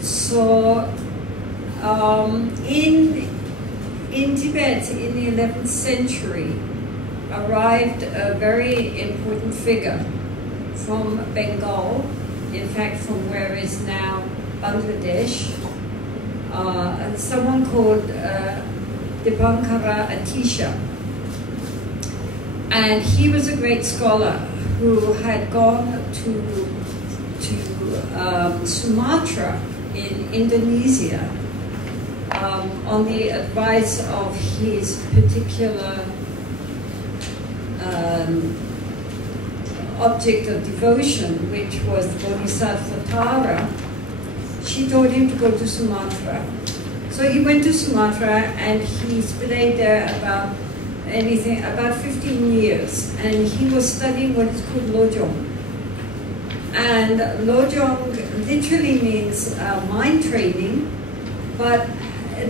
So in Tibet in the 11th century arrived a very important figure from Bengal, in fact from where is now Bangladesh, and someone called Dipankara Atisha. And he was a great scholar who had gone to Sumatra in Indonesia on the advice of his particular object of devotion, which was the Bodhisattva Tara. She told him to go to Sumatra. So he went to Sumatra and he stayed there about 15 years, and he was studying what is called Lojong. And Lojong literally means mind training, but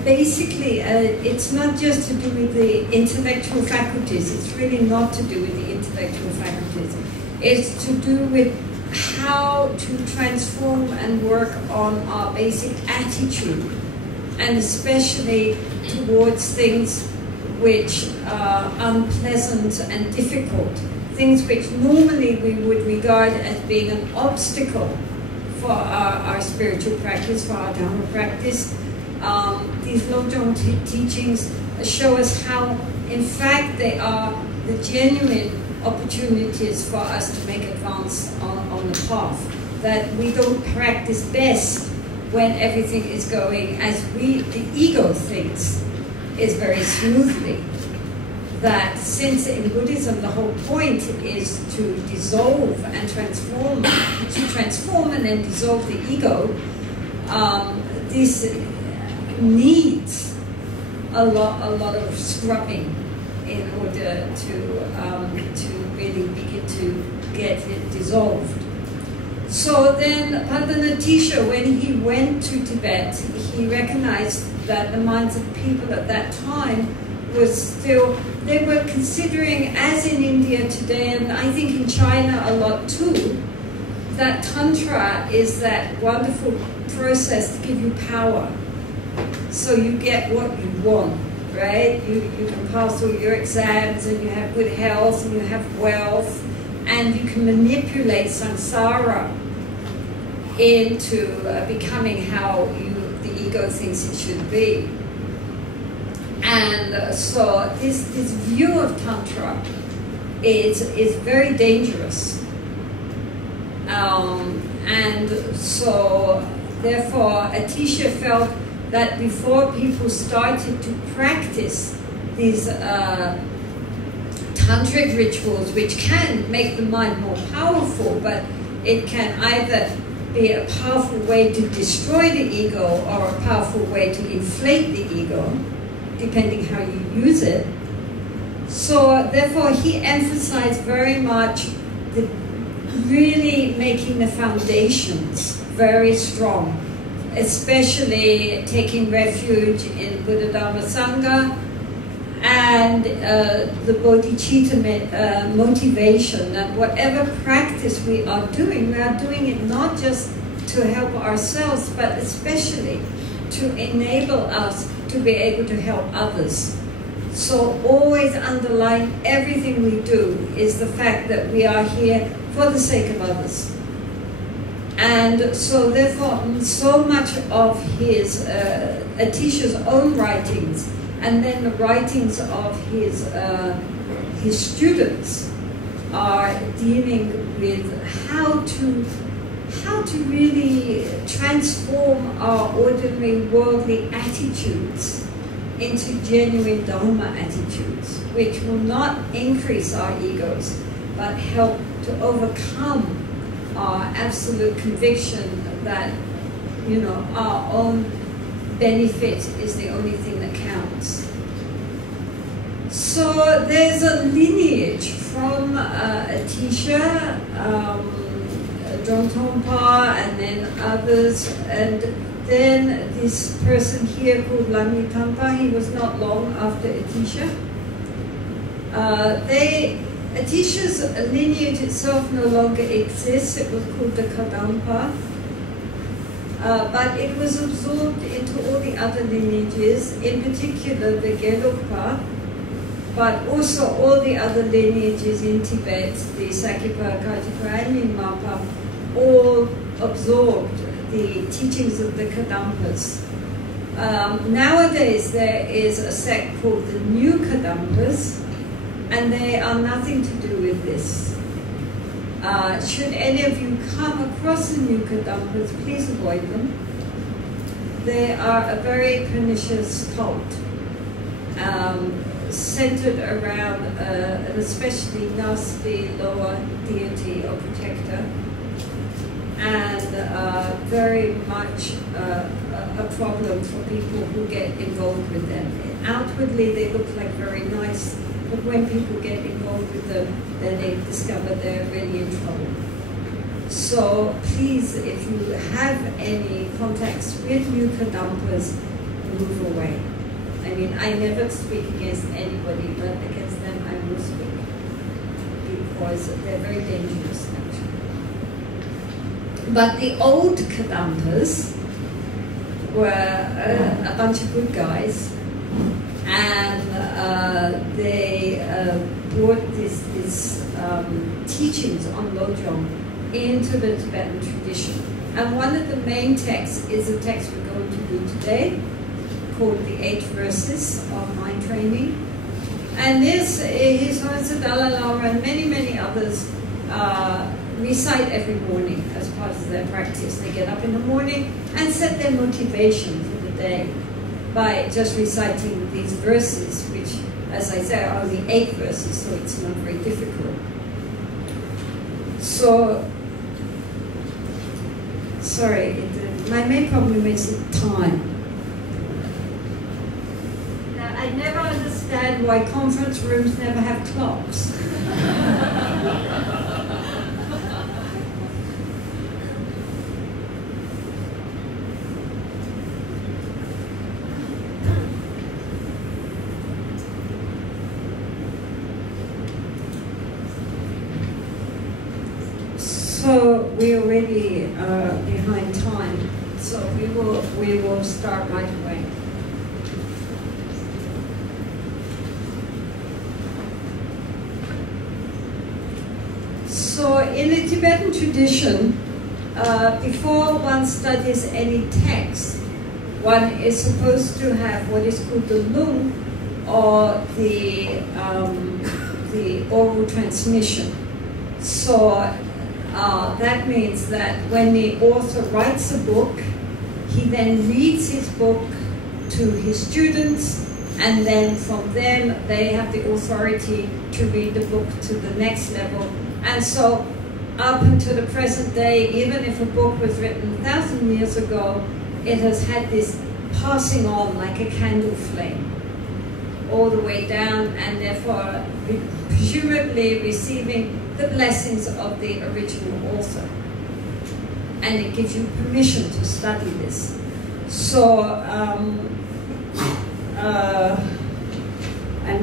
basically it's not just to do with the intellectual faculties. It's really not to do with the intellectual faculties. It's to do with how to transform and work on our basic attitude, and especially towards things which are unpleasant and difficult, things which normally we would regard as being an obstacle for our spiritual practice, for our Dharma practice. These Lojong teachings show us how, in fact, they are the genuine opportunities for us to make advance on the path, that we don't practice best when everything is going as the ego thinks is very smoothly. That since in Buddhism the whole point is to dissolve and transform, and then dissolve the ego, this needs a lot of scrubbing in order to really begin to get it dissolved. So then Pandana Atisha, when he went to Tibet, he recognized that the minds of people at that time was still, they were considering, as in India today, and I think in China a lot too, that Tantra is that wonderful process to give you power. So you get what you want, right? You can pass all your exams, and you have good health, and you have wealth, and you can manipulate samsara into becoming how the ego thinks it should be. And so this view of Tantra is very dangerous. And so therefore Atisha felt that before people started to practice these tantric rituals, which can make the mind more powerful, but it can either be a powerful way to destroy the ego or a powerful way to inflate the ego, depending how you use it. So therefore he emphasized very much really making the foundations very strong, especially taking refuge in Buddha Dharma Sangha and the bodhicitta motivation, that whatever practice we are doing it not just to help ourselves, but especially to enable us to be able to help others. So always underlying everything we do is the fact that we are here for the sake of others. And so therefore, so much of his, Atisha's own writings, and then the writings of his students, are dealing with how to really transform our ordinary worldly attitudes into genuine Dharma attitudes, which will not increase our egos, but help to overcome our absolute conviction that, our own benefit is the only thing that counts. So there's a lineage from Atisha, Dromtonpa, and then others, and then this person here called Lamitampa, he was not long after Atisha. Atisha's lineage itself no longer exists. It was called the Kadampa. But it was absorbed into all the other lineages, in particular the Gelugpa, but also all the other lineages in Tibet, the Sakyapa, Kagyapa, and Nyingmapa, all absorbed the teachings of the Kadampas. Nowadays there is a sect called the New Kadampas, and they are nothing to do with this. Should any of you come across the New Kadampas, please avoid them. They are a very pernicious cult, centered around an especially nasty lower deity or protector, and very much a problem for people who get involved with them. Outwardly they look like very nice, but when people get involved with them, then they discover they're really in trouble. So please, if you have any contacts with New Kadampas, move away. I mean, I never speak against anybody, but against them I will speak, because they're very dangerous, actually. But the old Kadampas were a bunch of good guys, and they brought these teachings on Lojong into the Tibetan tradition. And one of the main texts is a text we're going to do today, called the 8 Verses of Mind Training. And this, His Holiness the Dalai Lama and many, many others recite every morning as part of their practice. They get up in the morning and set their motivation for the day by just reciting these verses, which, as I say, are only 8 verses, so it's not very difficult. So, sorry, my main problem is the time. Now, I never understand why conference rooms never have clocks. So we're already behind time, so we will start right away. So in the Tibetan tradition, before one studies any text, one is supposed to have what is called the lung, or the oral transmission. So that means that when the author writes a book, he then reads his book to his students, and then from them they have the authority to read the book to the next level. And so up until the present day, even if a book was written 1,000 years ago, it has had this passing on like a candle flame all the way down, and therefore presumably receiving the blessings of the original author. And it gives you permission to study this. So I'm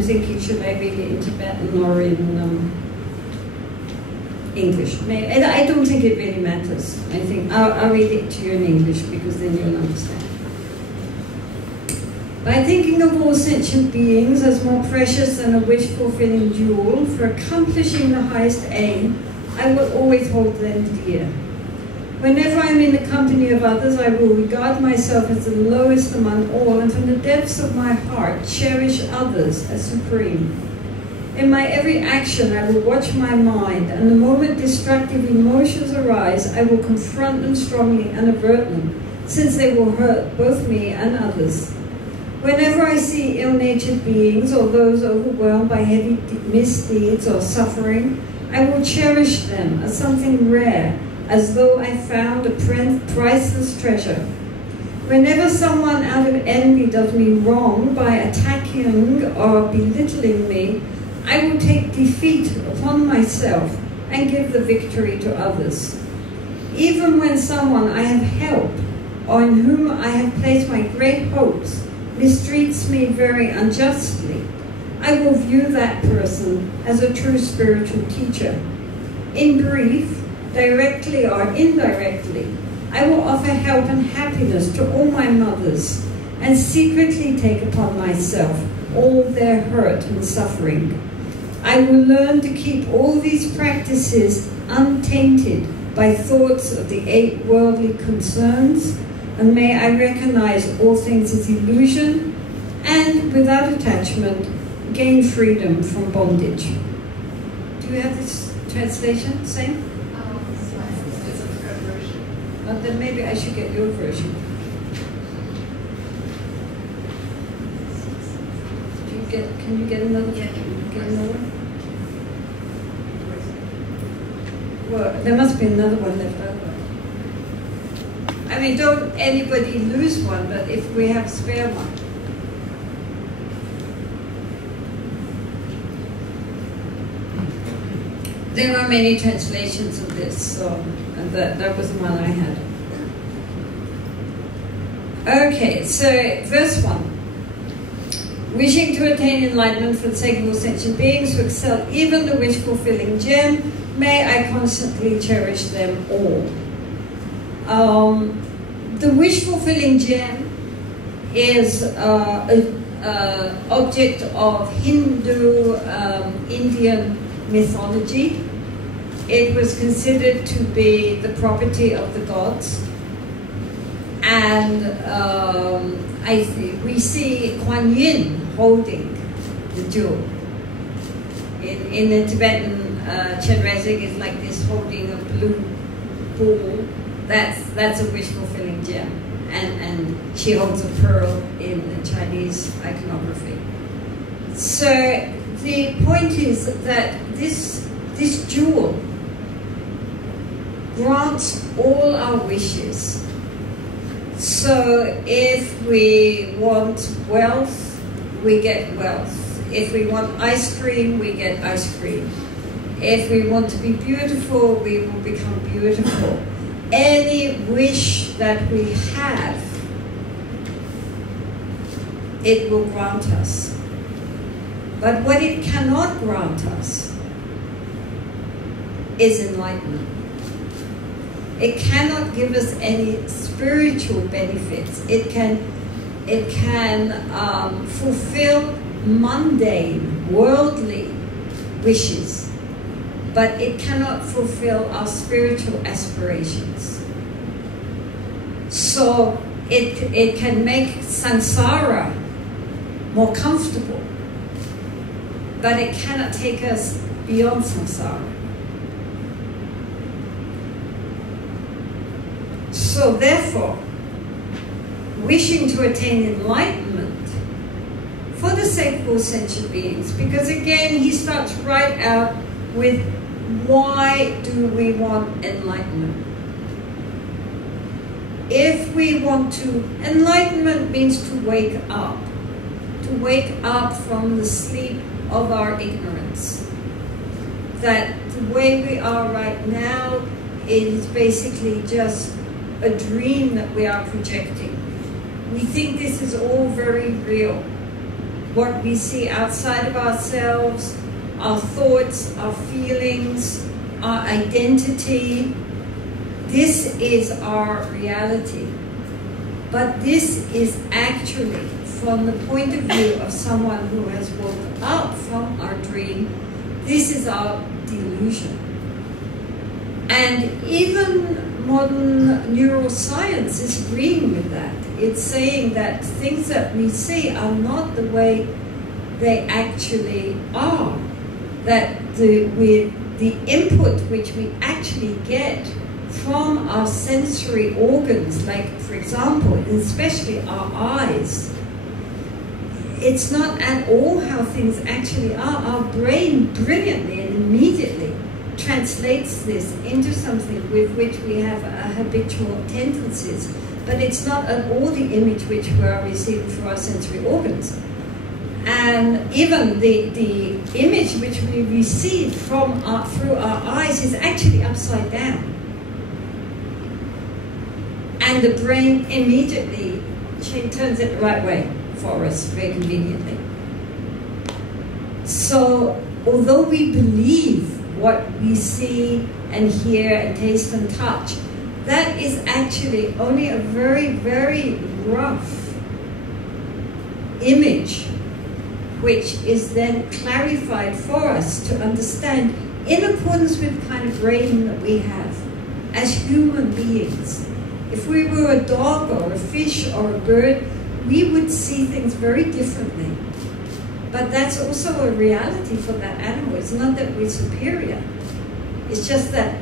thinking, should I read it in Tibetan or in English? I don't think it really matters. I think I'll read it to you in English, because then you'll understand. By thinking of all sentient beings as more precious than a wish-fulfilling jewel for accomplishing the highest aim, I will always hold them dear. Whenever I am in the company of others, I will regard myself as the lowest among all, and from the depths of my heart cherish others as supreme. In my every action, I will watch my mind, and the moment destructive emotions arise, I will confront them strongly and avert them, since they will hurt both me and others. Whenever I see ill-natured beings or those overwhelmed by heavy misdeeds or suffering, I will cherish them as something rare, as though I found a priceless treasure. Whenever someone out of envy does me wrong by attacking or belittling me, I will take defeat upon myself and give the victory to others. Even when someone I have helped or in whom I have placed my great hopes mistreats me very unjustly, I will view that person as a true spiritual teacher. In brief, directly or indirectly, I will offer help and happiness to all my mothers and secretly take upon myself all their hurt and suffering. I will learn to keep all these practices untainted by thoughts of the 8 worldly concerns, and may I recognize all things as illusion and, without attachment, gain freedom from bondage. Do you have this translation? Same? It's a different version. Then maybe I should get your version. Can you get another? Yeah. Get another one? Well, there must be another one left over. I mean, don't anybody lose one, but if we have a spare one. There are many translations of this, so that was the one I had. Okay, so verse 1. Wishing to attain enlightenment for the sake of all sentient beings who excel even the wish-fulfilling gem, may I constantly cherish them all. The wish-fulfilling gem is an object of Hindu, Indian mythology. It was considered to be the property of the gods. And we see Kuan Yin holding the jewel. In the Tibetan, Chenrezig is like this, holding a blue ball. That's a wish-fulfilling gem. And she holds a pearl in the Chinese iconography. So the point is that this jewel grants all our wishes. So if we want wealth, we get wealth. If we want ice cream, we get ice cream. If we want to be beautiful, we will become beautiful. Any wish that we have, it will grant us. But what it cannot grant us is enlightenment. It cannot give us any spiritual benefits. It can fulfill mundane, worldly wishes, but it cannot fulfill our spiritual aspirations. So it can make samsara more comfortable, but it cannot take us beyond samsara. So therefore, wishing to attain enlightenment for the sake of all sentient beings, because again he starts right out with, why do we want enlightenment? If we want to, enlightenment means to wake up from the sleep of our ignorance. That the way we are right now is basically just a dream that we are projecting. We think this is all very real. What we see outside of ourselves, our thoughts, our feelings, our identity, this is our reality. But this is actually, from the point of view of someone who has woken up from our dream, this is our delusion. And even modern neuroscience is agreeing with that. It's saying that things that we see are not the way they actually are. That the input which we actually get from our sensory organs, like for example, and especially our eyes, it's not at all how things actually are. Our brain brilliantly and immediately translates this into something with which we have habitual tendencies, but it's not at all the image which we are receiving through our sensory organs. And even the image which we receive from through our eyes is actually upside down. And the brain immediately turns it the right way for us, very conveniently. So, although we believe what we see and hear and taste and touch, that is actually only a very, very rough image, which is then clarified for us to understand in accordance with the kind of brain that we have as human beings. If we were a dog or a fish or a bird, we would see things very differently. But that's also a reality for that animal. It's not that we're superior. It's just that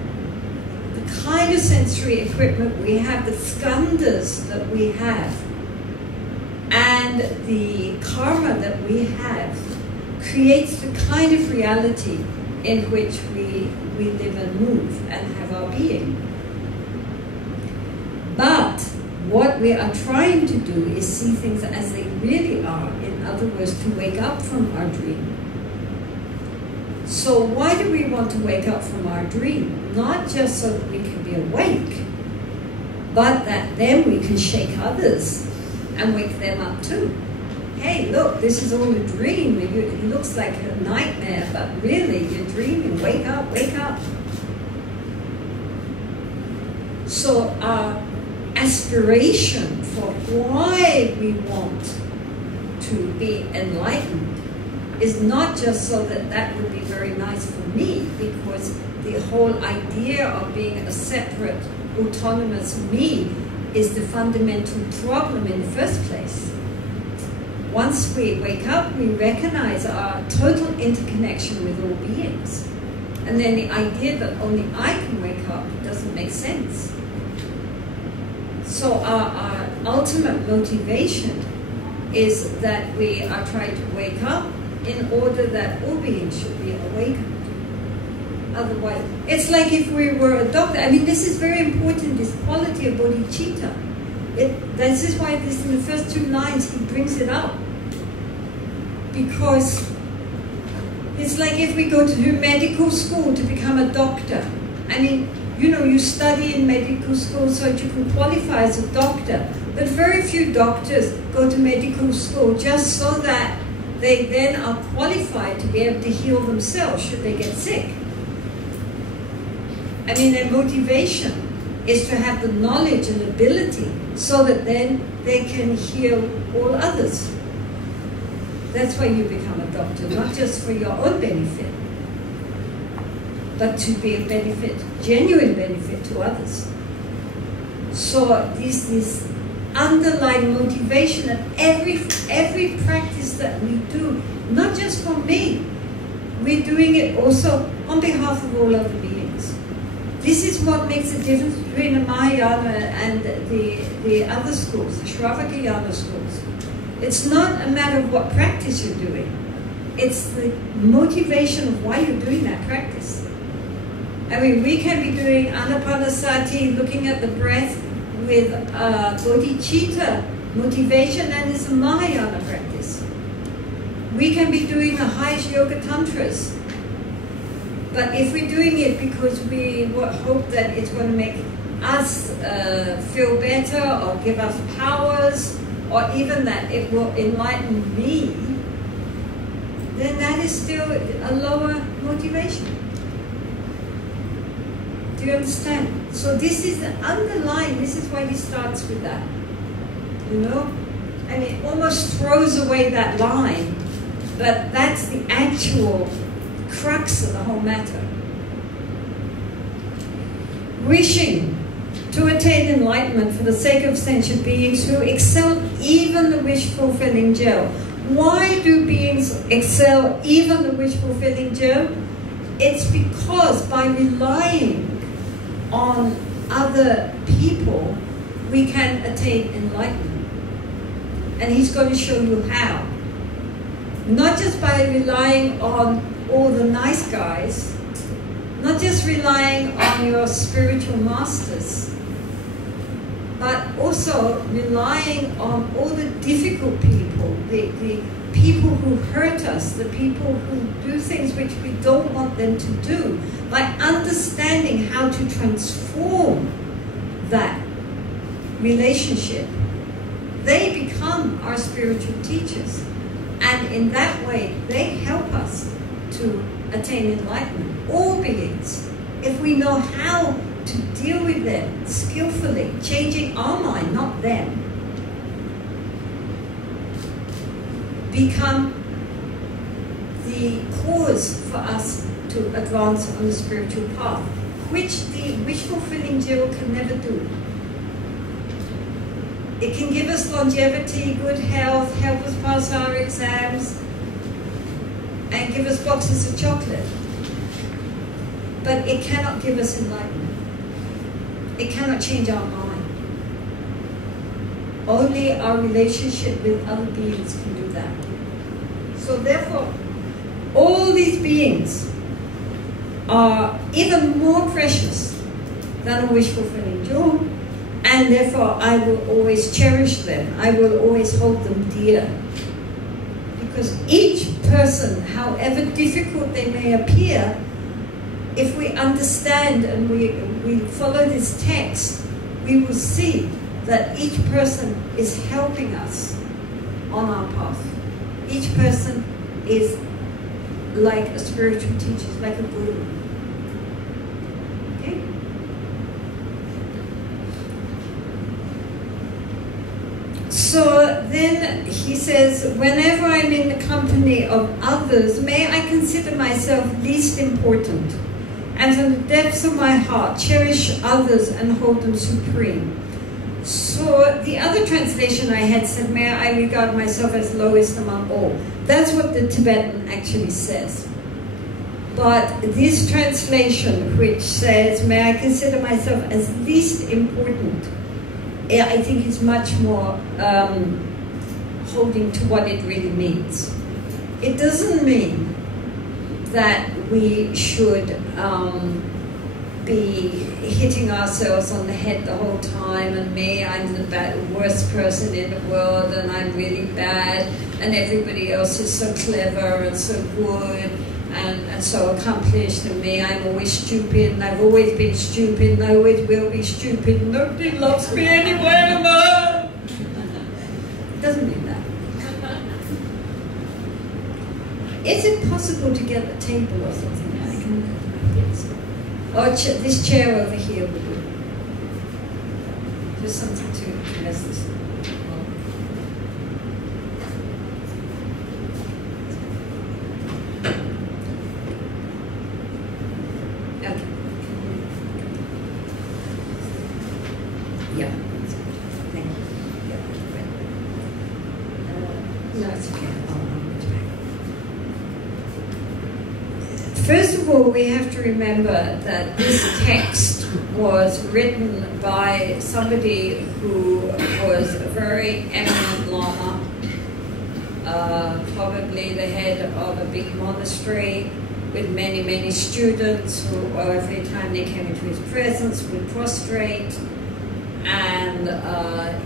the kind of sensory equipment we have, the skandhas that we have, and the karma that we have creates the kind of reality in which we live and move and have our being. But what we are trying to do is see things as they really are. In other words, to wake up from our dream. So why do we want to wake up from our dream? Not just so that we can be awake, but that then we can shake others and wake them up too. Hey, look, this is all a dream. It looks like a nightmare, but really you're dreaming. Wake up, wake up. So our aspiration for why we want to be enlightened is not just so that that would be very nice for me, because the whole idea of being a separate, autonomous me is the fundamental problem in the first place. Once we wake up, we recognize our total interconnection with all beings. And then the idea that only I can wake up doesn't make sense. So our ultimate motivation is that we are trying to wake up in order that all beings should be awakened. Otherwise, it's like if we were a doctor. I mean, this is very important, this quality of bodhicitta. This is why this, in the first 2 lines, he brings it up. Because it's like if we go to medical school to become a doctor. I mean, you know, you study in medical school so that you can qualify as a doctor. But very few doctors go to medical school just so that they then are qualified to be able to heal themselves should they get sick. I mean, their motivation is to have the knowledge and ability so that then they can heal all others. That's why you become a doctor, not just for your own benefit, but to be a benefit, genuine benefit to others. So this underlying motivation of every practice that we do, not just for me, we're doing it also on behalf of all other beings. This is what makes the difference between the Mahayana and the other schools, the Shravakayana schools. It's not a matter of what practice you're doing. It's the motivation of why you're doing that practice. I mean, we can be doing Anapanasati, looking at the breath with bodhicitta motivation, and it's a Mahayana practice. We can be doing the highest yoga tantras. But if we're doing it because we hope that it's going to make us feel better or give us powers, or even that it will enlighten me, then that is still a lower motivation. Do you understand? So this is the underlying, this is why he starts with that. You know? And it almost throws away that line, but that's the actual crux of the whole matter. Wishing to attain enlightenment for the sake of sentient beings who excel even the wish-fulfilling gel. Why do beings excel even the wish-fulfilling gel? It's because by relying on other people, we can attain enlightenment. And he's going to show you how. Not just by relying on all the nice guys, not just relying on your spiritual masters, but also relying on all the difficult people, the people who hurt us, the people who do things which we don't want them to do, by understanding how to transform that relationship. They become our spiritual teachers. And in that way, they help us to attain enlightenment. All beings, if we know how to deal with them skillfully, changing our mind, not them, become the cause for us to advance on the spiritual path, which the wish-fulfilling jewel can never do. It can give us longevity, good health, help us pass our exams, and give us boxes of chocolate. But it cannot give us enlightenment. It cannot change our mind. Only our relationship with other beings can do that. So therefore, all these beings are even more precious than a wish-fulfilling jewel, and therefore I will always cherish them. I will always hold them dear. Because each person, however difficult they may appear, if we understand and we follow this text, we will see that each person is helping us on our path. Each person is like a spiritual teacher, like a guru. Okay? So then he says, whenever I'm in the company of others, may I consider myself least important, and from the depths of my heart cherish others and hold them supreme. So the other translation I had said, may I regard myself as lowest among all. That's what the Tibetan actually says. But this translation, which says, may I consider myself as least important, I think is much more holding to what it really means. It doesn't mean that we should be hitting ourselves on the head the whole time, and I'm the worst person in the world, and I'm really bad, and everybody else is so clever and so good and so accomplished, and I'm always stupid, and I've always been stupid, and I always will be stupid, and nobody loves me anyway. It doesn't mean that. Is it possible to get a table or something? I can. Or this chair over here will do. Just something to mess this up. Okay. Yeah. Thank you. Yeah. No, it's okay. First of all, we have to remember that this text was written by somebody who was a very eminent lama, probably the head of a big monastery with many, many students who every time they came into his presence would prostrate. And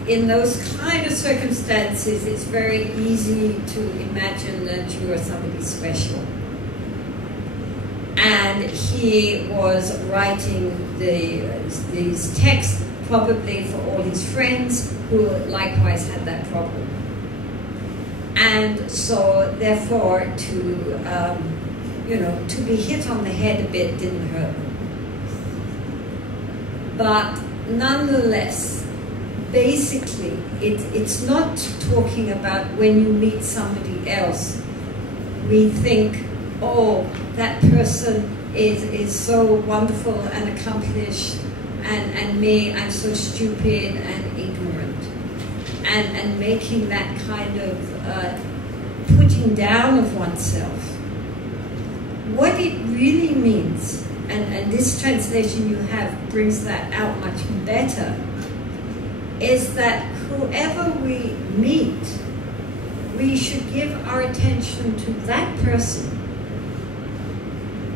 in those kind of circumstances, it's very easy to imagine that you are somebody special. And he was writing these texts probably for all his friends who likewise had that problem. And so therefore to be hit on the head a bit didn't hurt them. But nonetheless, basically, it's not talking about when you meet somebody else, we think, oh, that person is so wonderful and accomplished, and me, I'm so stupid and ignorant. And making that kind of putting down of oneself. What it really means, and this translation you have brings that out much better, is that whoever we meet, we should give our attention to that person,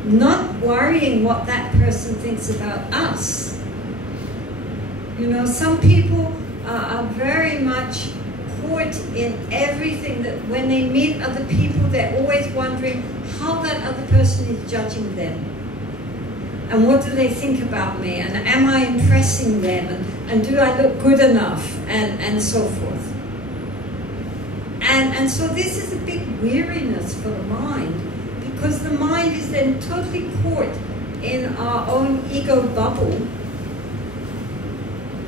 not worrying what that person thinks about us. You know, some people are very much caught in everything that when they meet other people, they're always wondering how that other person is judging them. And what do they think about me? And am I impressing them? And do I look good enough? And so forth. And so this is a big weariness for the mind, because the mind is then totally caught in our own ego bubble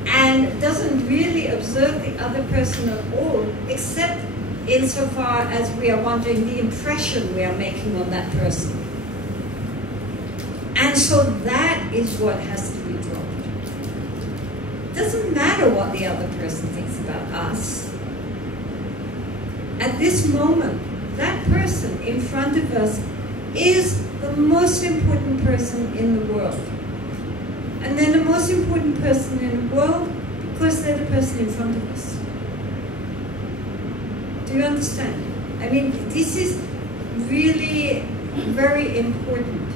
and doesn't really observe the other person at all, except insofar as we are wondering the impression we are making on that person. And so that is what has to be dropped. It doesn't matter what the other person thinks about us. At this moment, that person in front of us is the most important person in the world. And they're the most important person in the world because they're the person in front of us. Do you understand? I mean, this is really very important,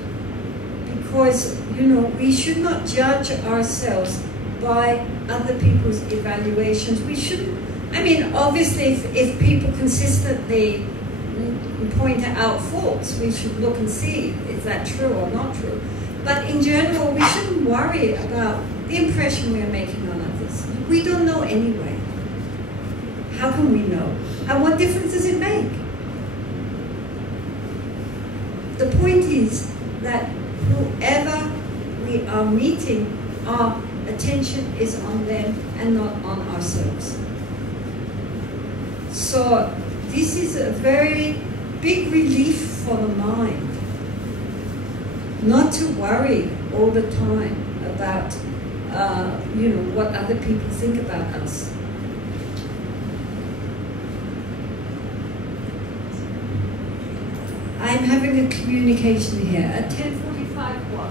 because, you know, we should not judge ourselves by other people's evaluations. We shouldn't. I mean, obviously, if people consistently point out faults, we should look and see, is that true or not true? But in general, we shouldn't worry about the impression we are making on others. We don't know anyway. How can we know? And what difference does it make? The point is that whoever we are meeting, our attention is on them and not on ourselves. So this is a very big relief for the mind, not to worry all the time about, you know, what other people think about us. I'm having a communication here at 10:45. What?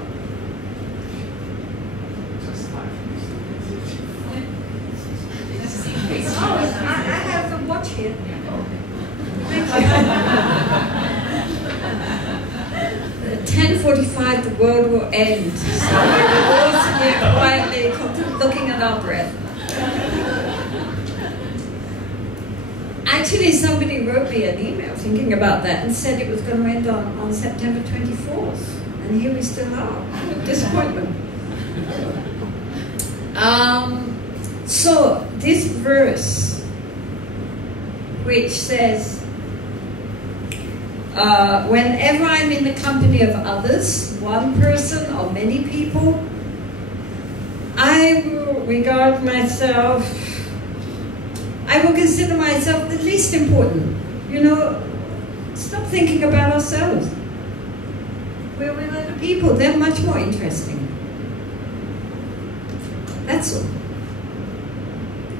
Oh, I have the watch here. Thank you. At 10:45, the world will end. So we will all sit here quietly looking at our breath. Actually, somebody wrote me an email thinking about that and said it was going to end on September 24th. And here we still are. Disappointment. So, this verse, which says, whenever I'm in the company of others, one person or many people, I will regard myself, I will consider myself the least important. You know, stop thinking about ourselves. We're with other people, they're much more interesting. That's all.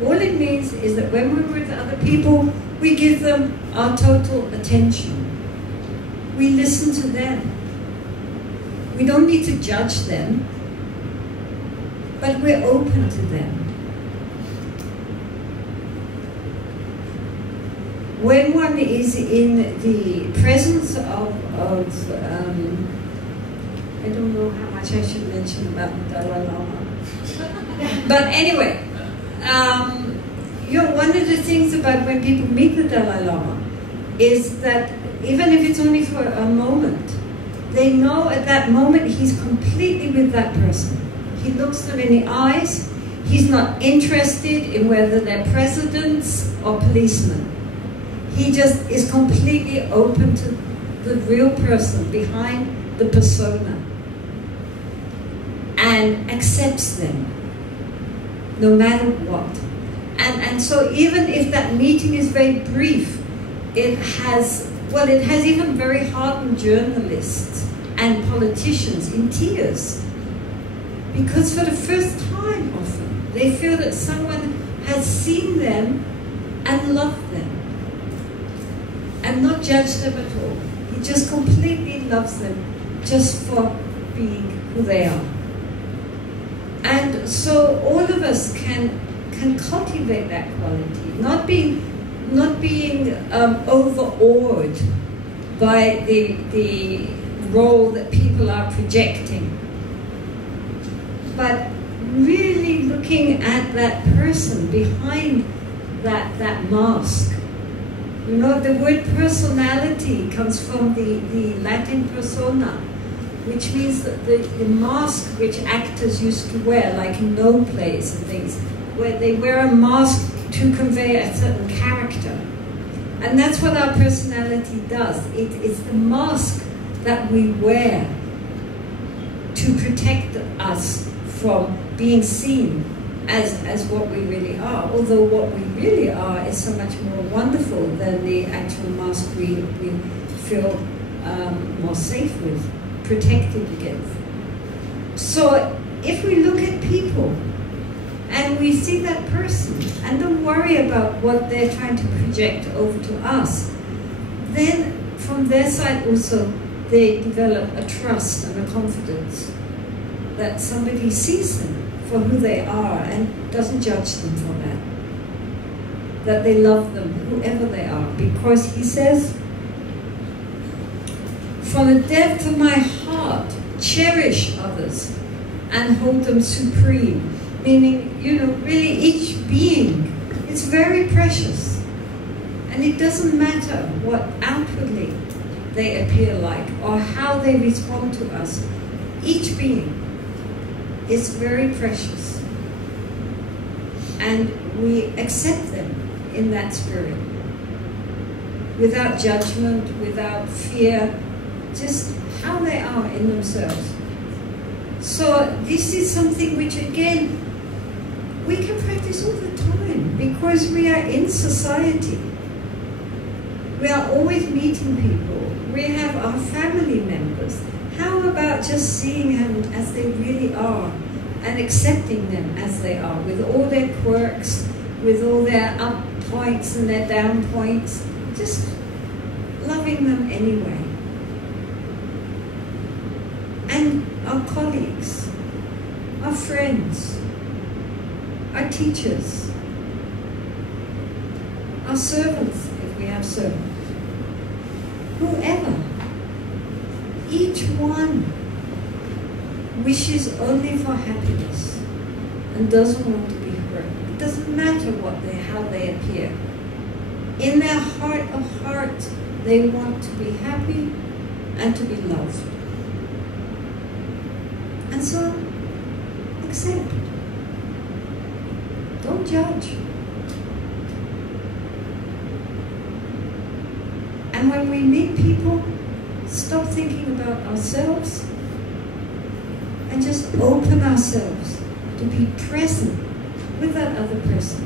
All it means is that when we're with other people, we give them our total attention. We listen to them. We don't need to judge them, but we're open to them. When one is in the presence of I don't know how much I should mention about the Dalai Lama. But anyway, you know, one of the things about when people meet the Dalai Lama is that even if it's only for a moment, they know at that moment he's completely with that person. He looks them in the eyes. He's not interested in whether they're presidents or policemen. He just is completely open to the real person behind the persona and accepts them no matter what. And so even if that meeting is very brief, it has even very hardened journalists and politicians in tears, because for the first time often they feel that someone has seen them and loved them and not judged them at all. He just completely loves them just for being who they are. And so all of us can cultivate that quality, not being overawed by the role that people are projecting, but really looking at that person behind that mask. You know, the word personality comes from the Latin persona, which means that the mask which actors used to wear, like in no plays and things, where they wear a mask to convey a certain character. And that's what our personality does. It's the mask that we wear to protect us from being seen as what we really are. Although what we really are is so much more wonderful than the actual mask we feel more safe with, protected against. So if we look at people and we see that person and don't worry about what they're trying to project over to us, then from their side also they develop a trust and a confidence that somebody sees them for who they are and doesn't judge them for that. That they love them, whoever they are. Because he says, from the depth of my heart, cherish others and hold them supreme. Meaning, really each being is very precious. And it doesn't matter what outwardly they appear like or how they respond to us. Each being is very precious. And we accept them in that spirit. Without judgment, without fear, just how they are in themselves. So this is something which, again, we can practice all the time because we are in society. We are always meeting people. We have our family members. How about just seeing them as they really are and accepting them as they are, with all their quirks, with all their up points and their down points, just loving them anyway. And our colleagues, our friends, our teachers, our servants, if we have servants, whoever, each one wishes only for happiness and doesn't want to be hurt. It doesn't matter how they appear. In their heart of hearts, they want to be happy and to be loved. And so, accept. Don't judge. And when we meet people, stop thinking about ourselves and just open ourselves to be present with that other person.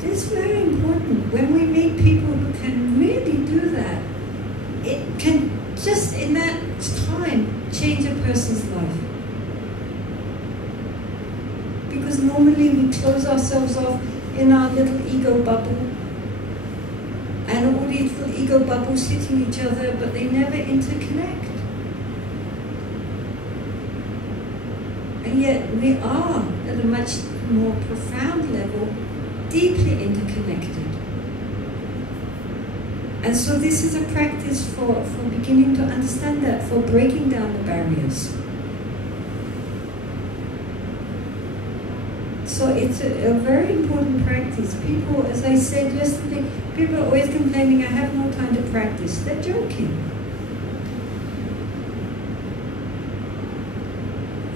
This is very important. When we meet people who can really do that, it can just in that time change a person's life. Because normally we close ourselves off in our little ego bubble, and all these little ego bubbles hitting each other, but they never interconnect. And yet we are, at a much more profound level, deeply interconnected. And so this is a practice for beginning to understand that, for breaking down the barriers. So it's a very important practice. People, as I said yesterday, people are always complaining, I have no time to practice. They're joking.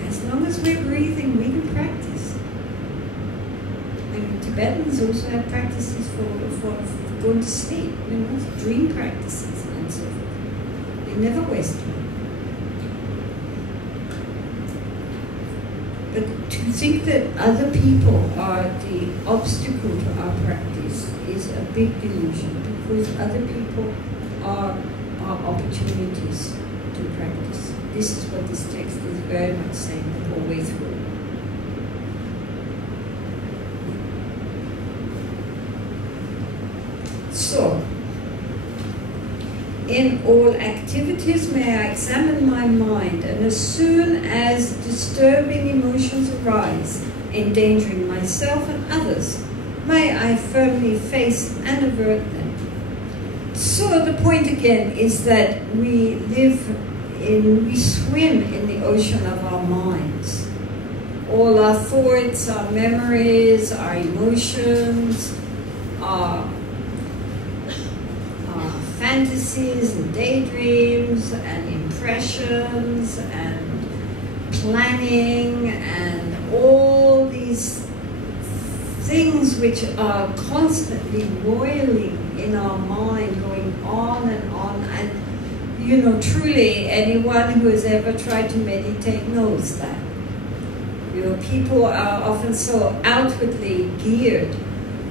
As long as we're breathing, we can practice. And Tibetans also have practices for going to sleep, dream practices and so forth. They never waste time. But to think that other people are the obstacle to our practice is a big delusion, because other people are opportunities to practice. This is what this text is very much saying the whole way through. So, in all activities may I examine my mind, and as soon as disturbing emotions arise, endangering myself and others, may I firmly face and avert them. So the point again is that we swim in the ocean of our minds. All our thoughts, our memories, our emotions, our fantasies and daydreams and impressions and planning and all these things which are constantly roiling in our mind, going on, and you know, truly anyone who has ever tried to meditate knows that. You know, people are often so outwardly geared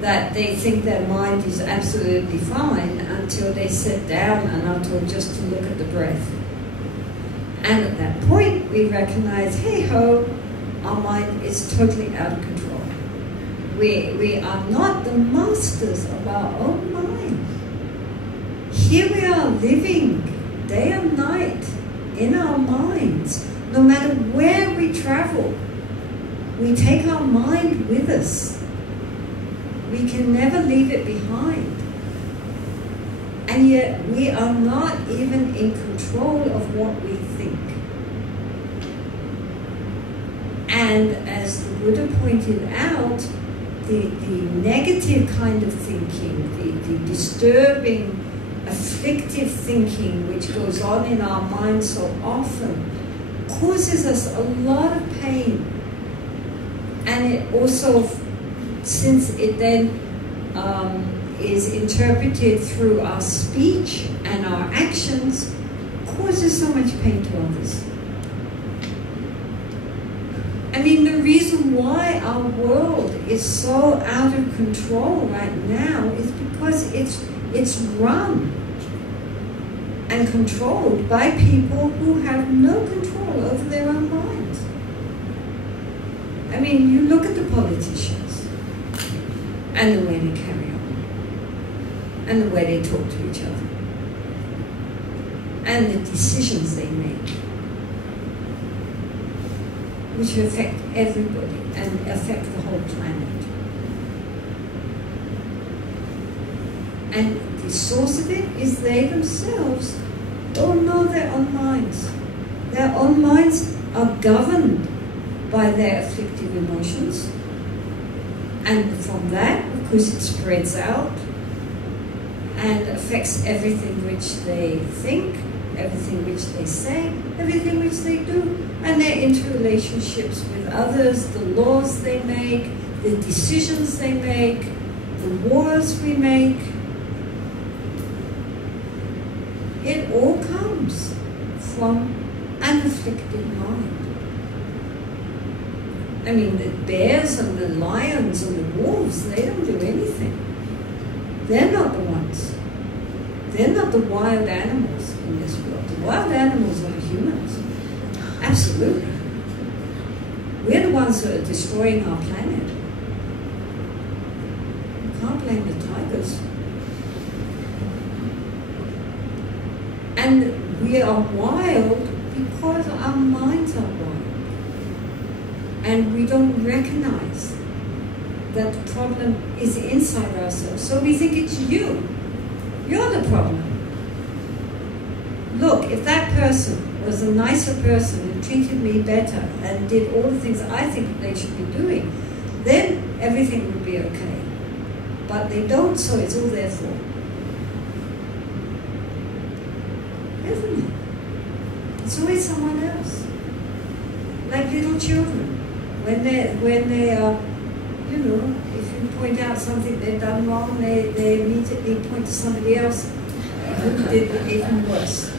that they think their mind is absolutely fine until they sit down and are told just to look at the breath. And at that point, we recognize, hey ho, our mind is totally out of control. We are not the masters of our own mind. Here we are living day and night in our minds. No matter where we travel, we take our mind with us. We can never leave it behind. And yet we are not even in control of what we think. And as the Buddha pointed out, the negative kind of thinking, the disturbing, afflictive thinking which goes on in our mind so often causes us a lot of pain. And it also, since it then is interpreted through our speech and our actions, causes so much pain to others. I mean, the reason why our world is so out of control right now is because it's run and controlled by people who have no control over their own minds. I mean, you look at the politicians and the way they carry on and the way they talk to each other and the decisions they make, which affect everybody and affect the whole planet. And the source of it is they themselves don't know their own minds. Their own minds are governed by their afflictive emotions. And from that, of course, it spreads out and affects everything which they think, everything which they say, everything which they do, and their interrelationships with others, the laws they make, the decisions they make, the wars we make. It all comes from an afflicted mind. I mean, the bears and the lions and the wolves, they don't do anything. They're not the ones. They're not the wild animals in this world. The wild animals are the humans. Absolutely. We're the ones that are destroying our planet. You can't blame the tigers. And we are wild because our minds are wild. And we don't recognize that the problem is inside ourselves. So we think it's you. You're the problem. Look, if that person was a nicer person and treated me better and did all the things I think they should be doing, then everything would be okay. But they don't, so it's all their fault. Isn't it? It's always someone else. Like little children. When they are, you know, if you point out something they've done wrong, they immediately point to somebody else who did it even worse.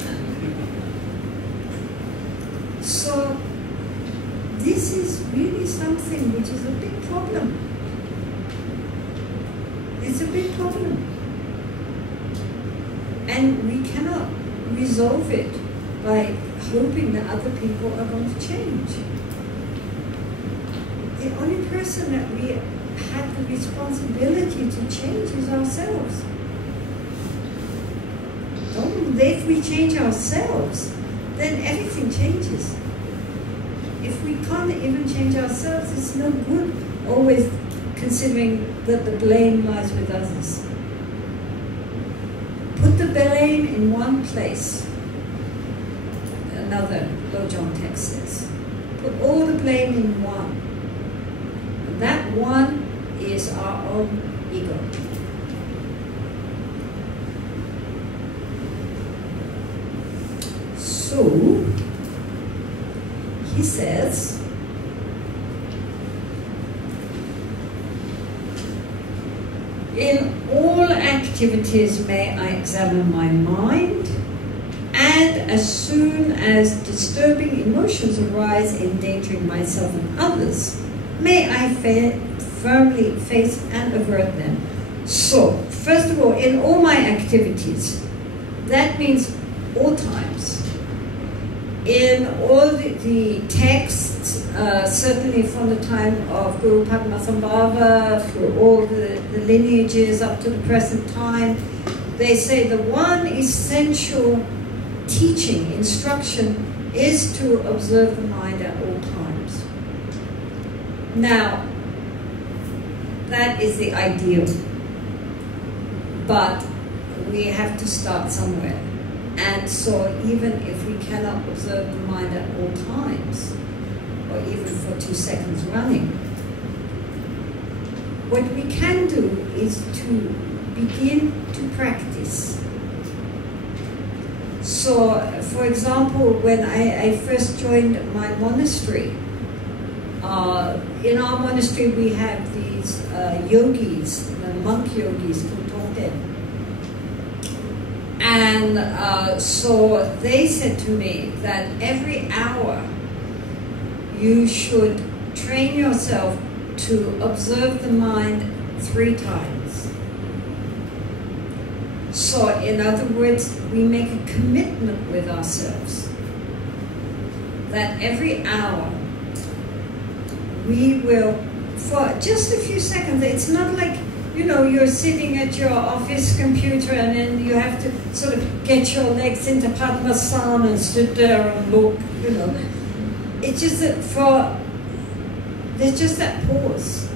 So this is really something which is a big problem. It's a big problem. And we cannot resolve it by hoping that other people are going to change. The only person that we have the responsibility to change is ourselves. If we change ourselves, then everything changes. If we can't even change ourselves, it's no good always considering that the blame lies with others. Put the blame in one place. Another Lojong text says. Put all the blame in one. That one is our own ego. So, he says, In all activities may I examine my mind, and as soon as disturbing emotions arise endangering myself and others, may I firmly face and avert them. So, first of all, in all my activities, that means all times. In all the texts, certainly from the time of Guru Padmasambhava, through all the lineages up to the present time, they say the one essential teaching, instruction, is to observe the mind at all times. Now, that is the ideal, but we have to start somewhere. And so even if we cannot observe the mind at all times, or even for 2 seconds running, what we can do is to begin to practice. So, for example, when I first joined my monastery, in our monastery we have these yogis, the monk yogis called Tokten. And so they said to me that every hour you should train yourself to observe the mind 3 times. So in other words, we make a commitment with ourselves that every hour we will, for just a few seconds, it's not like, you know, you're sitting at your office computer and then you have to sort of get your legs into Padmasana and sit there and look, you know. It's just that there's just that pause.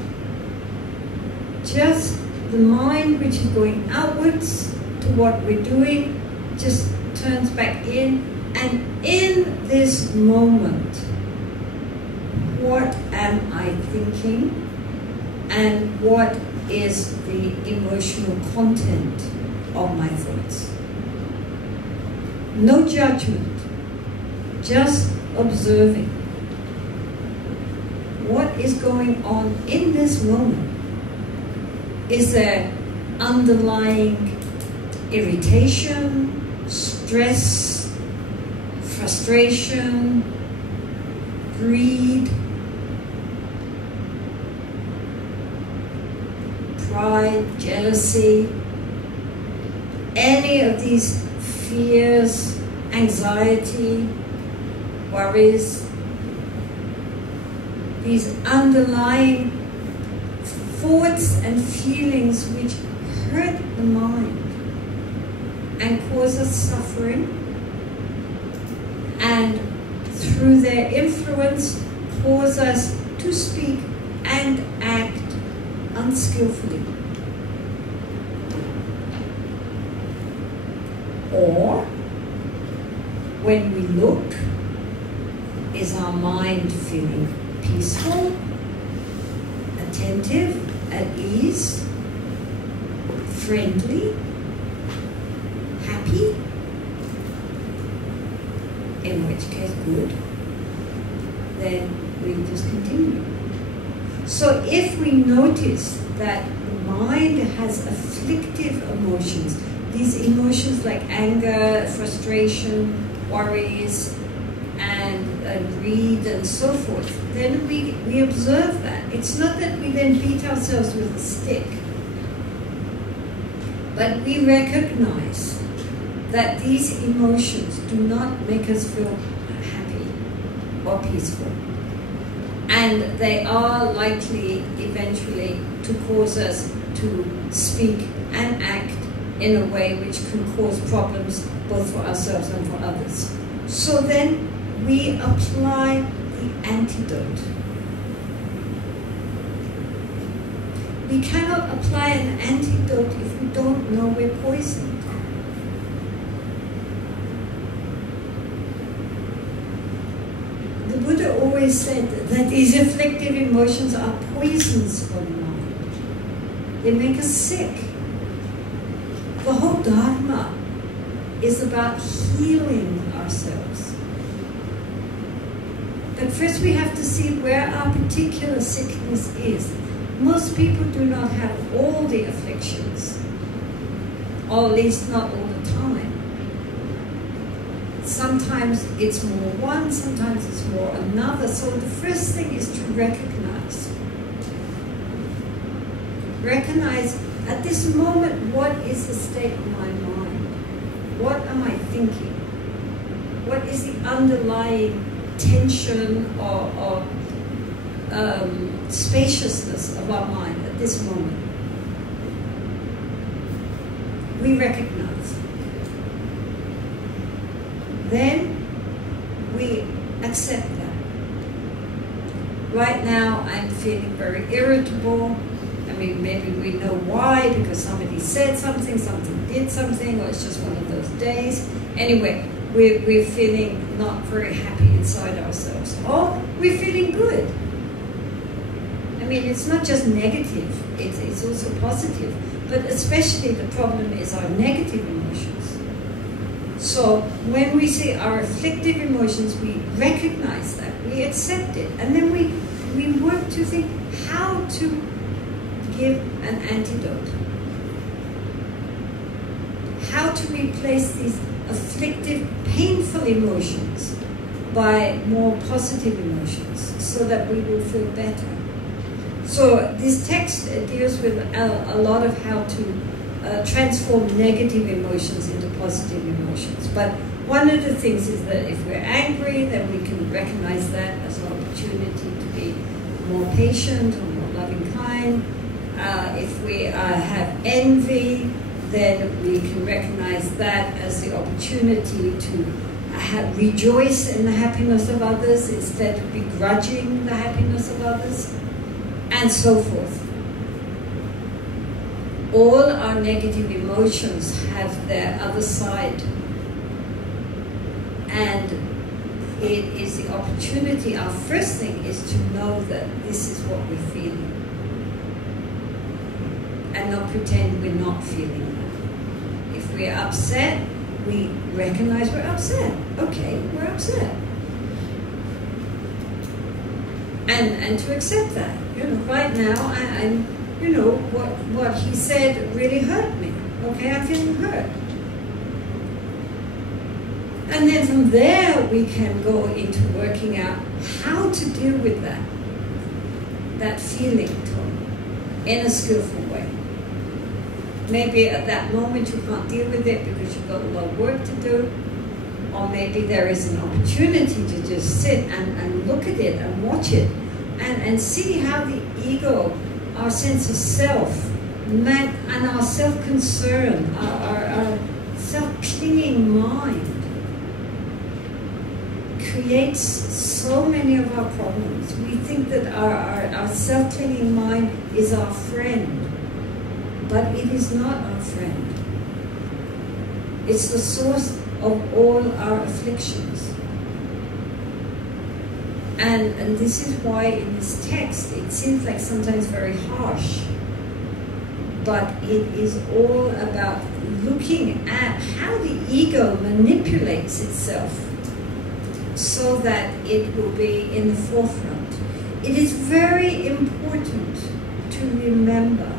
Just the mind which is going outwards to what we're doing just turns back in, and in this moment, what am I thinking and what is the emotional content of my thoughts? No judgment, just observing what is going on in this moment. Is there underlying irritation, stress, frustration, greed, pride, jealousy, any of these fears, anxiety, worries, these underlying thoughts and feelings which hurt the mind and cause us suffering, and through their influence cause us to speak and act unskillfully. Or, when we look, is our mind feeling peaceful, attentive, at ease, friendly, happy? In which case, good. Then we just continue. So if we notice that the mind has afflictive emotions, these emotions like anger, frustration, worries, and greed and so forth, then we observe that. It's not that we then beat ourselves with a stick, but we recognize that these emotions do not make us feel happy or peaceful. And they are likely eventually to cause us to speak and act in a way which can cause problems both for ourselves and for others. So then we apply the antidote. We cannot apply an antidote if we don't know we're poisoned. The Buddha always said that these afflictive emotions are poisons for the mind. They make us sick. The whole Dharma is about healing ourselves. But first we have to see where our particular sickness is. Most people do not have all the afflictions, or at least not all the time. Sometimes it's more one, sometimes it's more another. So the first thing is to recognize. Recognize at this moment, what is the state of my mind? What am I thinking? What is the underlying tension or spaciousness of our mind at this moment? We recognize. Then we accept that. Right now I'm feeling very irritable. I mean, maybe we know why, because somebody said something, something did something, or it's just one of those days. Anyway, we're feeling not very happy inside ourselves. Or we're feeling good. I mean, it's not just negative, it's also positive. But especially the problem is our negative emotions. So when we see our afflictive emotions, we recognize that, we accept it, and then we work to think how to give an antidote. How to replace these afflictive, painful emotions by more positive emotions so that we will feel better. So this text deals with a lot of how to transform negative emotions into positive emotions. But one of the things is that if we're angry, then we can recognize that as an opportunity to be more patient or more loving kind. If we have envy, then we can recognize that as the opportunity to rejoice in the happiness of others instead of begrudging the happiness of others, and so forth. All our negative emotions have their other side, and it is the opportunity. Our first thing is to know that this is what we're feeling, and not pretend we're not feeling that. If we're upset, we recognize we're upset. Okay, we're upset. And to accept that. You know, right now, I'm you know, what he said really hurt me. Okay, I'm feeling hurt. And then from there, we can go into working out how to deal with that feeling, in a skillful way. Maybe at that moment you can't deal with it because you've got a lot of work to do, or maybe there is an opportunity to just sit and look at it and watch it and see how the ego, our sense of self, and our self-concern, our self-clinging mind creates so many of our problems. We think that our self-clinging mind is our friend, but it is not our friend. It's the source of all our afflictions. And this is why in this text it seems like sometimes very harsh, but it is all about looking at how the ego manipulates itself so that it will be in the forefront. It is very important to remember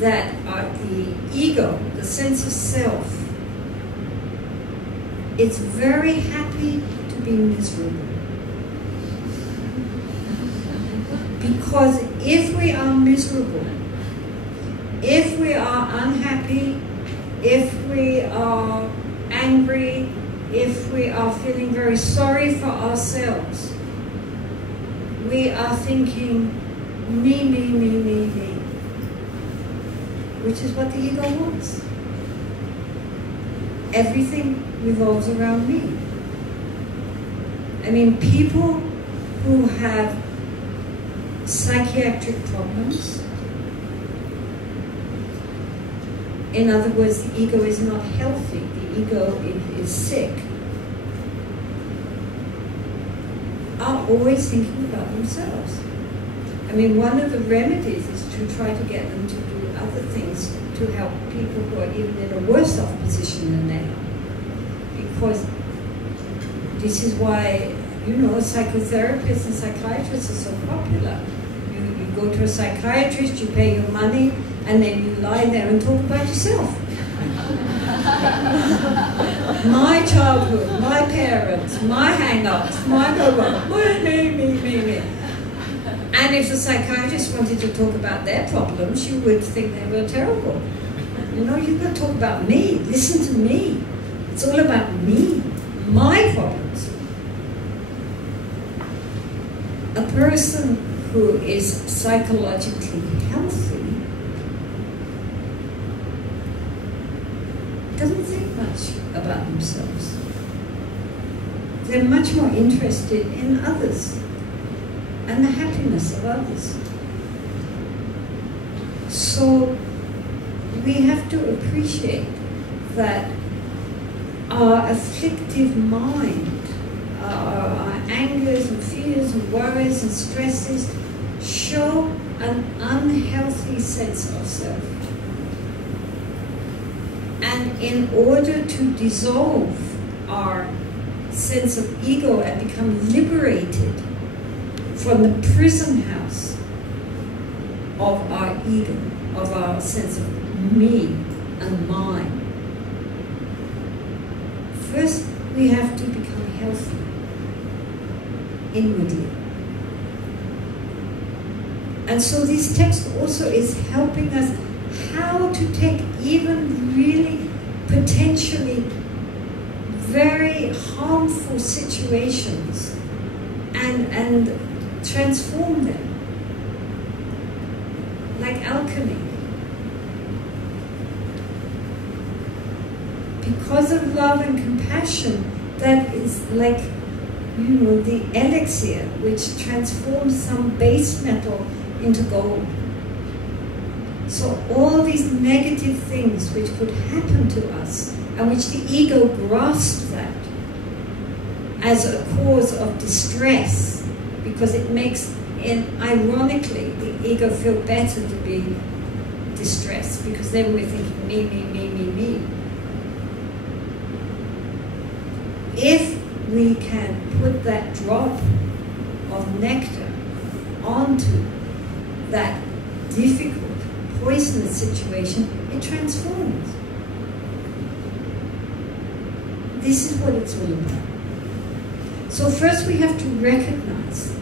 that the ego, the sense of self, is very happy to be miserable. Because if we are miserable, if we are unhappy, if we are angry, if we are feeling very sorry for ourselves, we are thinking, me, me, me, me, me, which is what the ego wants. Everything revolves around me. I mean, people who have psychiatric problems, in other words, the ego is not healthy, the ego is sick, are always thinking about themselves. I mean, one of the remedies is to try to get them to do other things to help people who are even in a worse off position than they are. Because this is why you know, psychotherapists and psychiatrists are so popular. You go to a psychiatrist, you pay your money, and then you lie there and talk about yourself. My childhood, my parents, my hang-ups, my me. And if the psychiatrist wanted to talk about their problems, you would think they were terrible. You know, you've got to talk about me. Listen to me. It's all about me, my problems. A person who is psychologically healthy doesn't think much about themselves. They're much more interested in others and the happiness of others. So we have to appreciate that our afflictive mind, our angers and fears and worries and stresses show an unhealthy sense of self. And in order to dissolve our sense of ego and become liberated from the prison house of our ego, of our sense of me and mine, first we have to become healthy inwardly. And so this text also is helping us how to take even really potentially very harmful situations and transform them, like alchemy. Because of love and compassion, that is like, you know, the elixir which transforms some base metal into gold. So all these negative things which could happen to us, and which the ego grasps that as a cause of distress, because it makes, ironically, the ego feel better to be distressed, because then we're thinking me. If we can put that drop of nectar onto that difficult, poisonous situation, it transforms. This is what it's all about. So first we have to recognize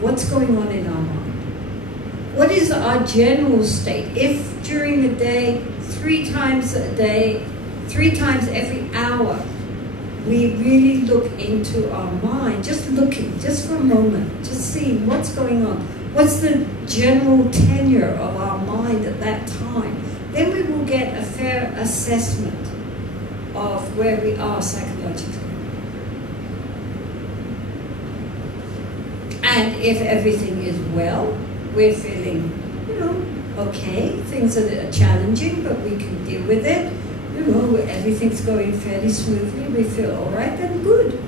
what's going on in our mind. What is our general state? If during the day, 3 times a day, 3 times every hour, we really look into our mind, just looking, just for a moment, just seeing what's going on. What's the general tenure of our mind at that time? Then we will get a fair assessment of where we are psychologically. And if everything is well, we're feeling, you know, okay, things are challenging, but we can deal with it. You know, everything's going fairly smoothly, we feel all right, then good.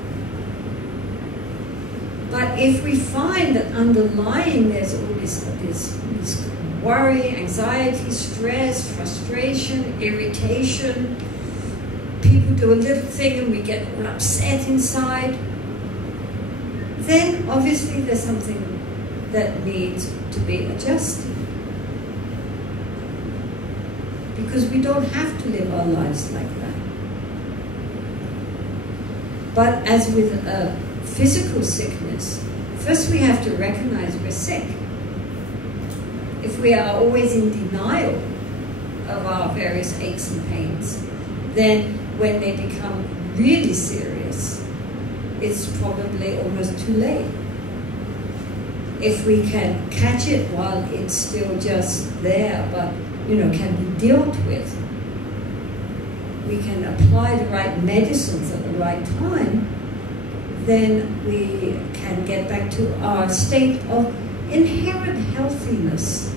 But if we find that underlying there's all this worry, anxiety, stress, frustration, irritation, people do a little thing and we get all upset inside, then obviously there's something that needs to be adjusted. Because we don't have to live our lives like that. But as with a physical sickness, first we have to recognize we're sick. If we are always in denial of our various aches and pains, then when they become really serious, it's probably almost too late. If we can catch it while it's still just there, but you know, can be dealt with, we can apply the right medicines at the right time, then we can get back to our state of inherent healthiness.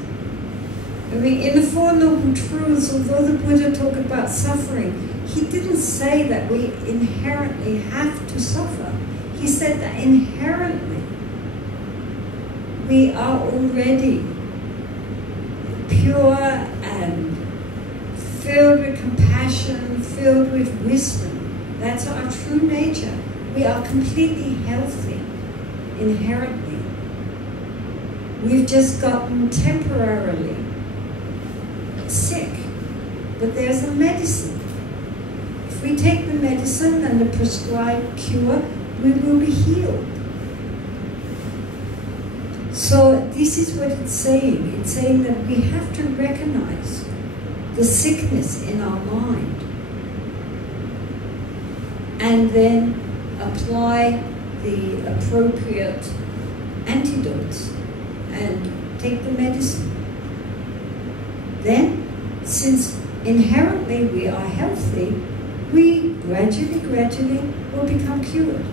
I mean, in the Four Noble Truths, although the Buddha talked about suffering, he didn't say that we inherently have to suffer. He said that inherently we are already pure and filled with compassion, filled with wisdom. That's our true nature. We are completely healthy, inherently. We've just gotten temporarily sick. But there's a medicine. If we take the medicine and the prescribed cure, we will be healed. So this is what it's saying. It's saying that we have to recognize the sickness in our mind and then apply the appropriate antidotes and take the medicine. Then, since inherently we are healthy, we gradually will become cured.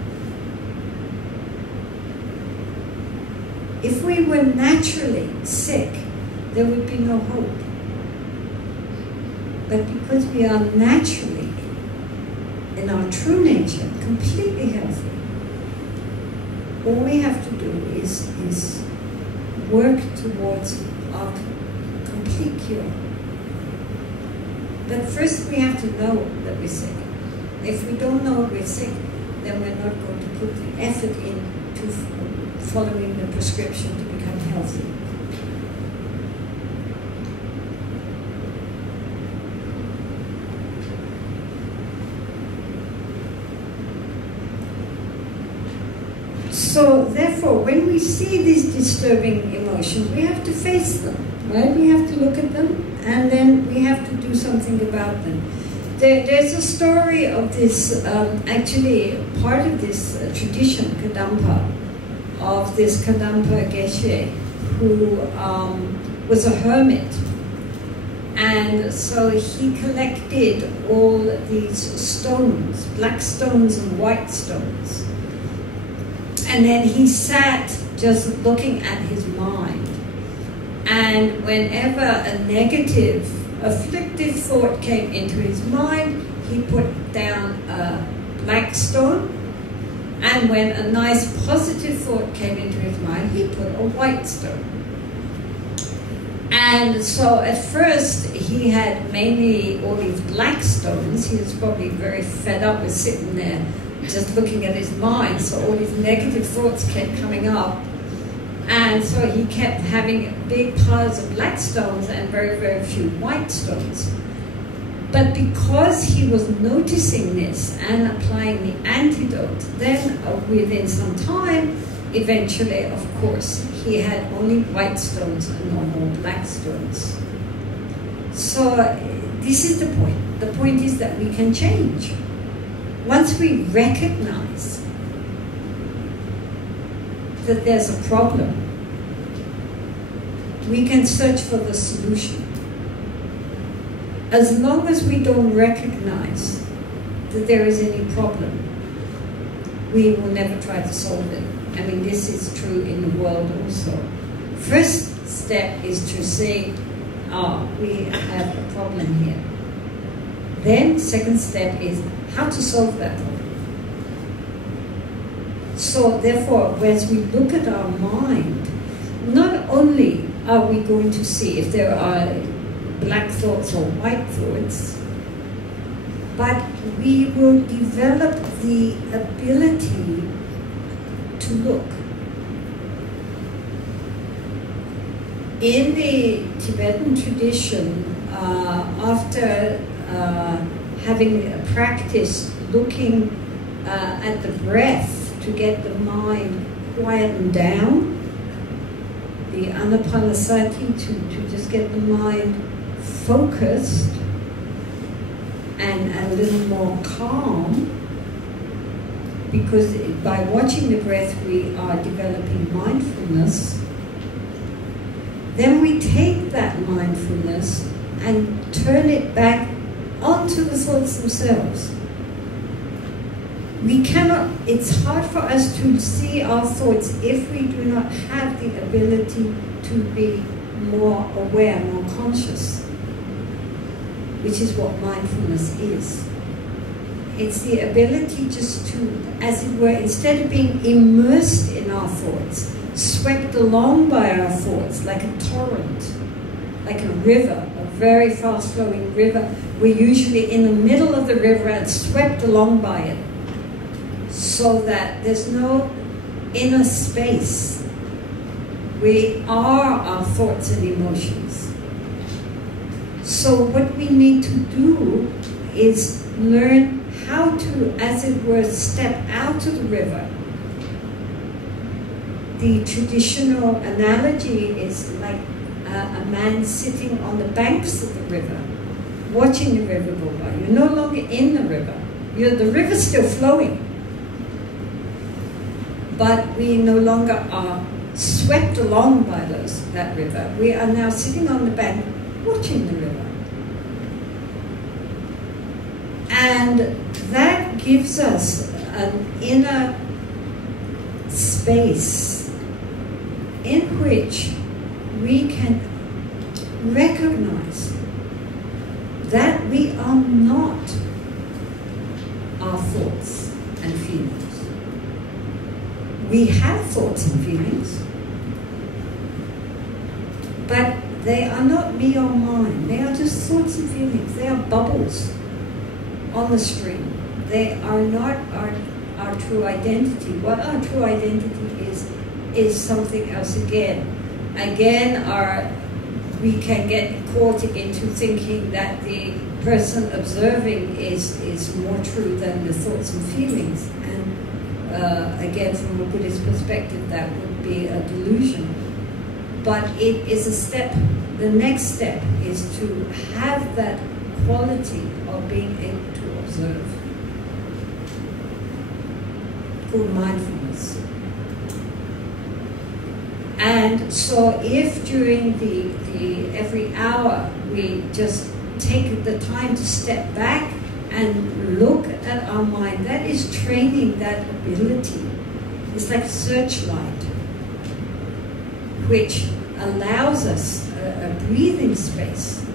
If we were naturally sick, there would be no hope. But because we are naturally, in our true nature, completely healthy, all we have to do is work towards our complete cure. But first we have to know that we're sick. If we don't know we're sick, then we're not going to put the effort into following the prescription to become healthy. So therefore, when we see these disturbing emotions, we have to face them, right? We have to look at them, and then we have to do something about them. There's a story of this, actually part of this tradition, Kadampa, of this Kadampa Geshe, who was a hermit. And so he collected all these stones, black stones and white stones. And then he sat just looking at his mind. And whenever a negative, afflictive thought came into his mind, he put down a black stone. And when a nice positive thought came into his mind, he put a white stone. And so at first he had mainly all these black stones. He was probably very fed up with sitting there just looking at his mind, so all these negative thoughts kept coming up. And so he kept having big piles of black stones and very, very few white stones. But because he was noticing this and applying the antidote, then within some time, eventually, of course, he had only white stones and no more black stones. So this is the point. The point is that we can change. Once we recognize that there's a problem, we can search for the solution. As long as we don't recognize that there is any problem, we will never try to solve it. I mean, this is true in the world also. First step is to say, we have a problem here. Then, second step is how to solve that problem. So therefore, as we look at our mind, not only are we going to see if there are black thoughts or white thoughts, but we will develop the ability to look. In the Tibetan tradition, after having practiced looking at the breath to get the mind quietened down, the anapanasati to just get the mind focused and a little more calm, because by watching the breath we are developing mindfulness. Then we take that mindfulness and turn it back onto the thoughts themselves. We cannot, it's hard for us to see our thoughts if we do not have the ability to be more aware, more conscious, which is what mindfulness is. It's the ability just to, as it were, instead of being immersed in our thoughts, swept along by our thoughts like a torrent, like a river, a very fast-flowing river. We're usually in the middle of the river and swept along by it. so that there's no inner space. We are our thoughts and emotions. So what we need to do is learn how to, as it were, step out of the river. The traditional analogy is like a man sitting on the banks of the river, watching the river go by. You're no longer in the river. The river's still flowing. But we no longer are swept along by that river. We are now sitting on the bank, watching the river. And that gives us an inner space in which we can recognize that we are not our thoughts and feelings. We have thoughts and feelings, but they are not me or mine. They are just thoughts and feelings. They are bubbles on the stream. They are not our true identity. What our true identity is something else again. We can get caught into thinking that the person observing is more true than the thoughts and feelings. And again, from a Buddhist perspective, that would be a delusion. But it is a step. The next step is to have that quality of being able to observe, called mindfulness. And so if during the every hour we just take the time to step back and look at our mind, that is training that ability. It's like a searchlight, which allows us a breathing space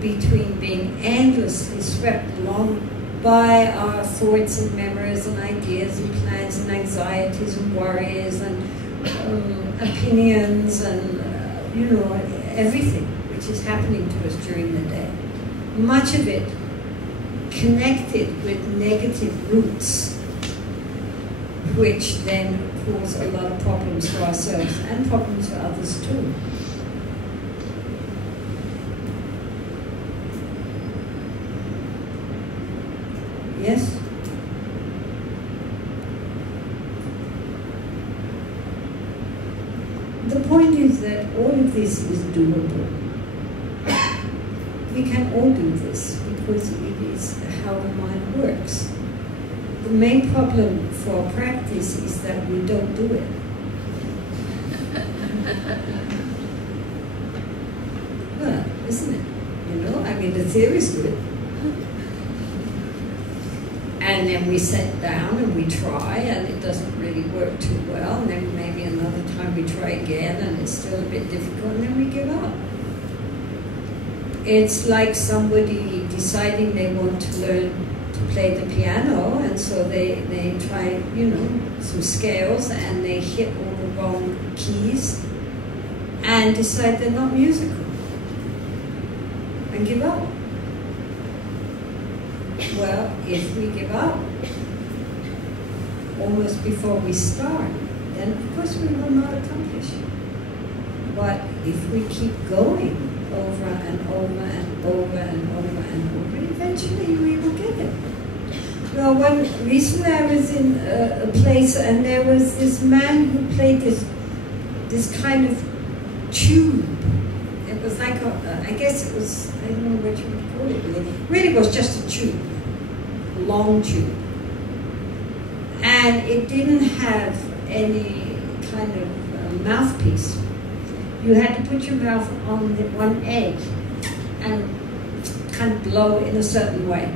between being endlessly swept along by our thoughts and memories and ideas and plans and anxieties and worries and opinions and everything which is happening to us during the day. Much of it connected with negative roots, which then cause a lot of problems for ourselves and problems for others too. Yes? The point is that all of this is doable. We can all do this because it is how the mind works. The main problem for practice is that we don't do it. Well, isn't it? The theory is good. And then we sit down and we try and it doesn't really work too well, and then maybe another time we try again and it's still a bit difficult, and then we give up. It's like somebody deciding they want to learn to play the piano, and so they try, some scales, and they hit all the wrong keys and decide they're not musical and give up. Well, if we give up almost before we start, then of course we will not accomplish it. But if we keep going over and over and over and over and over, eventually we will get it. Well, recently I was in a place and there was this man who played this kind of tube. It was like I guess it was, I don't know what you would call it really. Really was just a tube, a long tube. And it didn't have any kind of mouthpiece. You had to put your mouth on the one edge and kind of blow in a certain way.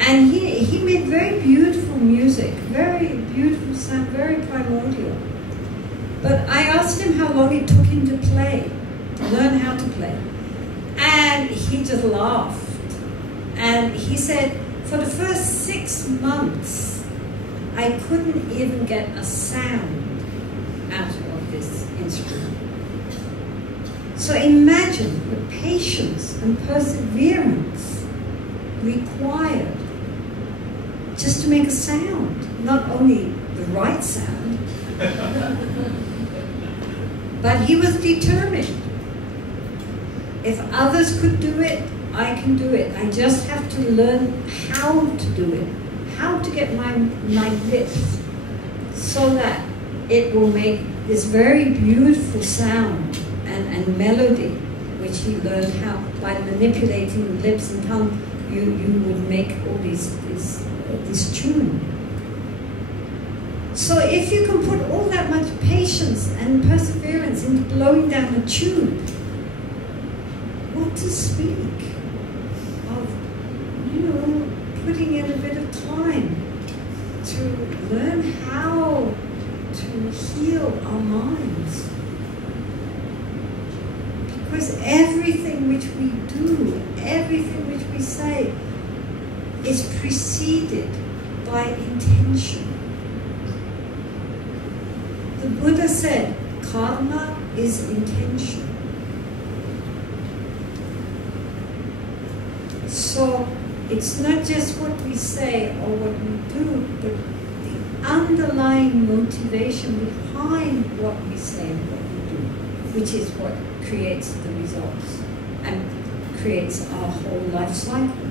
And he made very beautiful music, very beautiful sound, very primordial. But I asked him how long it took him to play, learn how to play. And he just laughed. And he said, for the first 6 months, I couldn't even get a sound out of this instrument. So imagine the patience and perseverance required just to make a sound, not only the right sound, but he was determined. If others could do it, I can do it. I just have to learn how to do it, how to get my lips so that it will make this very beautiful sound and melody, which he learned how, by manipulating the lips and tongue, you would make all this tune. So if you can put all that much patience and perseverance into blowing down a tube, what to speak of, putting in a bit of time to learn how to heal our minds. Because everything which we do, everything which we say, is preceded by intention. The Buddha said, karma is intention. So it's not just what we say or what we do, but the underlying motivation behind what we say and what we do, which is what creates the results and creates our whole life cycle.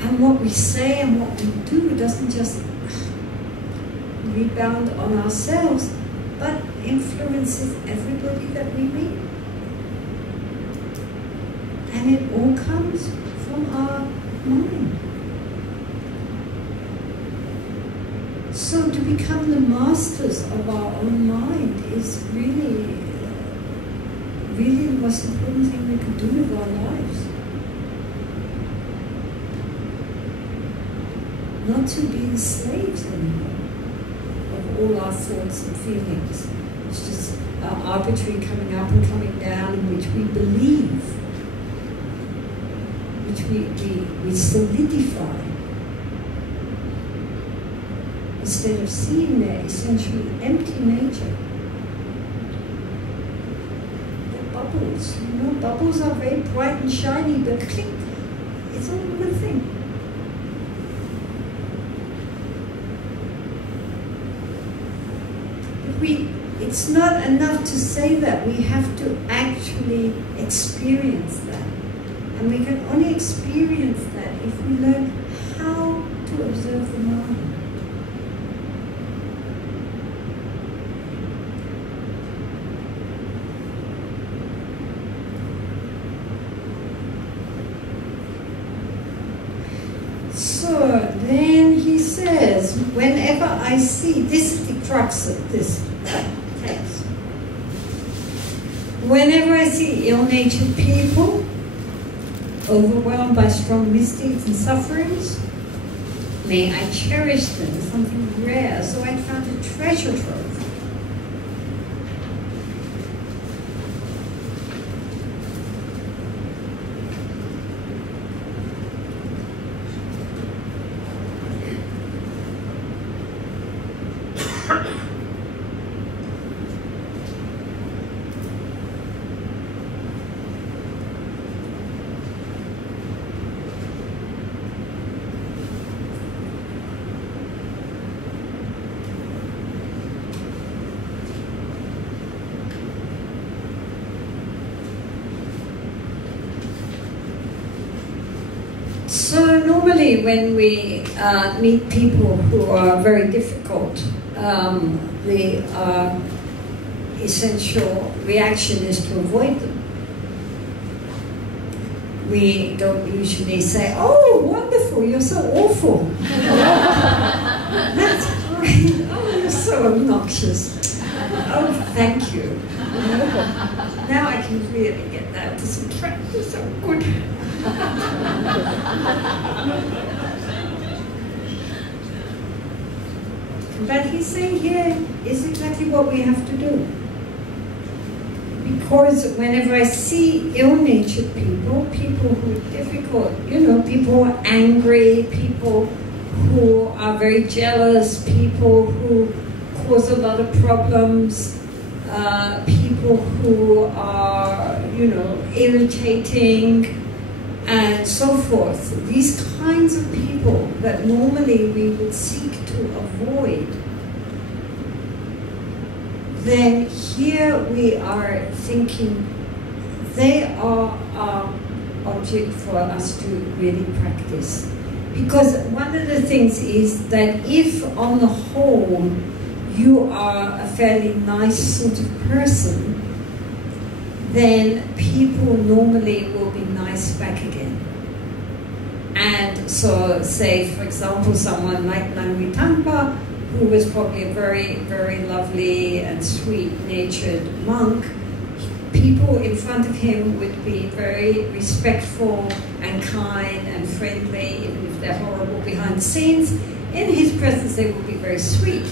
And what we say and what we do doesn't just rebound on ourselves, but influences everybody that we meet. And it all comes from our mind. So to become the masters of our own mind is really, really the most important thing we can do with our lives. Not to be the slaves anymore of all our thoughts and feelings. It's just arbitrary coming up and coming down, which we believe, which we solidify, instead of seeing their essentially empty nature. They're bubbles. Bubbles are very bright and shiny, but click, it's all one thing. It's not enough to say that, we have to actually experience that. And we can only experience that if we learn how to observe the mind. So then he says, whenever I see, this is the crux of this text. Whenever I see ill-natured people overwhelmed by strong misdeeds and sufferings, may I cherish them as something rare, so I found a treasure trove. So normally when we meet people who are very difficult, the essential reaction is to avoid them. We don't usually say, oh, wonderful, you're so awful. That's great. Oh, you're so obnoxious. Oh, thank you. Now I can really get down to some practice. So good. But he's saying here is exactly what we have to do. Because whenever I see ill-natured people, people who are difficult, people who are angry, people who are very jealous, people who cause a lot of problems, people who are, irritating, and so forth. These kinds of people that normally we would seek to avoid, then here we are thinking they are our object for us to really practice. Because one of the things is that if on the whole you are a fairly nice sort of person, then people normally will be nice back again. And so, say, for example, someone like Nangri Tangpa, who was probably a very, very lovely and sweet-natured monk, people in front of him would be very respectful and kind and friendly, even if they're horrible behind the scenes. In his presence, they will be very sweet.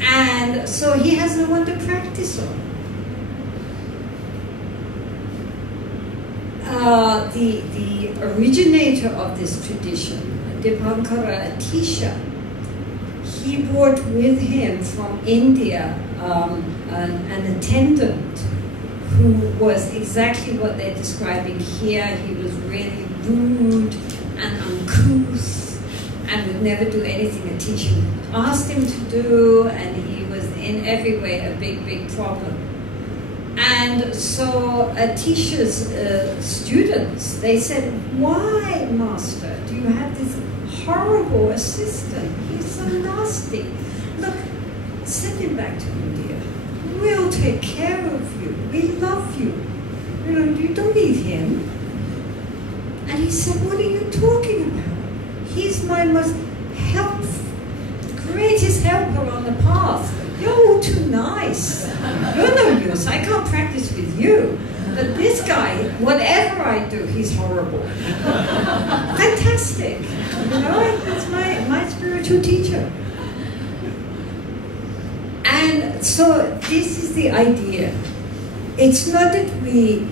And so he has no one to practice on. The originator of this tradition, Dipankara Atisha, he brought with him from India an attendant who was exactly what they're describing here. He was really rude and uncouth and would never do anything Atisha asked him to do, and he was in every way a big, big problem. And so Atisha's students, they said, "Why, Master, do you have this horrible assistant? He's so nasty. Look, send him back to India. We'll take care of you. We love you. You know, you don't need him." And he said, "What are you talking about? He's my most greatest helper on the path. You're all too nice. You're no use. I can't practice with you. But this guy, whatever I do, he's horrible." Fantastic. You know, that's my spiritual teacher. And so this is the idea. It's not that we,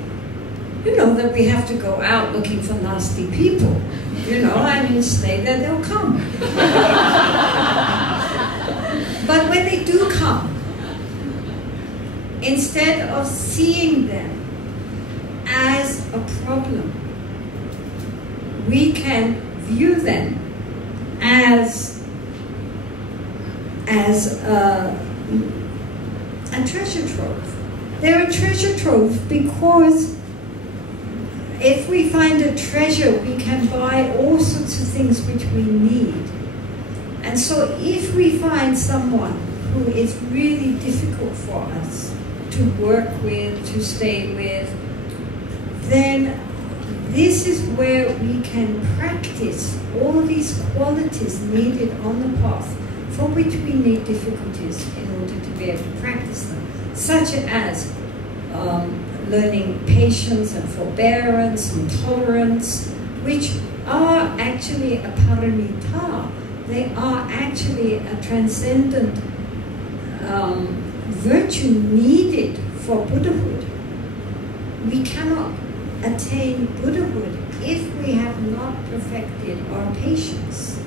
that we have to go out looking for nasty people. I mean, stay there, they'll come. But when they do come, instead of seeing them as a problem, we can view them as a treasure trove. They're a treasure trove because if we find a treasure, we can buy all sorts of things which we need. And so if we find someone who is really difficult for us to work with, to stay with, then this is where we can practice all these qualities needed on the path for which we need difficulties in order to be able to practice them, such as learning patience and forbearance and tolerance, which are actually a paramita. They are actually a transcendent virtue needed for Buddhahood. We cannot attain Buddhahood if we have not perfected our patience.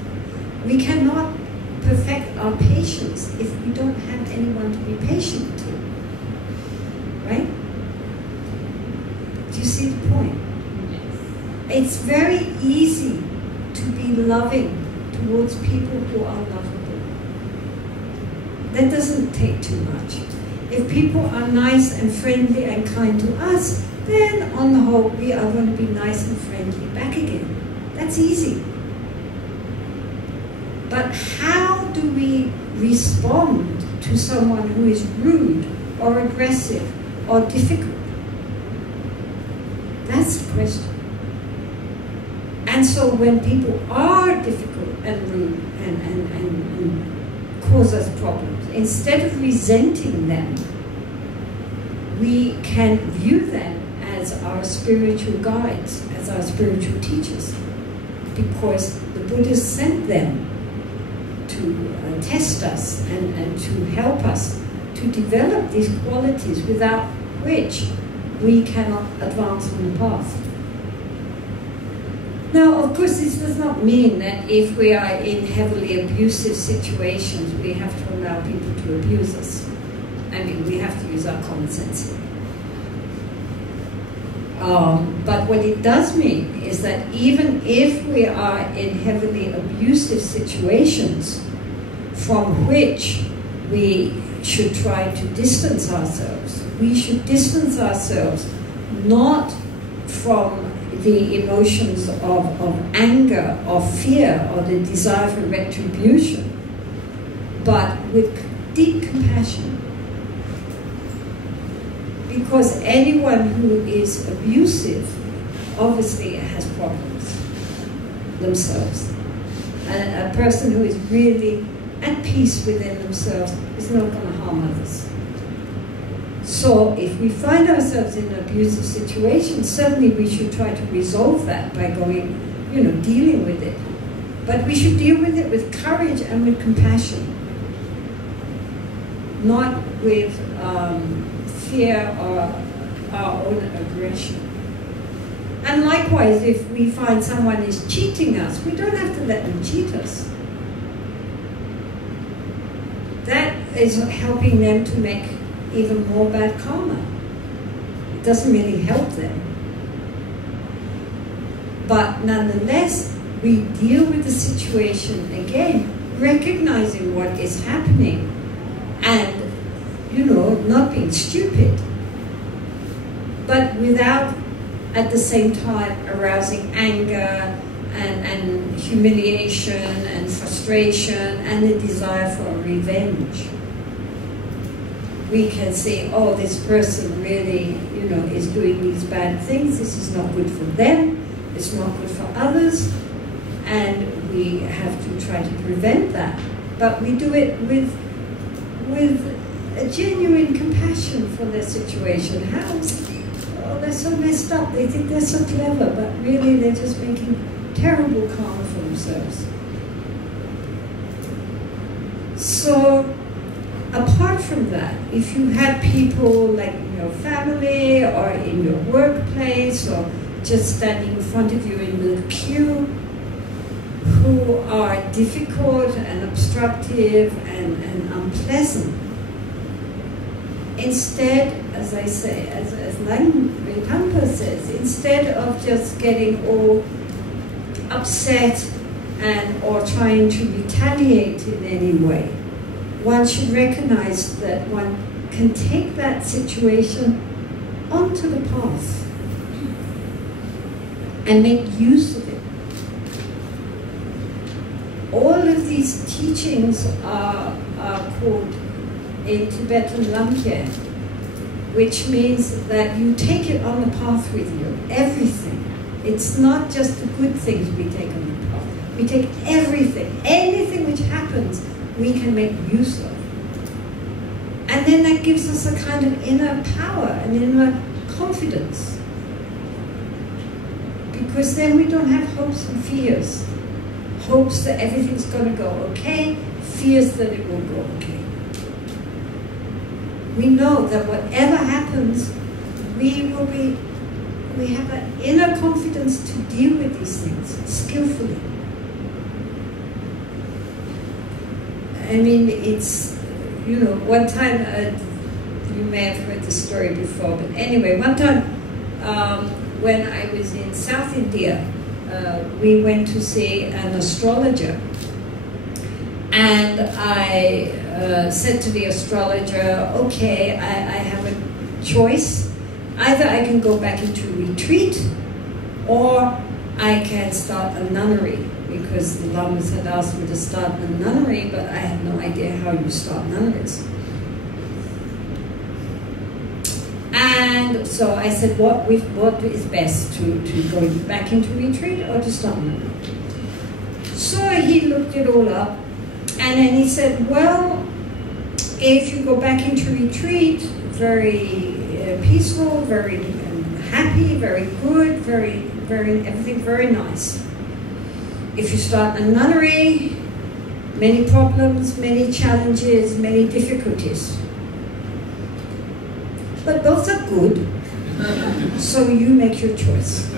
We cannot perfect our patience if we don't have anyone to be patient to. Right? Do you see the point? It's very easy to be loving towards people who are lovable. That doesn't take too much. If people are nice and friendly and kind to us, then on the whole we are going to be nice and friendly back again. That's easy. But how do we respond to someone who is rude or aggressive or difficult? That's the question. And so when people are difficult and rude and cause us problems, instead of resenting them, we can view them as our spiritual guides, as our spiritual teachers, because the Buddha sent them to test us and to help us to develop these qualities without which we cannot advance on the path. Now, of course, this does not mean that if we are in heavily abusive situations, we have to allow people to abuse us. I mean, we have to use our common sense here. But what it does mean is that even if we are in heavily abusive situations from which we should try to distance ourselves, we should distance ourselves not from the emotions of anger or fear or the desire for retribution, but with deep compassion. Because anyone who is abusive obviously has problems themselves. And a person who is really at peace within themselves is not going to harm others. So if we find ourselves in an abusive situation, certainly we should try to resolve that by going, dealing with it. But we should deal with it with courage and with compassion, not with fear or our own aggression. And likewise, if we find someone is cheating us, we don't have to let them cheat us. That is helping them to make even more bad karma. It doesn't really help them. But nonetheless, we deal with the situation again, recognizing what is happening and, not being stupid, but without at the same time arousing anger and humiliation and frustration and a desire for revenge. We can say, oh, this person really, is doing these bad things. This is not good for them. It's not good for others. And we have to try to prevent that. But we do it with a genuine compassion for their situation. Oh, they're so messed up. They think they're so clever, but really they're just making terrible karma for themselves. So, apart from that, if you have people like in your family or in your workplace or just standing in front of you in the queue who are difficult and obstructive and unpleasant, instead, as I say, as Rinpoche says, instead of just getting all upset or trying to retaliate in any way, one should recognize that one can take that situation onto the path and make use of it. All of these teachings are called in Tibetan Lamkyen, which means that you take it on the path with you, everything. It's not just the good things we take on the path. We take everything, anything which happens, we can make use of. And then that gives us a kind of inner power, an inner confidence. Because then we don't have hopes and fears. Hopes that everything's going to go okay, fears that it will go okay. We know that whatever happens, we have an inner confidence to deal with these things skillfully. I mean, it's, one time, you may have heard the story before, but anyway, one time when I was in South India, we went to see an astrologer. And I said to the astrologer, okay, I have a choice. Either I can go back into retreat, or I can start a nunnery, because the lamas had asked me to start a nunnery, but I had no idea how you start nunneries. And so I said, what is best, to go back into retreat or to start a nunnery? So he looked it all up. And then he said, well, if you go back into retreat, very peaceful, very happy, very good, everything very nice. If you start a nunnery, many problems, many challenges, many difficulties. But both are good, so you make your choice.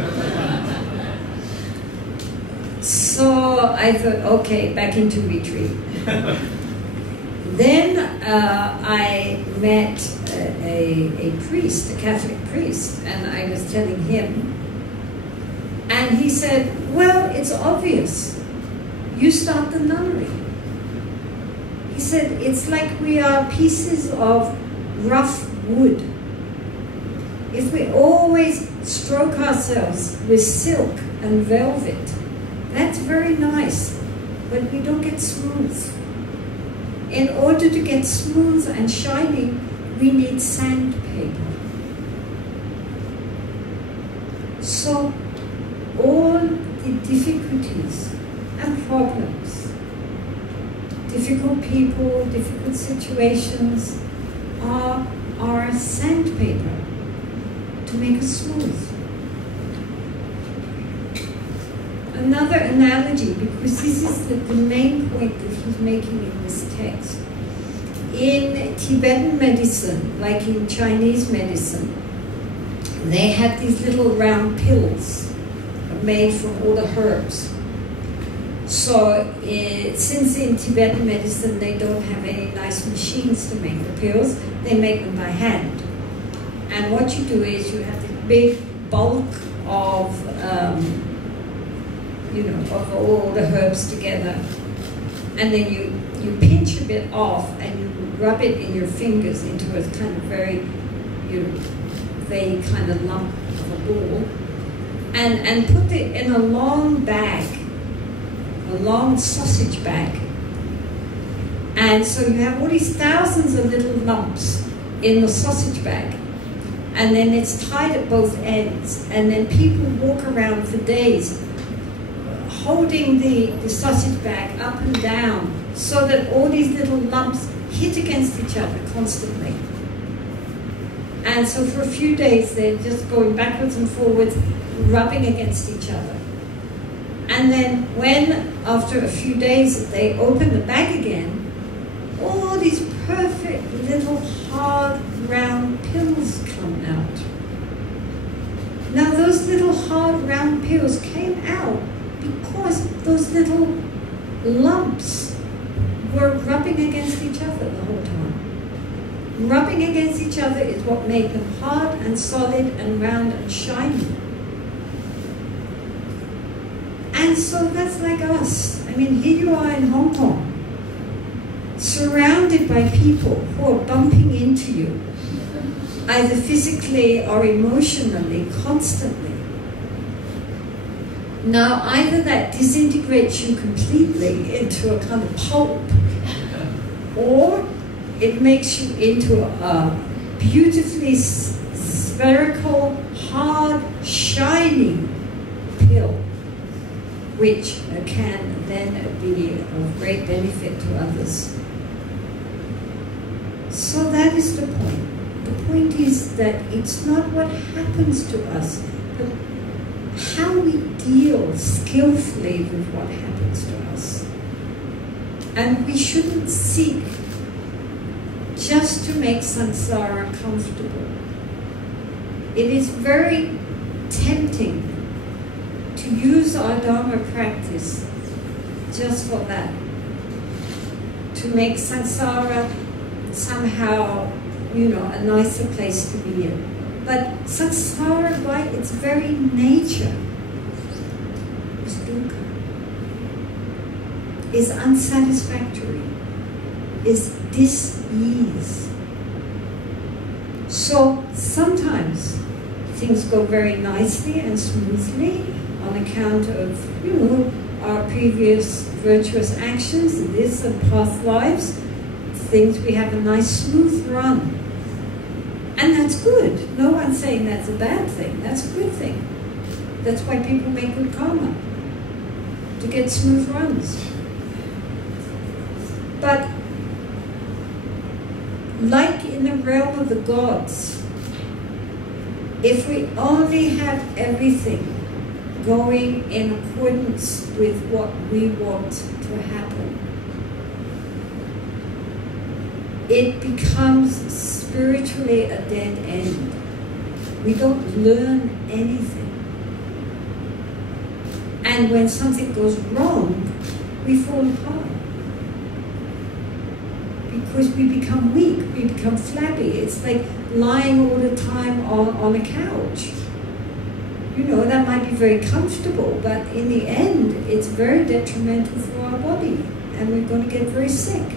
So I thought, okay, back into retreat. Then I met a a priest, a Catholic priest, and I was telling him, and he said, well, it's obvious. You start the nunnery. He said, it's like we are pieces of rough wood. If we always stroke ourselves with silk and velvet, that's very nice, but we don't get smooth. In order to get smooth and shiny, we need sandpaper. So all the difficulties and problems, difficult people, difficult situations, are sandpaper to make us smooth. Another analogy, because this is the main point that he's making in this text. In Tibetan medicine, like in Chinese medicine, they had these little round pills made from all the herbs. So since in Tibetan medicine they don't have any nice machines to make the pills, they make them by hand. And what you do is you have this big bulk of of all the herbs together, and then you pinch a bit off and you rub it in your fingers into a kind of very vague kind of lump of a ball, and put it in a long bag, a long sausage bag. And so you have all these thousands of little lumps in the sausage bag, and then it's tied at both ends, and then people walk around for days holding the sausage bag up and down so that all these little lumps hit against each other constantly. And so for a few days they're just going backwards and forwards, rubbing against each other. And then when, after a few days, they open the bag again, all these perfect little hard round pills come out. Now those little hard round pills came out because those little lumps were rubbing against each other the whole time. Rubbing against each other is what made them hard and solid and round and shiny. And so that's like us. I mean, here you are in Hong Kong, surrounded by people who are bumping into you, either physically or emotionally, constantly. Now, either that disintegrates you completely into a kind of pulp, or it makes you into a beautifully spherical, hard, shiny pill, which can then be of great benefit to others. So that is the point. The point is that it's not what happens to us, but how we deal skillfully with what happens to us. And we shouldn't seek just to make samsara comfortable. It is very tempting to use our Dharma practice just for that, to make samsara somehow, a nicer place to be in. But samsara, by its very nature, is dukkha, is unsatisfactory, is dis-ease. So sometimes things go very nicely and smoothly on account of our previous virtuous actions, this and past lives. Things, we have a nice smooth run. And that's good. No one's saying that's a bad thing. That's a good thing. That's why people make good karma, to get smooth runs. But like in the realm of the gods, if we only have everything going in accordance with what we want to happen, it becomes spiritually a dead end. We don't learn anything. And when something goes wrong, we fall apart. Because we become weak, we become become flabby. It's like lying all the time on a couch. You know, that might be very comfortable, but in the end, it's very detrimental for our body, and we're going to get very sick.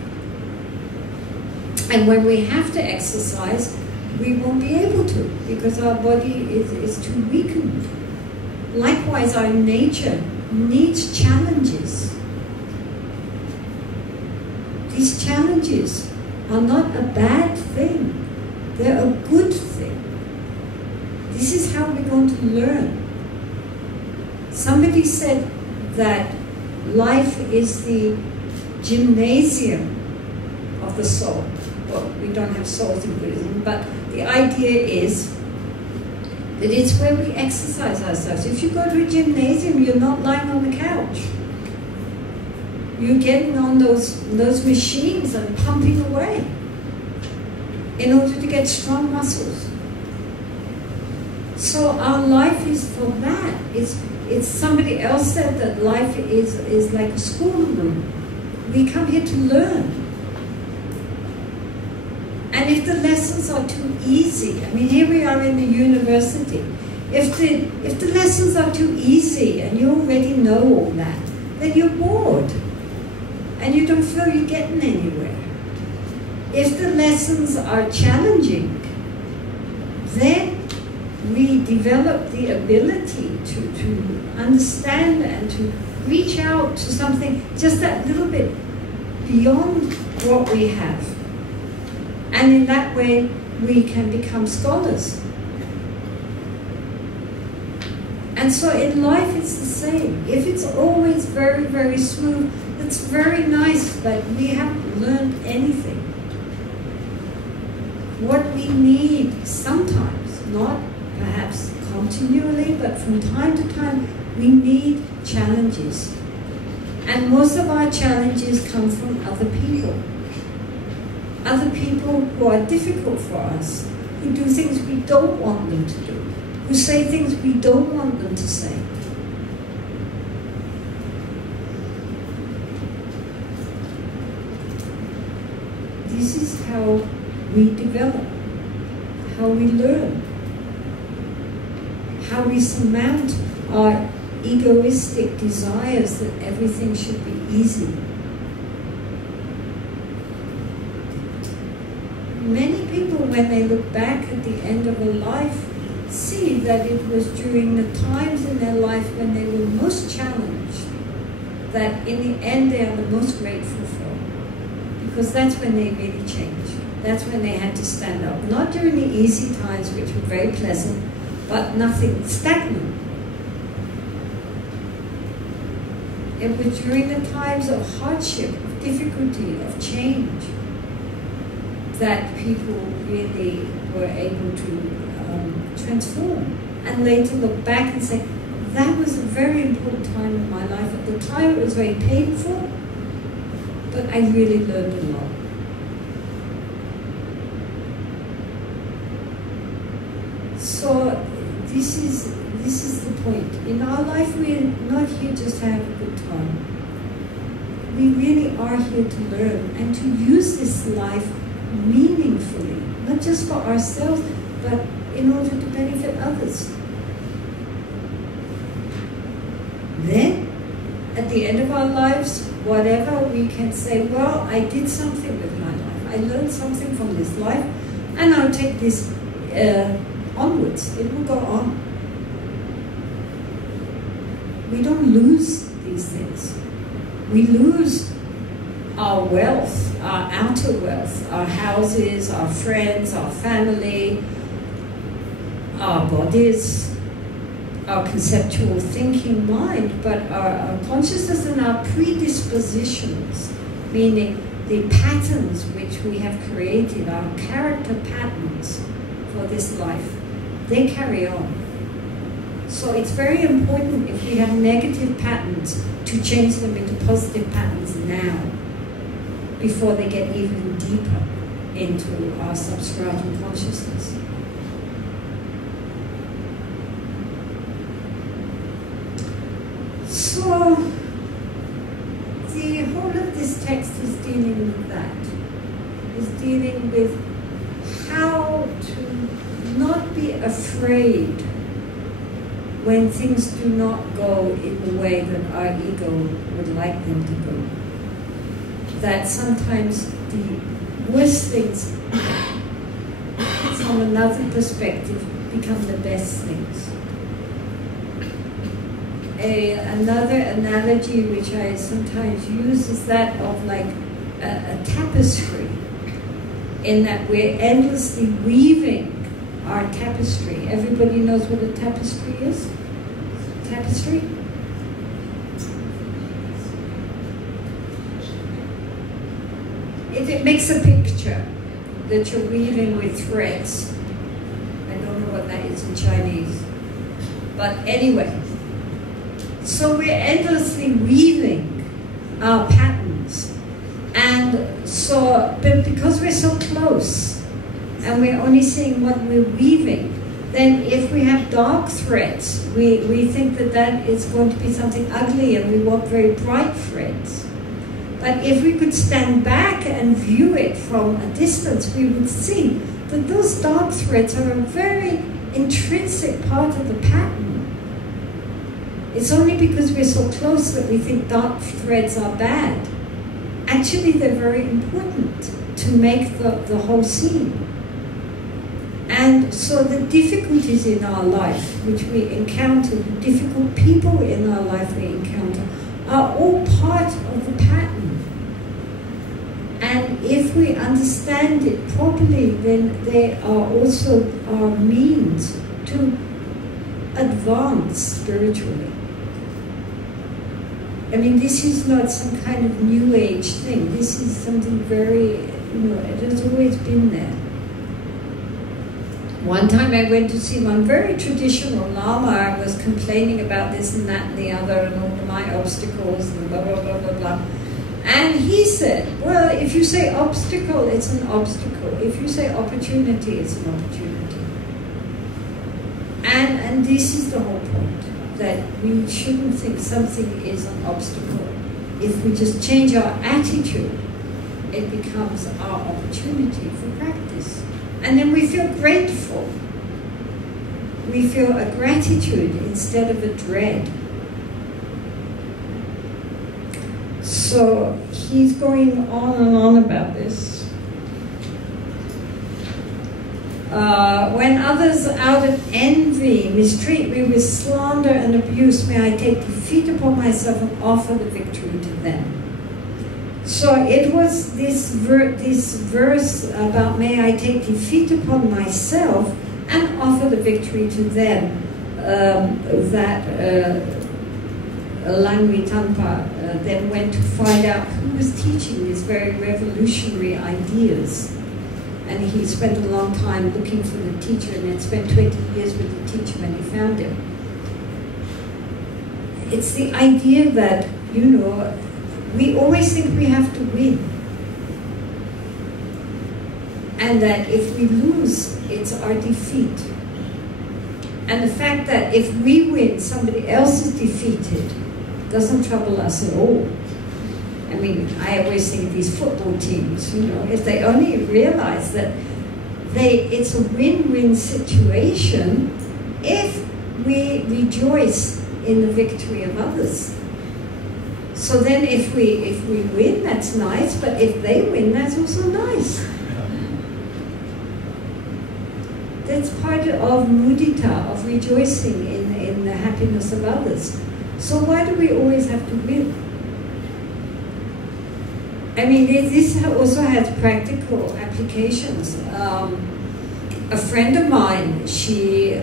And when we have to exercise, we won't be able to, because our body is too weakened. Likewise, our nature needs challenges. These challenges are not a bad thing. They're a good thing. This is how we're going to learn. Somebody said that life is the gymnasium of the soul. Well, we don't have souls in Buddhism, but the idea is that it's where we exercise ourselves. If you go to a gymnasium, you're not lying on the couch. You're getting on those machines and pumping away in order to get strong muscles. So our life is for that. It's somebody else said that life is like a schoolroom. We come here to learn. And if the lessons are too easy, I mean, here we are in the university. If the lessons are too easy and you already know all that, then you're bored and you don't feel you're getting anywhere. If the lessons are challenging, then we develop the ability to understand and to reach out to something just that little bit beyond what we have. And in that way, we can become scholars. And so in life, it's the same. If it's always very, very smooth, it's very nice, but we haven't learned anything. What we need sometimes, not perhaps continually, but from time to time, we need challenges. And most of our challenges come from other people. Other people who are difficult for us, who do things we don't want them to do, who say things we don't want them to say. This is how we develop, how we learn, how we surmount our egoistic desires that everything should be easy. Many people, when they look back at the end of a life, see that it was during the times in their life when they were most challenged that in the end they are the most grateful for. Because that's when they really changed. That's when they had to stand up. Not during the easy times, which were very pleasant, but nothing stagnant. It was during the times of hardship, of difficulty, of change, that people really were able to transform. And later look back and say, that was a very important time in my life. At the time it was very painful, but I really learned a lot. So this is the point. In our life, we're not here just to have a good time. We really are here to learn and to use this life meaningfully, not just for ourselves, but in order to benefit others. Then, at the end of our lives, whatever we can say, well, I did something with my life. I learned something from this life, and I'll take this onwards. It will go on. We don't lose these things. We lose our wealth, our outer wealth, our houses, our friends, our family, our bodies, our conceptual thinking mind, but our consciousness and our predispositions, meaning the patterns which we have created, our character patterns for this life, they carry on. So it's very important, if we have negative patterns, to change them into positive patterns now, before they get even deeper into our substratum consciousness. So the whole of this text is dealing with that, is dealing with afraid when things do not go in the way that our ego would like them to go. That sometimes the worst things, from another perspective, become the best things. Another analogy which I sometimes use is that of like a tapestry, in that we're endlessly weaving our tapestry. Everybody knows what a tapestry is? Tapestry? It makes a picture that you're weaving with threads. I don't know what that is in Chinese. But anyway, so we're endlessly weaving our patterns. And so, but because we're so close, and we're only seeing what we're weaving, then if we have dark threads, we think that that is going to be something ugly, and we want very bright threads. But if we could stand back and view it from a distance, we would see that those dark threads are a very intrinsic part of the pattern. It's only because we're so close that we think dark threads are bad. Actually, they're very important to make the whole scene. And so the difficulties in our life which we encounter, the difficult people in our life we encounter, are all part of the pattern. And if we understand it properly, then they are also our means to advance spiritually. I mean, this is not some kind of new age thing. This is something very, it has always been there. One time I went to see one very traditional Lama. I was complaining about this and that and the other and all my obstacles and blah, blah, blah, blah, blah. And he said, well, if you say obstacle, it's an obstacle. If you say opportunity, it's an opportunity. And this is the whole point, that we shouldn't think something is an obstacle. If we just change our attitude, it becomes our opportunity for practice. And then we feel grateful. We feel a gratitude instead of a dread. So he's going on and on about this. When others out of envy mistreat me with slander and abuse, may I take defeat upon myself and offer the victory to them. So it was this verse about may I take defeat upon myself and offer the victory to them, that Langri Tanpa then went to find out who was teaching these very revolutionary ideas. And he spent a long time looking for the teacher, and then spent 20 years with the teacher when he found him. It's the idea that, we always think we have to win. And that if we lose, it's our defeat. And the fact that if we win, somebody else is defeated, doesn't trouble us at all. I mean, I always think of these football teams, if they only realize that it's a win-win situation if we rejoice in the victory of others. So then if we win, that's nice, but if they win, that's also nice. That's part of mudita, of rejoicing in the happiness of others. So why do we always have to win? I mean, this also has practical applications. A friend of mine, she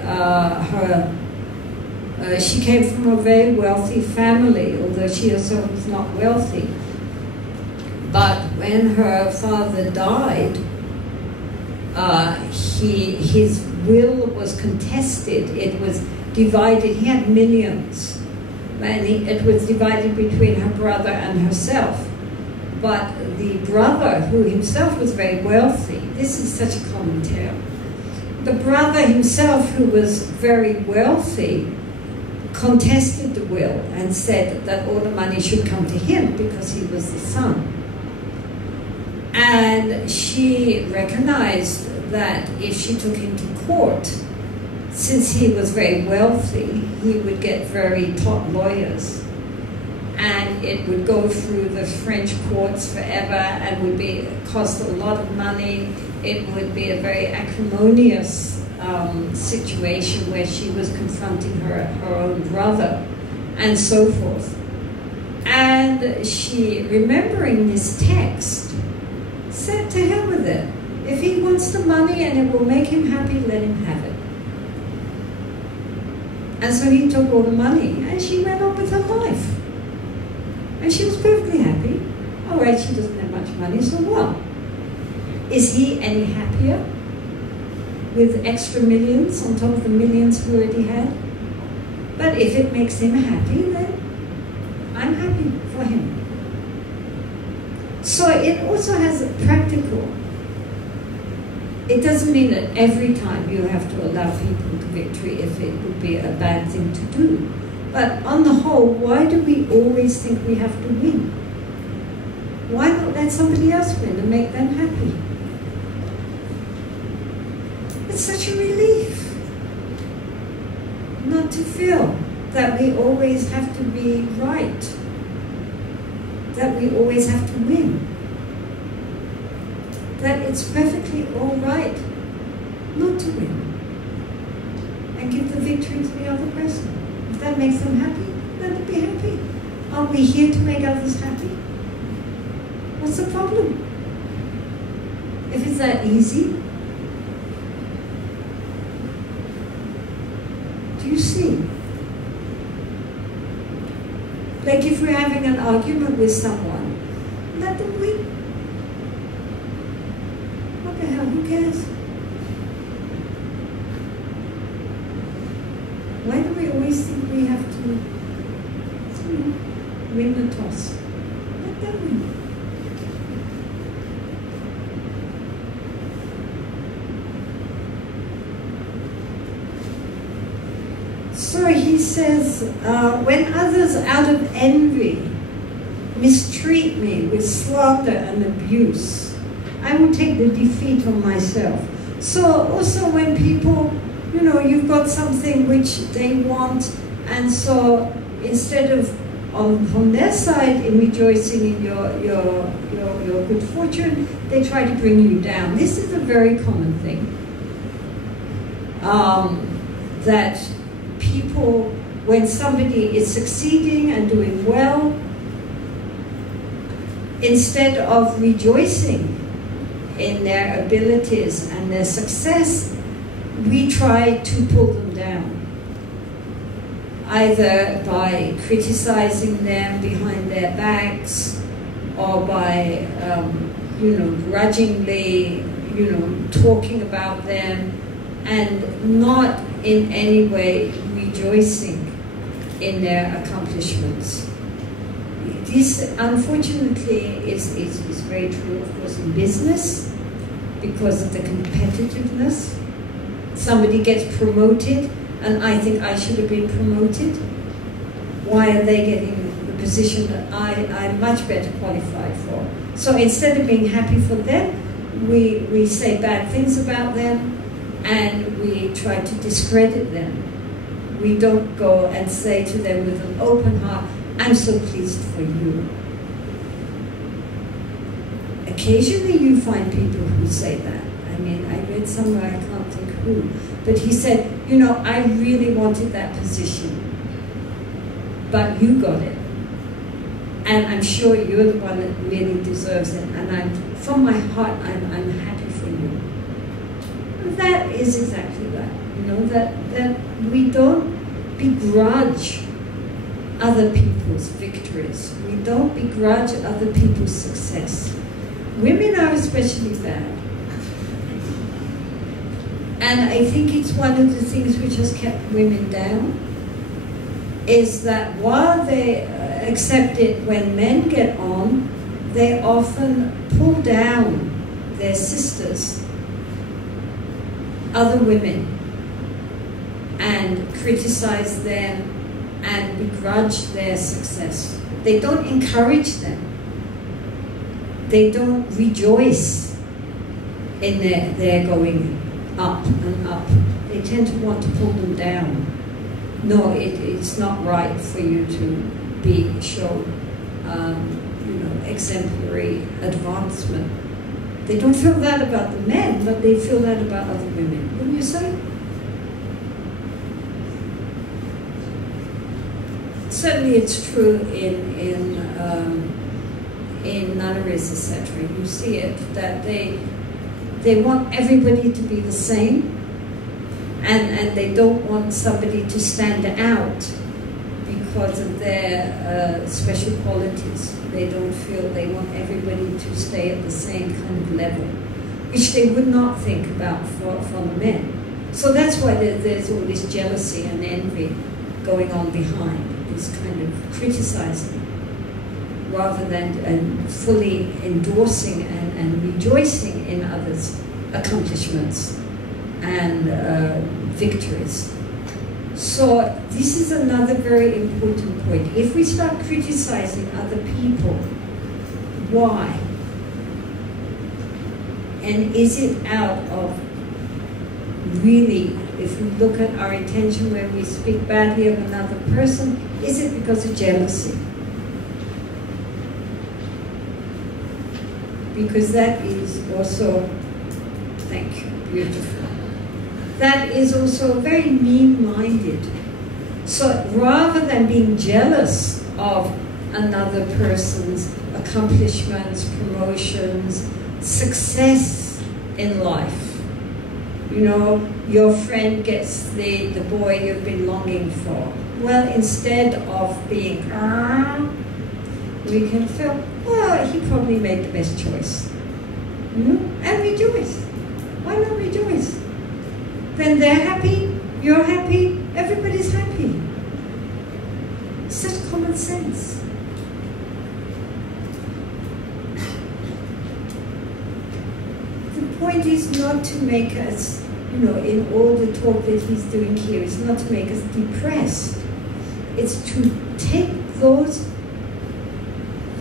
came from a very wealthy family, although she herself was not wealthy. But when her father died, his will was contested. It was divided. He had millions. And it was divided between her brother and herself. But the brother, who himself was very wealthy, this is such a common tale. The brother himself, who was very wealthy, contested the will and said that all the money should come to him because he was the son. And she recognized that if she took him to court, since he was very wealthy, he would get very top lawyers, and it would go through the French courts forever and would cost a lot of money. It would be a very acrimonious situation where she was confronting her own brother and so forth. And she, remembering this text, said, to hell with it. If he wants the money and it will make him happy, let him have it. And so he took all the money and she went on with her life. And she was perfectly happy. All right, she doesn't have much money, so what? Is he any happier with extra millions on top of the millions he already had? But if it makes him happy, then I'm happy for him. So it also has a practical. It doesn't mean that every time you have to allow people to victory if it would be a bad thing to do. But on the whole, why do we always think we have to win? Why not let somebody else win and make them happy? It's such a relief not to feel that we always have to be right, that we always have to win, that it's perfectly all right not to win, and give the victory to the other person. If that makes them happy, let them be happy. Aren't we here to make others happy? What's the problem? If it's that easy, do you see? Like if we're having an argument with someone, let them win. What the hell, who cares? Why do we always think we have to win the toss? Let them win. So he says, when others out of envy mistreat me with slander and abuse, I will take the defeat on myself. So also when people, you know, you've got something which they want, and so instead of on their side in rejoicing in your good fortune, they try to bring you down. This is a very common thing. That people, when somebody is succeeding and doing well, instead of rejoicing in their abilities and their success, we try to pull them down, either by criticizing them behind their backs, or by, grudgingly, talking about them, and not in any way rejoicing in their accomplishments. This, unfortunately, is very true, of course, in business, because of the competitiveness. Somebody gets promoted, and I think I should have been promoted. Why are they getting the position that I'm much better qualified for? So instead of being happy for them, we say bad things about them, and we try to discredit them. We don't go and say to them with an open heart, I'm so pleased for you. Occasionally you find people who say that. I mean, I read somewhere, I can't think who, but he said, I really wanted that position, but you got it. And I'm sure you're the one that really deserves it, and from my heart, I'm happy for you. That is exactly that, that we don't begrudge other people's victories. We don't begrudge other people's success. Women are especially bad. And I think it's one of the things which has kept women down, is that while they accept it when men get on, they often pull down their sisters, other women, and criticize them and begrudge their success. They don't encourage them. They don't rejoice in their going up and up. They tend to want to pull them down. No, it's not right for you to show exemplary advancement. They don't feel that about the men, but they feel that about other women. Wouldn't you say? Certainly, it's true in nunneries, etc. You see it that they want everybody to be the same, and they don't want somebody to stand out because of their special qualities. They don't feel they want everybody to stay at the same kind of level, which they would not think about for the men. So that's why there's all this jealousy and envy going on behind, this kind of criticizing, rather than fully endorsing and rejoicing in others' accomplishments and victories. So this is another very important point. If we start criticizing other people, why? And is it out of really, if we look at our intention when we speak badly of another person, is it because of jealousy? Because that is also, thank you, beautiful. That is also very mean-minded. So rather than being jealous of another person's accomplishments, promotions, success in life, you know, your friend gets the boy you've been longing for. Well, instead of being, we can feel, well, he probably made the best choice. And rejoice. Why not rejoice? Then they're happy, you're happy, everybody's happy. Such common sense. The point is not to make us, in all the talk that he's doing here, is not to make us depressed. It's to take those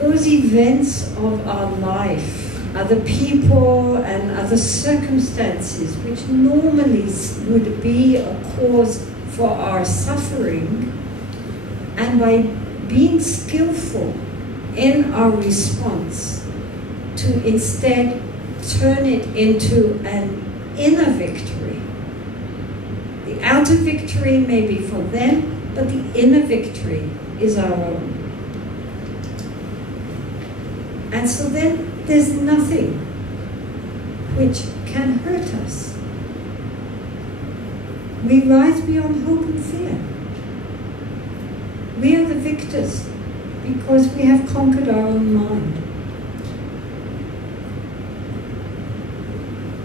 events of our life, other people and other circumstances, which normally would be a cause for our suffering, and by being skillful in our response, to instead turn it into an inner victory. The outer victory may be for them, but the inner victory is our own. And so then there's nothing which can hurt us. We rise beyond hope and fear. We are the victors because we have conquered our own mind.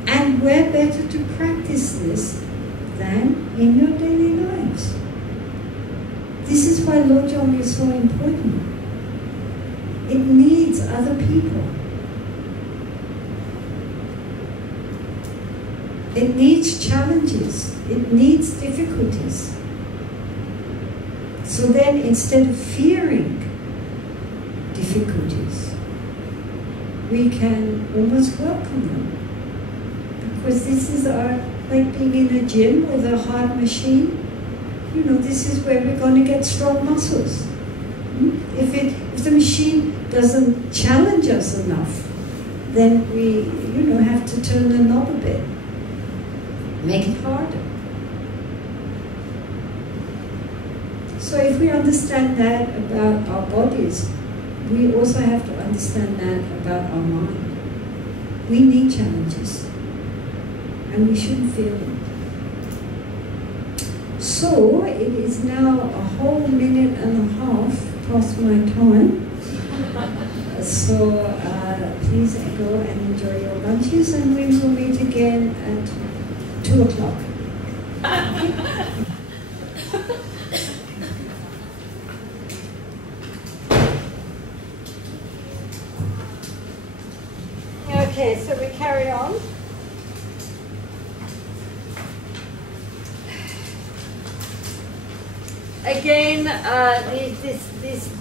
And where better to practice this than in your daily lives? This is why Lojong is so important. It needs other people. It needs challenges. It needs difficulties. So then, instead of fearing difficulties, we can almost welcome them. Because this is like being in a gym with a hard machine. This is where we're going to get strong muscles. If the machine doesn't challenge us enough, then we, have to turn the knob a bit. Make it harder. So if we understand that about our bodies, we also have to understand that about our mind. We need challenges, and we shouldn't fear them. So it is now a whole minute and a half past my time. So please go and enjoy your lunches, and we will meet again at 2 o'clock. Okay, so we carry on. Again,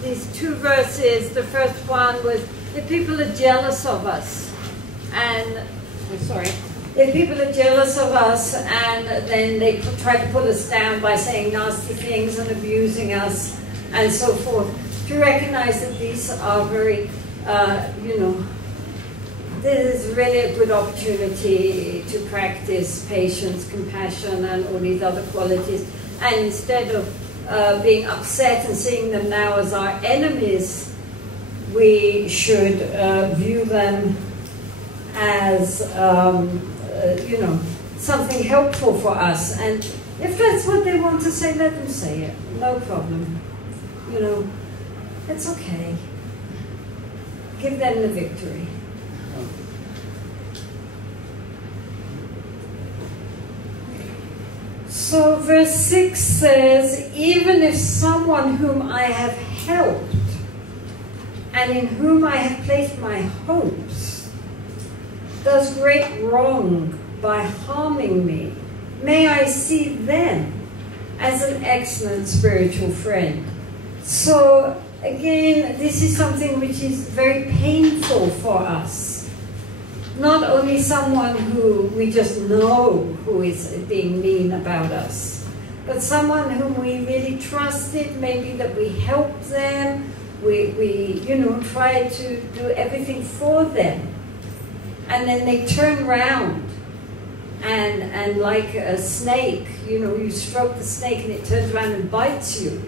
these two verses, the first one was, the people are jealous of us. And, sorry. if people are jealous of us and then they try to put us down by saying nasty things and abusing us and so forth, to recognize that these are very, this is really a good opportunity to practice patience, compassion, and all these other qualities. And instead of being upset and seeing them now as our enemies, we should view them as, something helpful for us. And if that's what they want to say, let them say it. No problem. It's okay. Give them the victory. So verse 6 says, even if someone whom I have helped and in whom I have placed my hopes does great wrong by harming me, may I see them as an excellent spiritual friend. So again, this is something which is very painful for us. Not only someone who we just know who is being mean about us, but someone whom we really trusted, maybe that we helped them, we try to do everything for them. And then they turn around and like a snake, you stroke the snake and it turns around and bites you.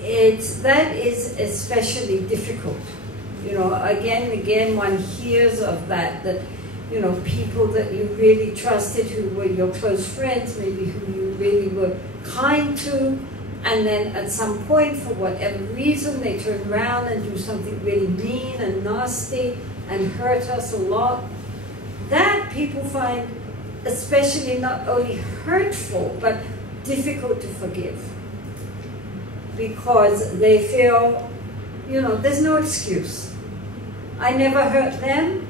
That is especially difficult. Again and again one hears of that people that you really trusted, who were your close friends, maybe who you really were kind to, and then at some point, for whatever reason, they turn around and do something really mean and nasty and hurt us a lot. That people find especially not only hurtful, but difficult to forgive. Because they feel, there's no excuse. I never hurt them.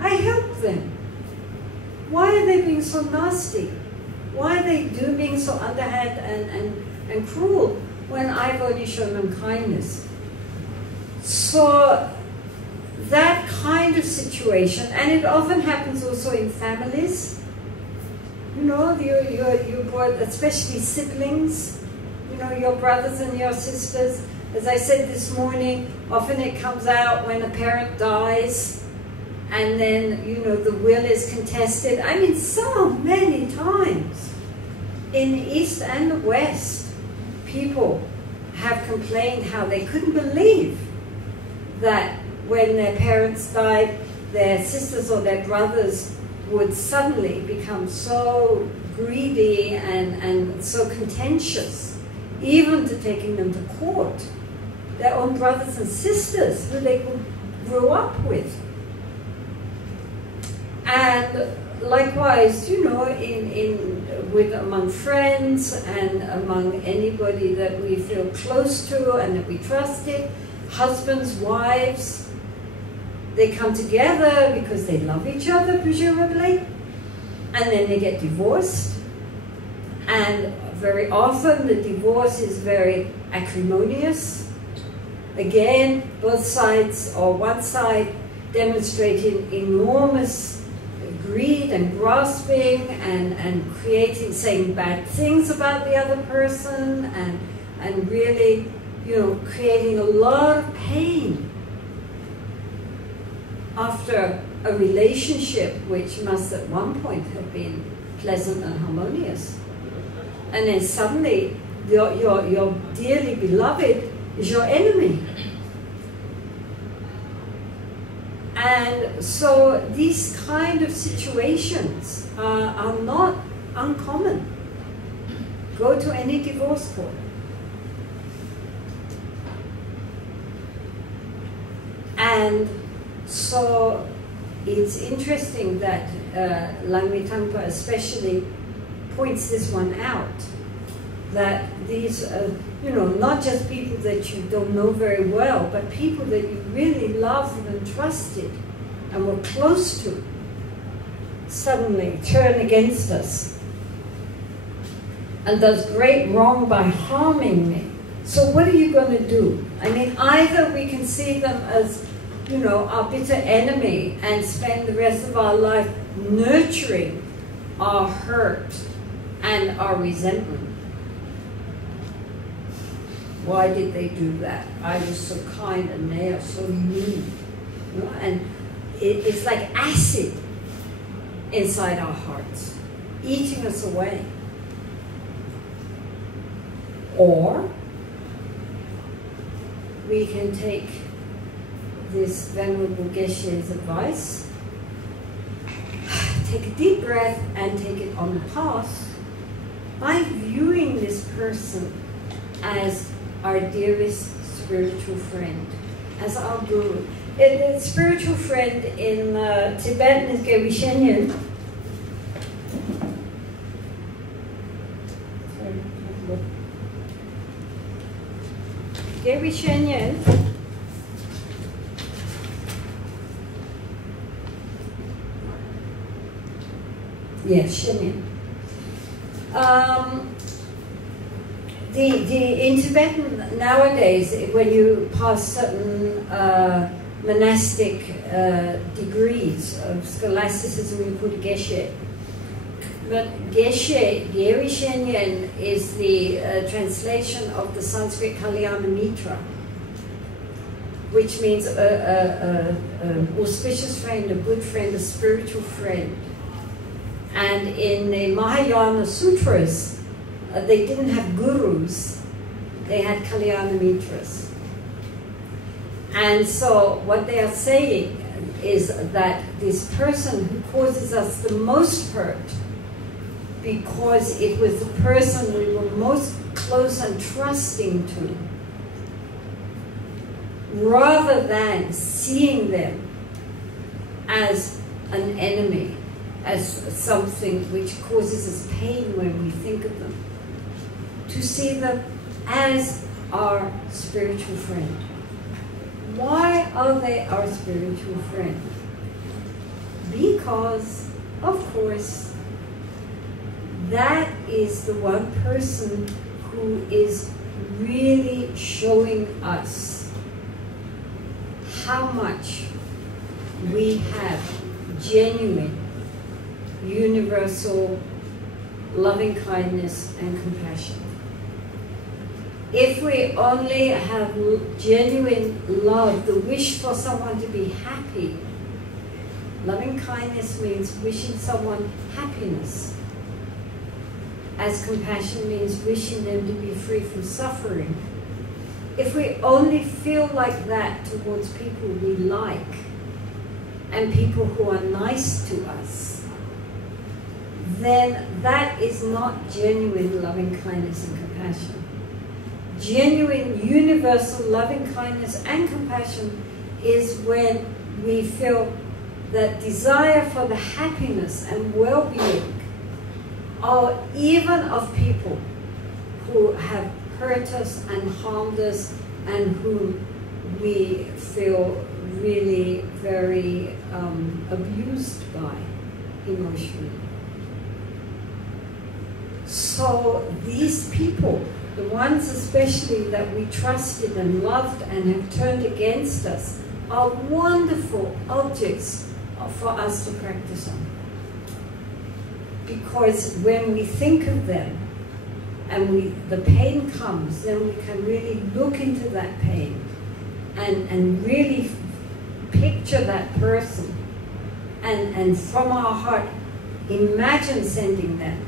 I helped them. Why are they being so nasty? Why are they being so underhand and cruel when I've only shown them kindness? So that kind of situation, and it often happens also in families, your boys, especially siblings, your brothers and your sisters. As I said this morning, often it comes out when a parent dies and then, the will is contested. I mean, so many times in the East and the West, people have complained how they couldn't believe that when their parents died, their sisters or their brothers would suddenly become so greedy and so contentious, even to taking them to court. Their own brothers and sisters who they grew up with. And likewise, among friends and among anybody that we feel close to and that we trusted, husbands, wives, they come together because they love each other, presumably, and then they get divorced. And very often the divorce is very acrimonious. Again, both sides, or one side, demonstrating enormous greed and grasping and saying bad things about the other person and really, creating a lot of pain after a relationship which must at one point have been pleasant and harmonious. And then suddenly, your dearly beloved is your enemy. And so these kind of situations are not uncommon. Go to any divorce court. And so it's interesting that Langmi Tangpa especially points this one out, that these not just people that you don't know very well, but people that you really loved and trusted and were close to, suddenly turn against us and does great wrong by harming me. So what are you going to do? I mean, either we can see them as you know, our bitter enemy and spend the rest of our life nurturing our hurt and our resentment. Why did they do that? I was so kind and they are so mean. You know? And it's like acid inside our hearts, eating us away. Or we can take this Venerable Geshe's advice, take a deep breath and take it on the path by viewing this person as our dearest spiritual friend, as our guru. The spiritual friend in Tibetan is Gyeri Shenyen. Gyeri Shenyen yes, Shenyen. In Tibetan nowadays, when you pass certain monastic degrees of scholasticism, you put Geshe. But Geshe, Gyeri Shenyen, is the translation of the Sanskrit Kalyana Mitra, which means an auspicious friend, a good friend, a spiritual friend. And in the Mahayana Sutras, they didn't have gurus, they had Kalyana Mitras. And so what they are saying is that this person who causes us the most hurt, because it was the person we were most close and trusting to, rather than seeing them as an enemy, as something which causes us pain when we think of them, to see them as our spiritual friend. Why are they our spiritual friend? Because, of course, that is the one person who is really showing us how much we have genuine, universal loving kindness and compassion. If we only have genuine love, the wish for someone to be happy, loving kindness means wishing someone happiness, as compassion means wishing them to be free from suffering. If we only feel like that towards people we like and people who are nice to us, then that is not genuine loving kindness and compassion. Genuine, universal loving kindness and compassion is when we feel that desire for the happiness and well-being, or even of people who have hurt us and harmed us and whom we feel really very abused by emotionally. So these people, the ones especially that we trusted and loved and have turned against us, are wonderful objects for us to practice on. Because when we think of them and the pain comes, then we can really look into that pain and really picture that person and from our heart imagine sending them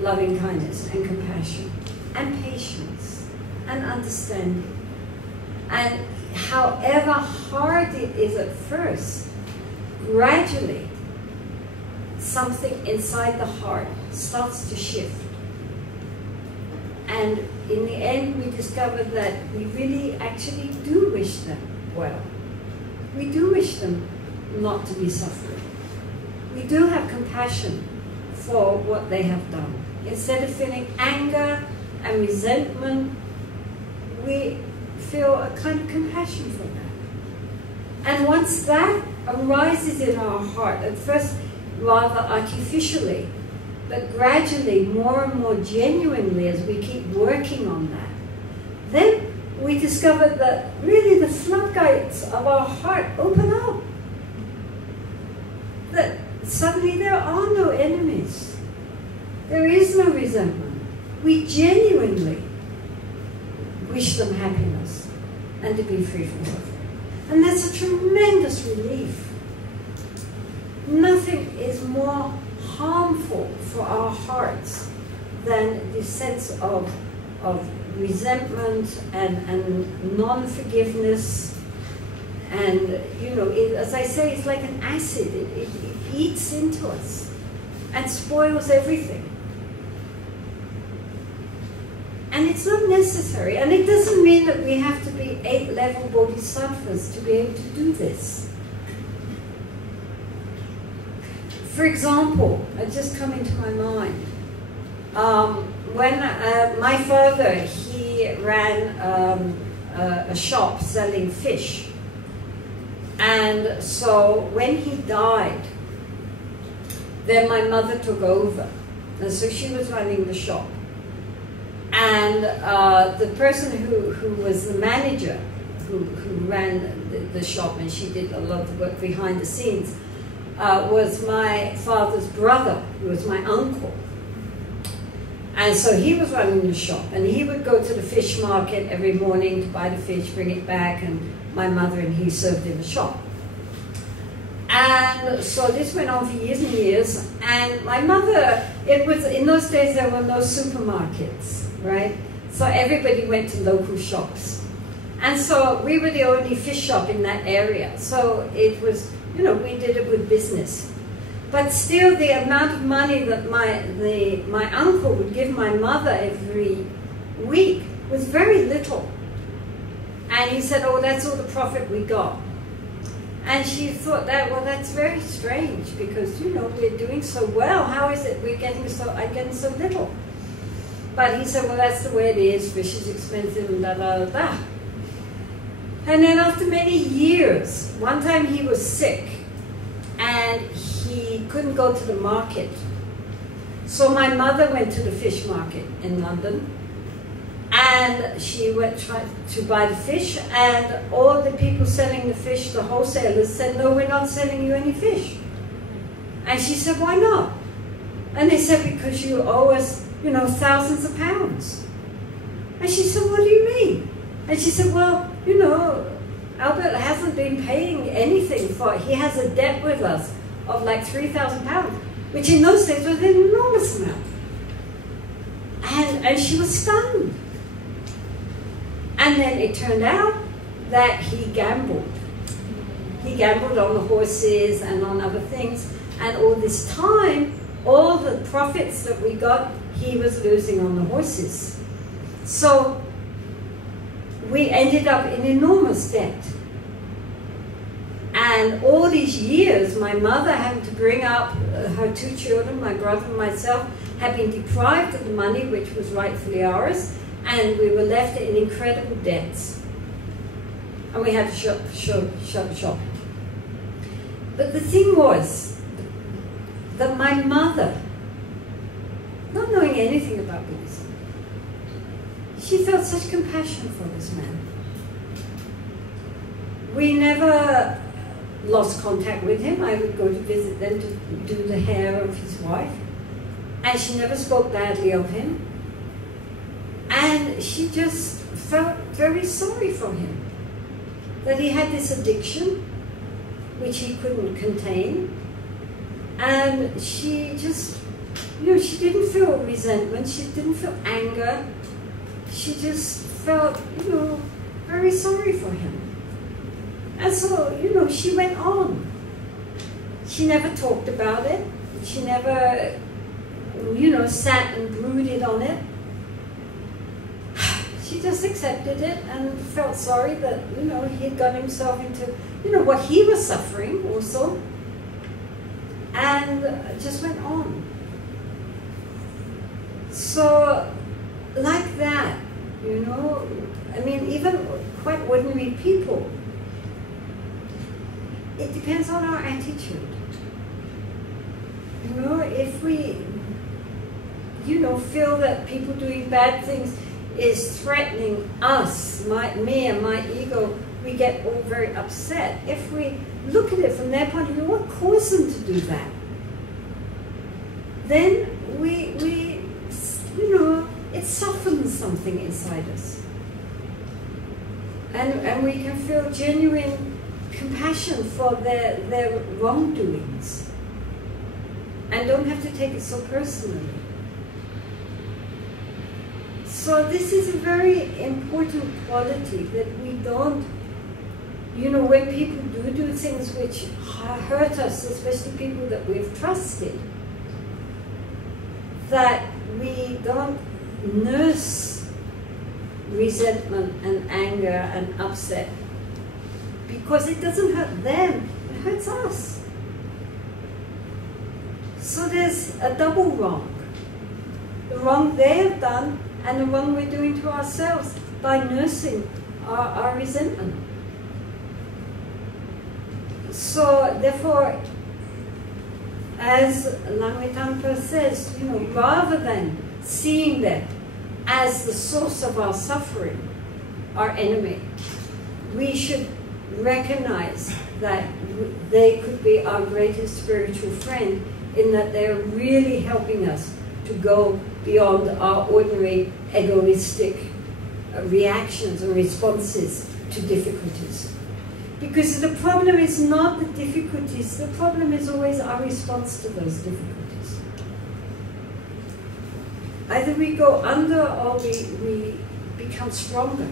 loving kindness and compassion and patience and understanding. And however hard it is at first, gradually something inside the heart starts to shift. And in the end we discover that we really actually do wish them well. We do wish them not to be suffering. We do have compassion for what they have done. Instead of feeling anger and resentment, we feel a kind of compassion for them. And once that arises in our heart, at first rather artificially, but gradually more and more genuinely as we keep working on that, then we discovered that really the floodgates of our heart open up. That suddenly there are no enemies. There is no resentment. We genuinely wish them happiness and to be free from suffering. And that's a tremendous relief. Nothing is more harmful for our hearts than this sense of resentment and non-forgiveness. And, you know, as I say, it's like an acid. It eats into us and spoils everything. And it's not necessary. And it doesn't mean that we have to be 8-level bodhisattvas to be able to do this. For example, it just come into my mind. When my father, he ran a shop selling fish. And so when he died, then my mother took over. And so she was running the shop. And the person who was the manager, who ran the shop, and she did a lot of work behind the scenes, was my father's brother, who was my uncle. And so he was running the shop, and he would go to the fish market every morning to buy the fish, bring it back, and my mother and he served in the shop. And so this went on for years and years, and my mother, it was, in those days there were no supermarkets, right? So everybody went to local shops. And so we were the only fish shop in that area. So it was, you know, we did it with business. But still the amount of money that my uncle would give my mother every week was very little. And he said, oh, that's all the profit we got. And she thought that, well, that's very strange because, you know, we're doing so well. How is it I'm getting so little? But he said, well, that's the way it is. Fish is expensive and da, da, da, da. And then after many years, one time he was sick and he couldn't go to the market. So my mother went to the fish market in London. And she went to buy the fish, and all the people selling the fish, the wholesalers, said, no, we're not selling you any fish. And she said, why not? And they said, because you owe us, you know, thousands of pounds. And she said, what do you mean? And she said, well, you know, Albert hasn't been paying anything for, he has a debt with us of like £3,000, which in those days was an enormous amount. And she was stunned. And then it turned out that he gambled. He gambled on the horses and on other things. And all this time, all the profits that we got, he was losing on the horses. So we ended up in enormous debt. And all these years, my mother having to bring up her 2 children, my brother and myself, had been deprived of the money which was rightfully ours. And we were left in incredible debts. And we had to shut the shop. But the thing was that my mother, not knowing anything about Buddhism, she felt such compassion for this man. We never lost contact with him. I would go to visit them to do the hair of his wife. And she never spoke badly of him. And she just felt very sorry for him, that he had this addiction which he couldn't contain. And she just, you know, she didn't feel resentment, she didn't feel anger. She just felt, you know, very sorry for him. And so, you know, she went on. She never talked about it. She never, you know, sat and brooded on it. She just accepted it and felt sorry that, you know, he had got himself into, you know, what he was suffering also. And just went on. So, like that, you know, I mean, even quite ordinary people, it depends on our attitude. You know, if we, you know, feel that people doing bad things, is threatening us, me and my ego, we get all very upset. If we look at it from their point of view, what caused them to do that? Then we it softens something inside us. And we can feel genuine compassion for their wrongdoings. And don't have to take it so personally. So this is a very important quality that we don't, when people do things which hurt us, especially people that we've trusted, that we don't nurse resentment and anger and upset, because it doesn't hurt them, it hurts us. So there's a double wrong. The wrong they have done and the wrong we're doing to ourselves by nursing our resentment. So therefore, as Langme Tangpa says, rather than seeing them as the source of our suffering, our enemy, we should recognize that they could be our greatest spiritual friend, in that they're really helping us to go beyond our ordinary egoistic reactions and responses to difficulties. Because the problem is not the difficulties, the problem is always our response to those difficulties. Either we go under or we become stronger.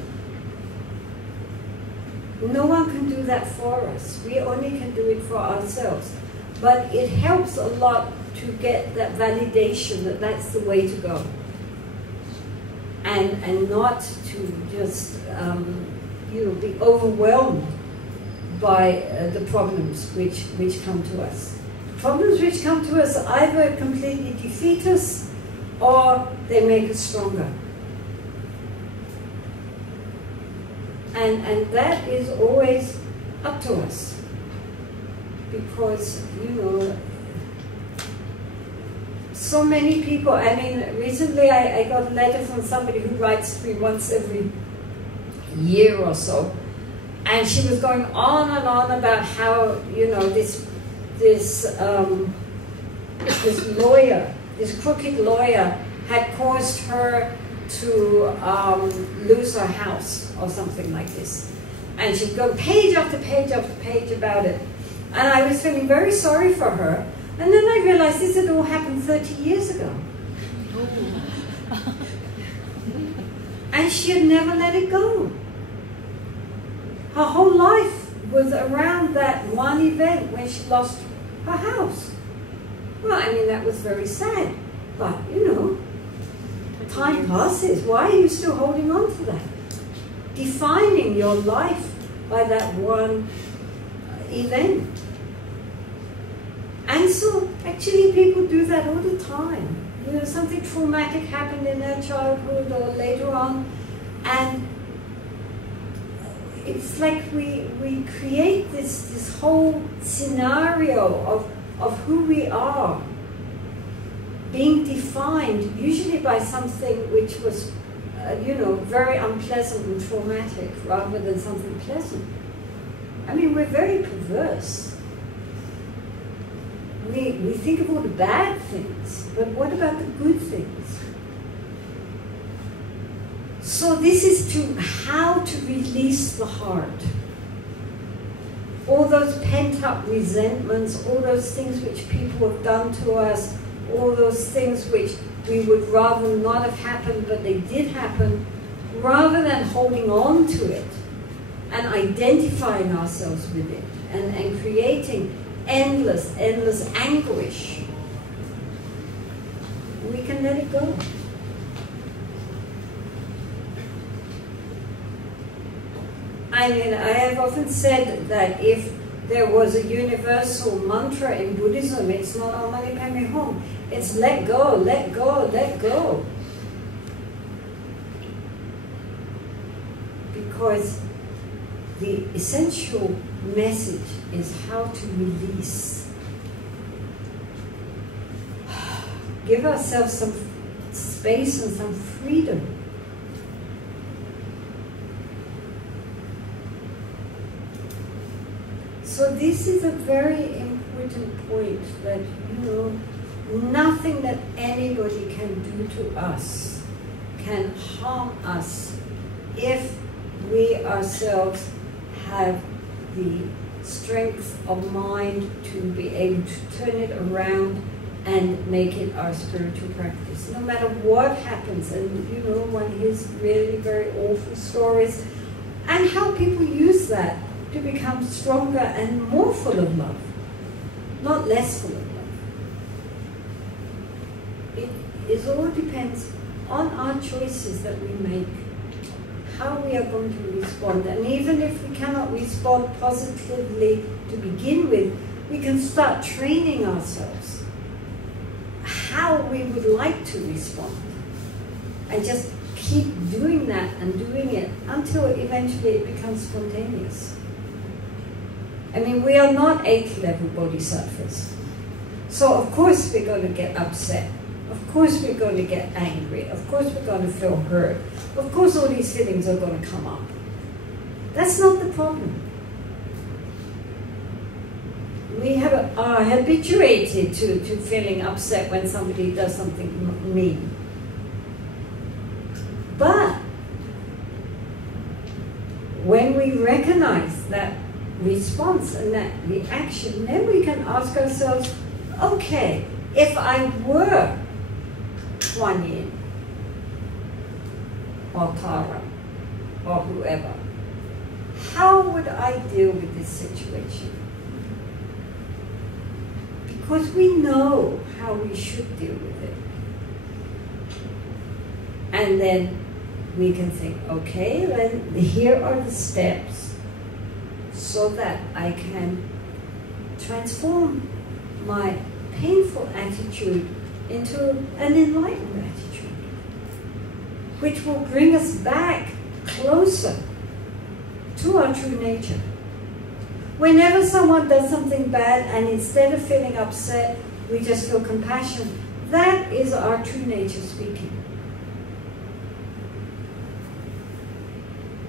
No one can do that for us. We only can do it for ourselves. But it helps a lot to get that validation that that's the way to go. And not to just be overwhelmed by the problems which come to us. Problems which come to us either completely defeat us or they make us stronger. And that is always up to us. Because, so many people, recently I got a letter from somebody who writes to me once every year or so, and she was going on and on about how, this lawyer, this crooked lawyer, had caused her to lose her house or something like this. And she'd go page after page after page about it. And I was feeling very sorry for her. And then I realized this had all happened 30 years ago. And she had never let it go. Her whole life was around that one event when she lost her house. Well, that was very sad. But, time passes. Why are you still holding on to that? Defining your life by that one event. And so, actually, people do that all the time. Something traumatic happened in their childhood or later on, and it's like we create this whole scenario of who we are, being defined usually by something which was, very unpleasant and traumatic rather than something pleasant. We're very perverse. We think of all the bad things, but what about the good things? So this is how to release the heart. All those pent-up resentments, all those things which people have done to us, all those things which we would rather not have happened, but they did happen, rather than holding on to it and identifying ourselves with it and creating endless anguish, we can let it go. I have often said that if there was a universal mantra in Buddhism, it's not Om Mani Padme Hum, it's let go, let go, let go. Because the essential message is how to release. Give ourselves some space and some freedom So this is a very important point that, you know, nothing that anybody can do to us can harm us if we ourselves have the strength of mind to be able to turn it around and make it our spiritual practice. No matter what happens, and you know, one hears really very awful stories, and how people use that to become stronger and more full of love, not less full of love. It all depends on our choices that we make, how we are going to respond. And even if we cannot respond positively to begin with, we can start training ourselves how we would like to respond. And just keep doing that and doing it until eventually it becomes spontaneous. I mean, we are not 8th level bodhisattvas. So of course we're going to get upset. Of course we're going to get angry. Of course we're going to feel hurt. Of course all these feelings are going to come up. That's not the problem. We are habituated to feeling upset when somebody does something mean. But when we recognize that response and that reaction, then we can ask ourselves, okay, if I were Kuan Yin or Tara or whoever, how would I deal with this situation? Because we know how we should deal with it. And then we can think, okay, then here are the steps so that I can transform my painful attitude into an enlightened attitude, which will bring us back closer to our true nature. Whenever someone does something bad and instead of feeling upset, we just feel compassion, that is our true nature speaking.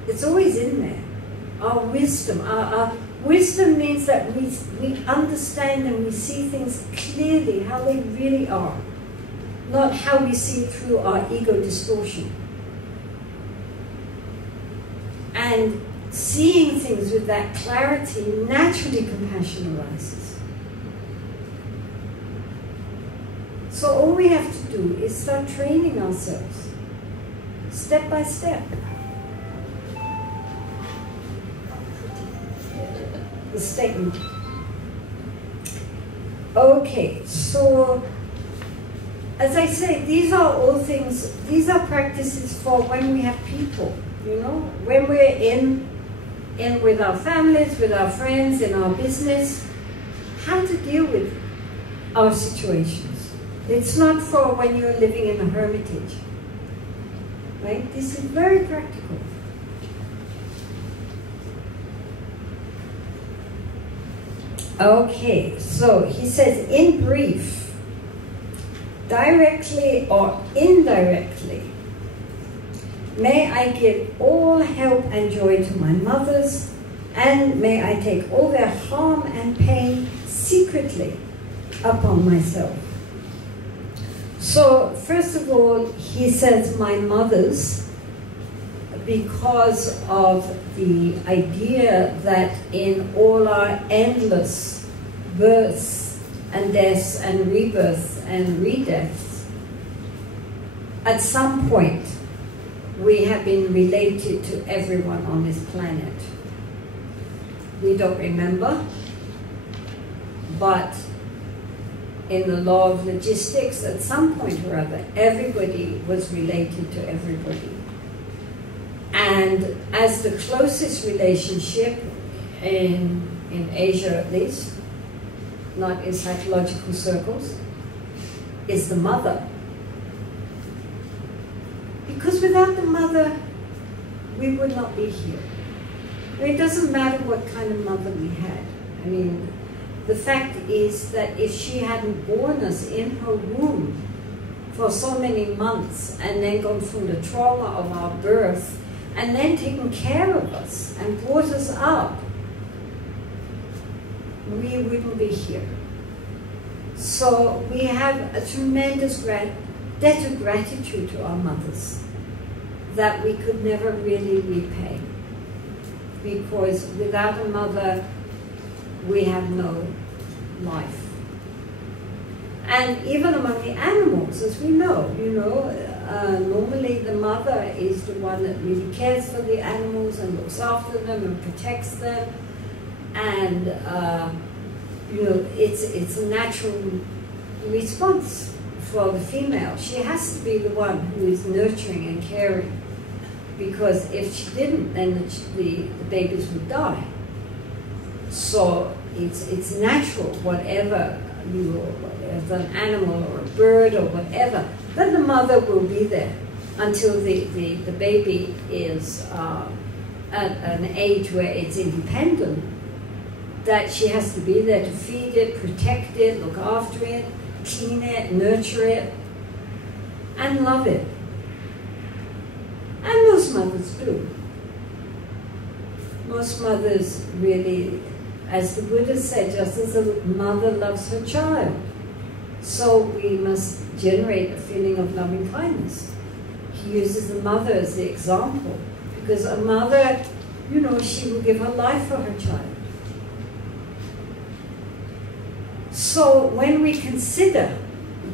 It's always in there. Our wisdom. Our wisdom means that we understand and we see things clearly, how they really are, not how we see it through our ego distortion. And seeing things with that clarity, naturally compassion arises. So all we have to do is start training ourselves, step by step. The statement. Okay, so as I say, these are all things, these are practices for when we have people, you know, when we're in with our families, with our friends, in our business, how to deal with our situations. It's not for when you're living in a hermitage, right? This is very practical. Okay, so he says, in brief, directly or indirectly, may I give all help and joy to my mothers, and may I take all their harm and pain secretly upon myself. So, first of all, he says my mothers, because of the idea that in all our endless births and deaths and rebirths and redeaths, at some point we have been related to everyone on this planet. We don't remember, but in the law of logistics, at some point or other, everybody was related to everybody. And as the closest relationship, in Asia at least, not in psychological circles, is the mother. Because without the mother, we would not be here. I mean, it doesn't matter what kind of mother we had. I mean, the fact is that if she hadn't borne us in her womb for so many months and then gone through the trauma of our birth and then taken care of us and brought us up, we wouldn't be here. So we have a tremendous debt of gratitude to our mothers that we could never really repay. Because without a mother, we have no life. And even among the animals, as we know, normally the mother is the one that really cares for the animals and looks after them and protects them. And, it's a natural response for the female. She has to be the one who is nurturing and caring. Because if she didn't, then the babies would die. So it's natural, whatever as an animal or a bird or whatever, then the mother will be there until the baby is at an age where it's independent, that she has to be there to feed it, protect it, look after it, clean it, nurture it, and love it. And most mothers do. Most mothers really, as the Buddha said, just as a mother loves her child, so we must generate a feeling of loving kindness. He uses the mother as the example, because a mother, she will give her life for her child. So when we consider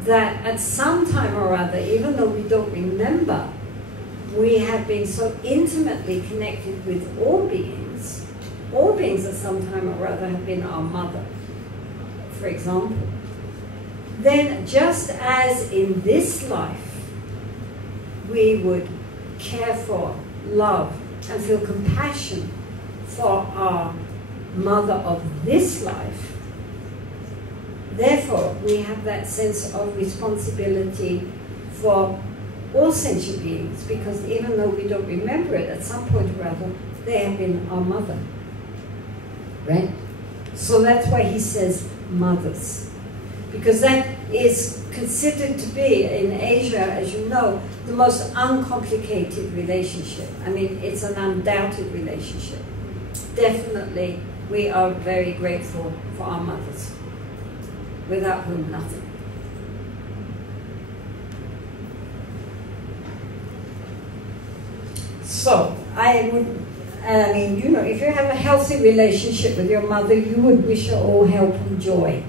that at some time or other, even though we don't remember, we have been so intimately connected with all beings at some time or other have been our mother, for example, then just as in this life we would care for, love, and feel compassion for our mother of this life, therefore we have that sense of responsibility for all sentient beings, because even though we don't remember it, at some point or other, they have been our mother. Right? So that's why he says mothers. Because that is considered to be, in Asia, as you know, the most uncomplicated relationship. I mean, it's an undoubted relationship. Definitely, we are very grateful for our mothers, without whom nothing. So, if you have a healthy relationship with your mother, you would wish her all health and joy.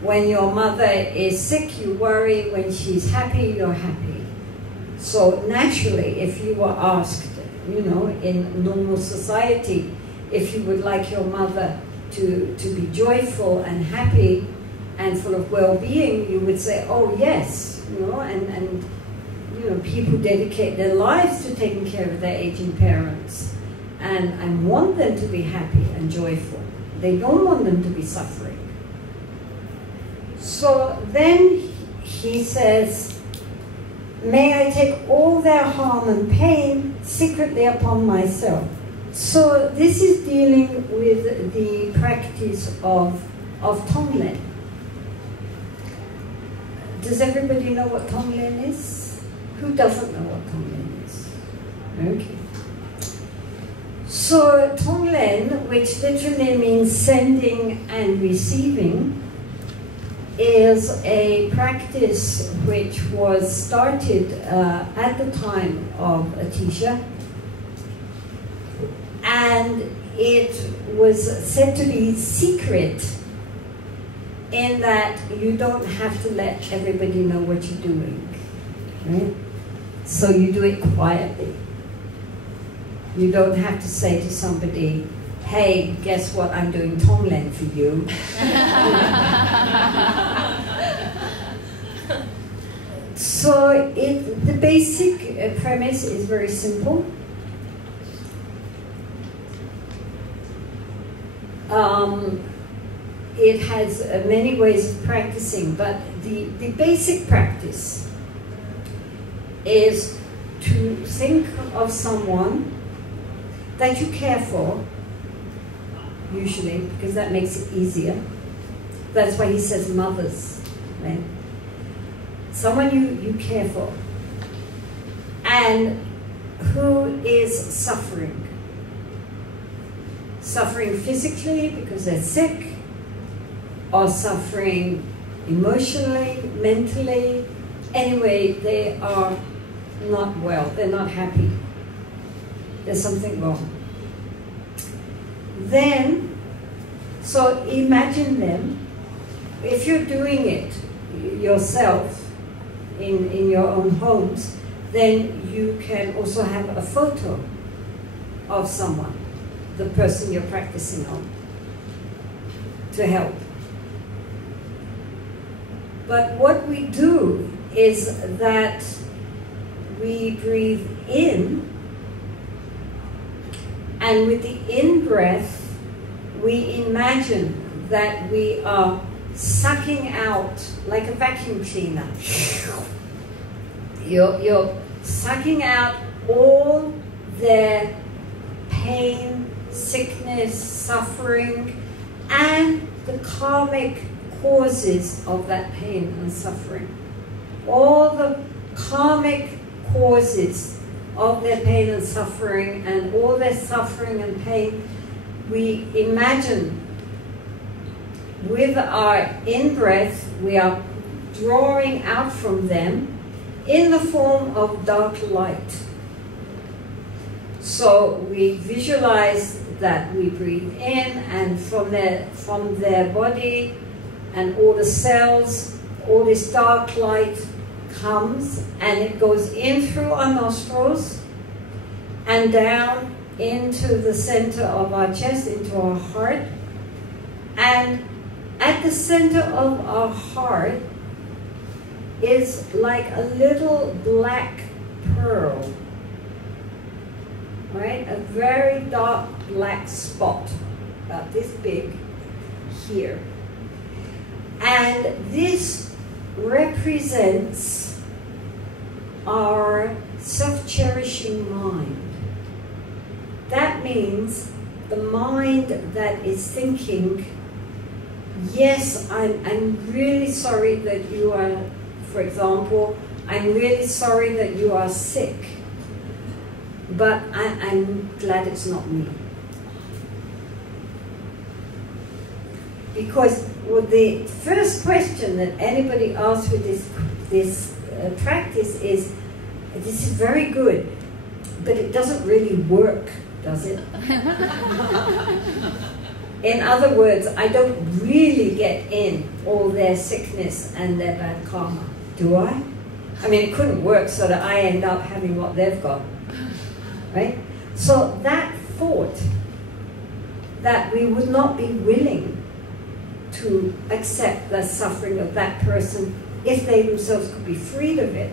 When your mother is sick, you worry. When she's happy, you're happy. So naturally, if you were asked, in normal society, if you would like your mother to be joyful and happy and full of well-being, you would say, oh yes, and people dedicate their lives to taking care of their aging parents and want them to be happy and joyful. They don't want them to be suffering. So then he says, may I take all their harm and pain secretly upon myself. So this is dealing with the practice of Tonglen. Does everybody know what Tonglen is? Who doesn't know what Tonglen is? Okay. So Tonglen, which literally means sending and receiving, is a practice which was started at the time of Atisha, and it was said to be secret in that you don't have to let everybody know what you're doing, right? So you do it quietly. You don't have to say to somebody, hey, guess what, I'm doing Tonglen for you. So the basic premise is very simple. It has many ways of practicing, but the basic practice is to think of someone that you care for, usually, because that makes it easier. That's why he says mothers, right? Someone you care for, and who is suffering. Suffering physically because they're sick, are suffering emotionally, mentally. Anyway, they are not well, they're not happy. There's something wrong. Then, so imagine them, if you're doing it yourself in your own homes, then you can also have a photo of someone, the person you're practicing on, to help. But what we do is that we breathe in, and with the in-breath, we imagine that we are sucking out, like a vacuum cleaner. You're sucking out all their pain, sickness, suffering, and the karmic causes of that pain and suffering. All the karmic causes of their pain and suffering, and all their suffering and pain, we imagine with our in-breath, we are drawing out from them in the form of dark light. So we visualize that we breathe in, and from their body and all the cells, all this dark light comes, and it goes in through our nostrils and down into the center of our chest, into our heart. And at the center of our heart is like a little black pearl, right? A very dark black spot, about this big here. And this represents our self-cherishing mind. That means the mind that is thinking, yes, I'm really sorry that you are, for example, I'm really sorry that you are sick, but I'm glad it's not me. Because the first question that anybody asks with this practice is, this is very good, but it doesn't really work, does it? In other words, I don't really get in all their sickness and their bad karma, do I? I mean, it couldn't work so that I end up having what they've got, right? So that thought that we would not be willing to accept the suffering of that person if they themselves could be freed of it,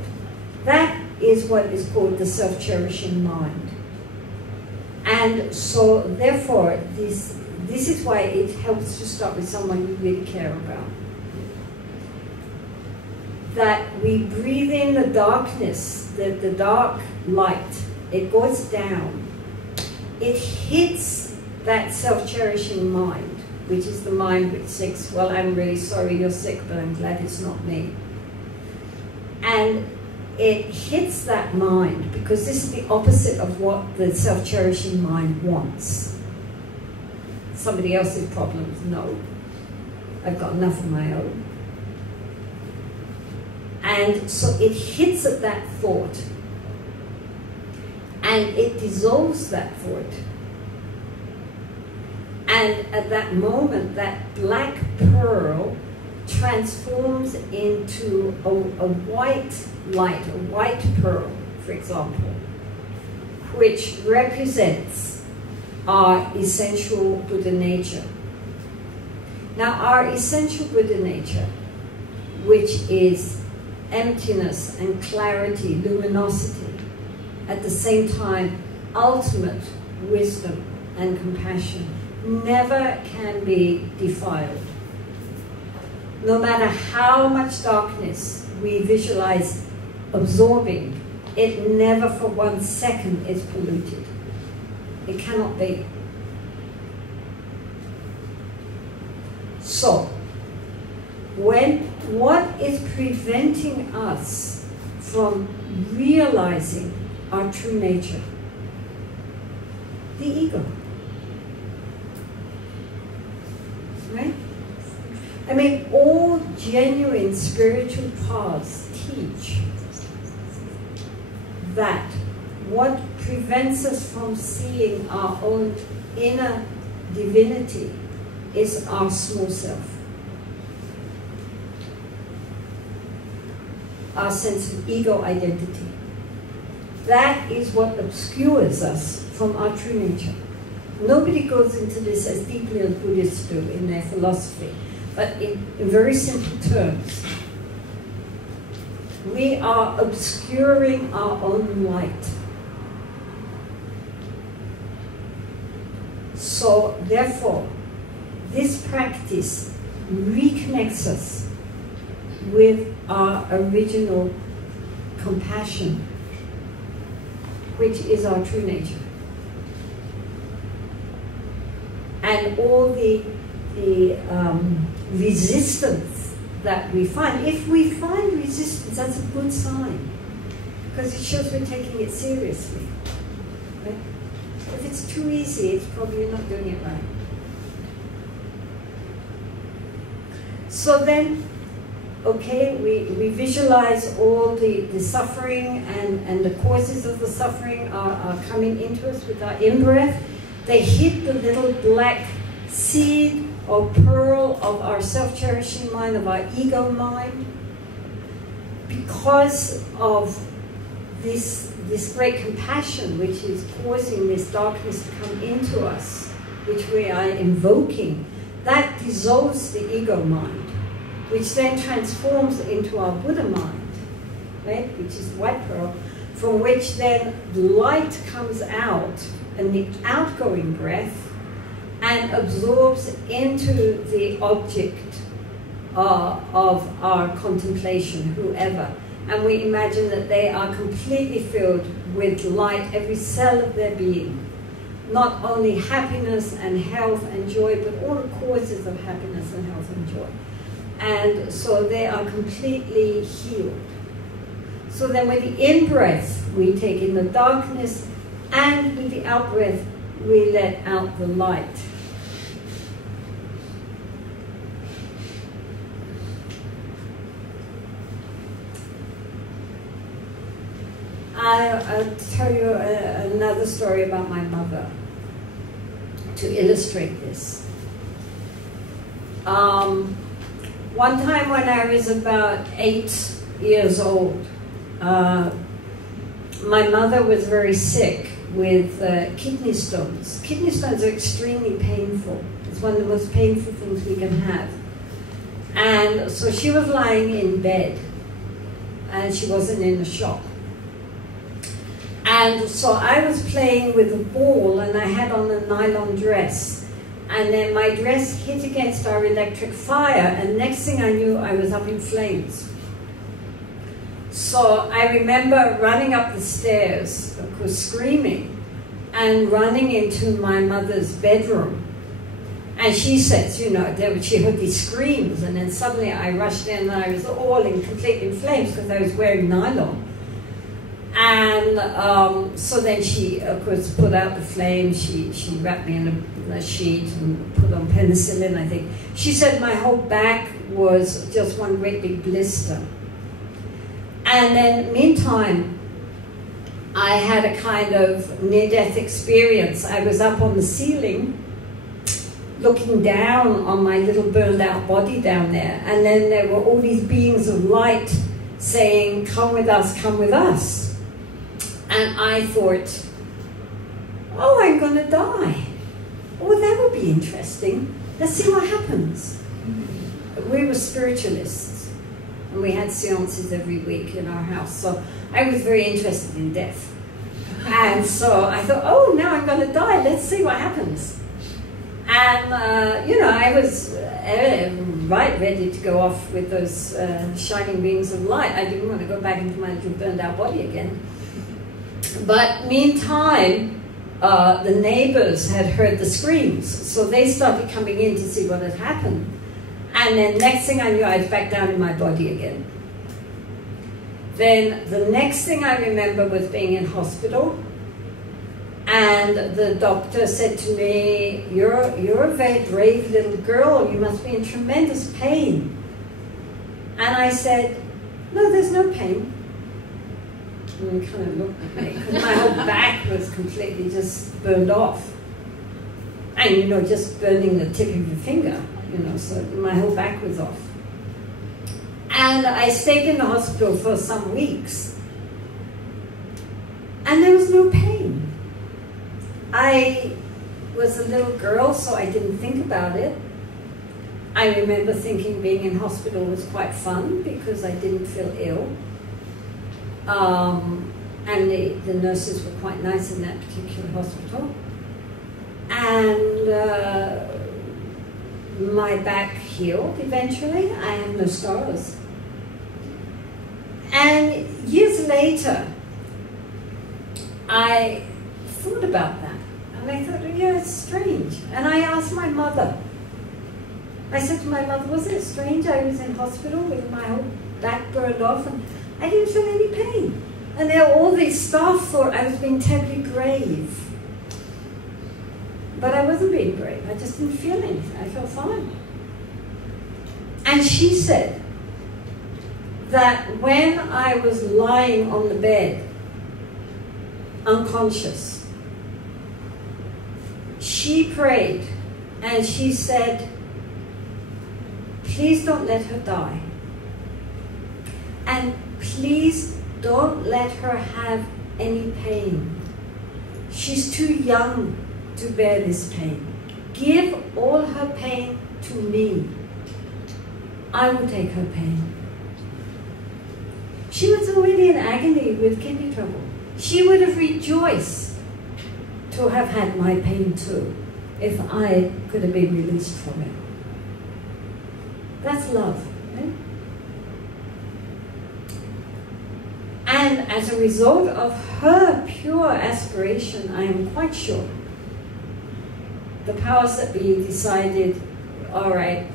that is what is called the self-cherishing mind. And so, therefore, this is why it helps to start with someone you really care about. That we breathe in the darkness, the dark light, it goes down. It hits that self-cherishing mind, which is the mind which thinks, well, I'm really sorry you're sick, but I'm glad it's not me. And it hits that mind, because this is the opposite of what the self-cherishing mind wants. Somebody else's problems, no. I've got enough of my own. And so it hits at that thought, and it dissolves that thought. And at that moment, that black pearl transforms into a white light, a white pearl, for example, which represents our essential Buddha nature. Now, our essential Buddha nature, which is emptiness and clarity, luminosity, at the same time, ultimate wisdom and compassion, never can be defiled. No matter how much darkness we visualize absorbing, it never for 1 second is polluted. It cannot be. So, what is preventing us from realizing our true nature? The ego. Right? I mean, all genuine spiritual paths teach that what prevents us from seeing our own inner divinity is our small self. Our sense of ego identity. That is what obscures us from our true nature. Nobody goes into this as deeply as Buddhists do in their philosophy, but in very simple terms, we are obscuring our own light. So therefore, this practice reconnects us with our original compassion, which is our true nature. And all the resistance that we find, if we find resistance, that's a good sign, because it shows we're taking it seriously. Right? If it's too easy, it's probably you're not doing it right. So then, okay, we visualize all the suffering and the causes of the suffering are coming into us with our in-breath. They hit the little black seed or pearl of our self-cherishing mind, of our ego mind. Because of this great compassion which is causing this darkness to come into us, which we are invoking, that dissolves the ego mind, which then transforms into our Buddha mind, right? Which is the white pearl, from which then light comes out in the outgoing breath and absorbs into the object of our contemplation, whoever. And we imagine that they are completely filled with light, every cell of their being. Not only happiness and health and joy, but all the causes of happiness and health and joy. And so they are completely healed. So then with the in-breath, we take in the darkness, and with the out-breath, we let out the light. I'll tell you another story about my mother to illustrate this. One time when I was about 8 years old, my mother was very sick with kidney stones. Kidney stones are extremely painful. It's one of the most painful things we can have. And so she was lying in bed, and she wasn't in the shop. And so I was playing with a ball, and I had on a nylon dress. And then my dress hit against our electric fire, and next thing I knew, I was up in flames. So I remember running up the stairs, of course screaming, and running into my mother's bedroom. And she says, you know, she heard these screams, and then suddenly I rushed in, and I was all completely in flames because I was wearing nylon. And so then she, of course, put out the flame. She wrapped me in a sheet and put on penicillin, I think. She said my whole back was just one great big blister. And then, meantime, I had a kind of near-death experience. I was up on the ceiling, looking down on my little burned-out body down there. And then there were all these beings of light saying, "Come with us, come with us." And I thought, oh, I'm going to die. Oh, that would be interesting. Let's see what happens. We were spiritualists, and we had seances every week in our house. So I was very interested in death. And so I thought, oh, now I'm going to die. Let's see what happens. And, you know, I was right ready to go off with those shining beams of light. I didn't want to go back into my little burned out body again. But meantime, the neighbors had heard the screams, so they started coming in to see what had happened. And then next thing I knew, I was back down in my body again. Then the next thing I remember was being in hospital, And the doctor said to me, you're a very brave little girl, you must be in tremendous pain. And I said, no, there's no pain. And he kind of looked at me, because my whole back was completely just burned off. And, you know, just burning the tip of your finger, you know, so my whole back was off. And I stayed in the hospital for some weeks. And there was no pain. I was a little girl, so I didn't think about it. I remember thinking being in hospital was quite fun because I didn't feel ill. And the nurses were quite nice in that particular hospital. And my back healed eventually. I have no scars. And years later, I thought about that. And I thought, oh, yeah, it's strange. And I asked my mother. I said to my mother, wasn't it strange? I was in hospital with my whole back burned off and I didn't feel any pain. And there all these staff thought I was being terribly brave. But I wasn't being brave. I just didn't feel anything. I felt fine. And she said that when I was lying on the bed, unconscious, she prayed and she said, please don't let her die. And please don't let her have any pain. She's too young to bear this pain. Give all her pain to me. I will take her pain. She was already in agony with kidney trouble. She would have rejoiced to have had my pain too, if I could have been released from it. That's love, right? And as a result of her pure aspiration, I am quite sure the powers that be decided, all right,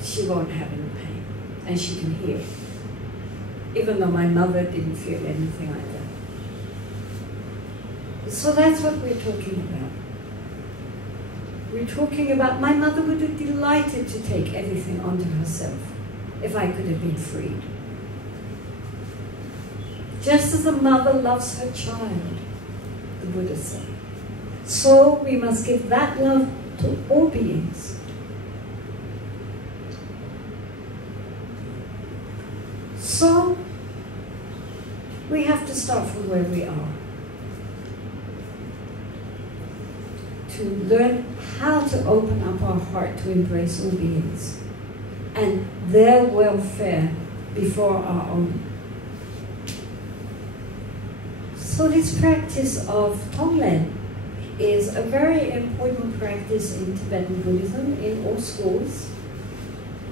she won't have any pain, and she can heal. Even though my mother didn't feel anything like that. So that's what we're talking about. We're talking about, my mother would have delighted to take everything onto herself if I could have been freed. Just as a mother loves her child, the Buddha said. So we must give that love to all beings. So we have to start from where we are. To learn how to open up our heart to embrace all beings and their welfare before our own. So this practice of Tonglen is a very important practice in Tibetan Buddhism in all schools.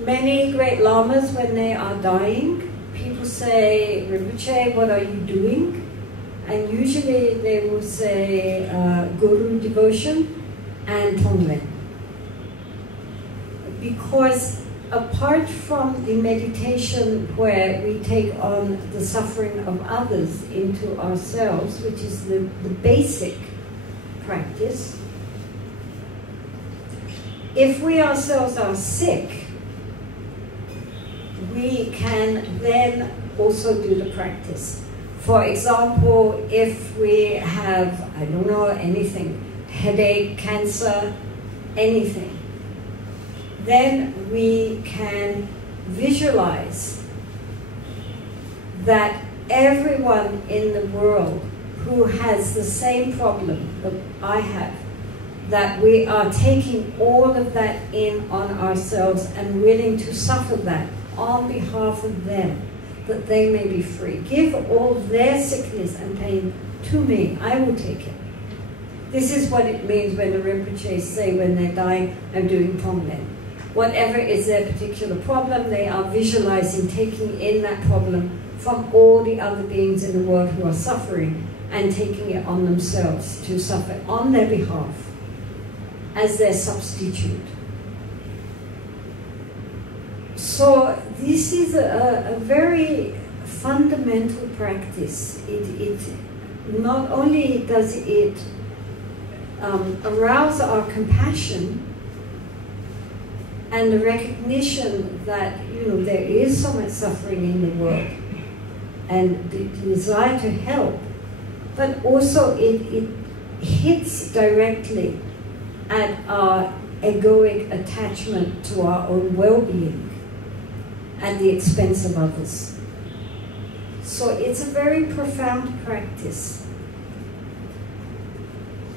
Many great lamas, when they are dying, people say, Rinpoche, what are you doing? And usually they will say Guru devotion and Tonglen. Because apart from the meditation where we take on the suffering of others into ourselves, which is the basic practice, if we ourselves are sick, we can then also do the practice. For example, if we have, I don't know, anything, headache, cancer, anything, then we can visualize that everyone in the world who has the same problem that I have, that we are taking all of that in on ourselves and willing to suffer that on behalf of them, that they may be free. Give all their sickness and pain to me. I will take it. This is what it means when the Rinpoches say when they're dying, I'm doing Tonglen. Whatever is their particular problem, they are visualizing taking in that problem from all the other beings in the world who are suffering and taking it on themselves to suffer on their behalf as their substitute. So this is a very fundamental practice. It not only does it arouse our compassion and the recognition that, you know, there is so much suffering in the world, and the desire to help, but also it hits directly at our egoic attachment to our own well-being at the expense of others. So it's a very profound practice.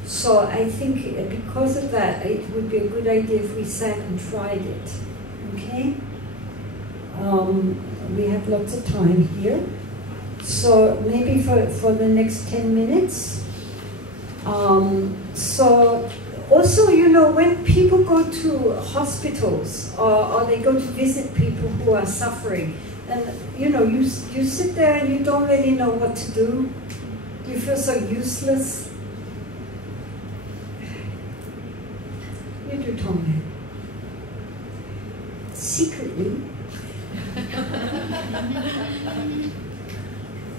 So I think because of that, it would be a good idea if we sat and tried it. Okay? We have lots of time here. So maybe for the next 10 minutes. So also, you know, when people go to hospitals or they go to visit people who are suffering, and you know, you sit there and you don't really know what to do. You feel so useless. You do Tonglen. Secretly,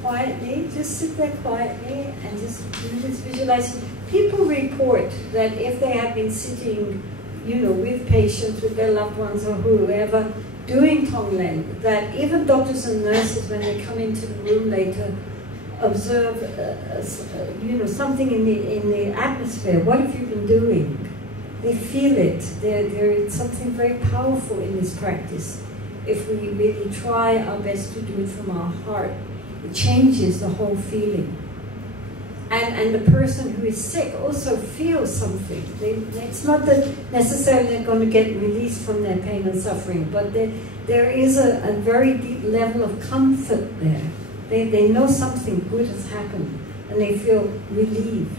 quietly, just sit there quietly and just do this visualization. People report that if they have been sitting, you know, with patients, with their loved ones or whoever, doing Tonglen, that even doctors and nurses, when they come into the room later, observe, you know, something in the atmosphere. What have you been doing? They feel it. There is something very powerful in this practice. If we really try our best to do it from our heart, it changes the whole feeling. And the person who is sick also feels something. It's not that necessarily they're going to get released from their pain and suffering, but there is a very deep level of comfort there. They know something good has happened, and they feel relieved.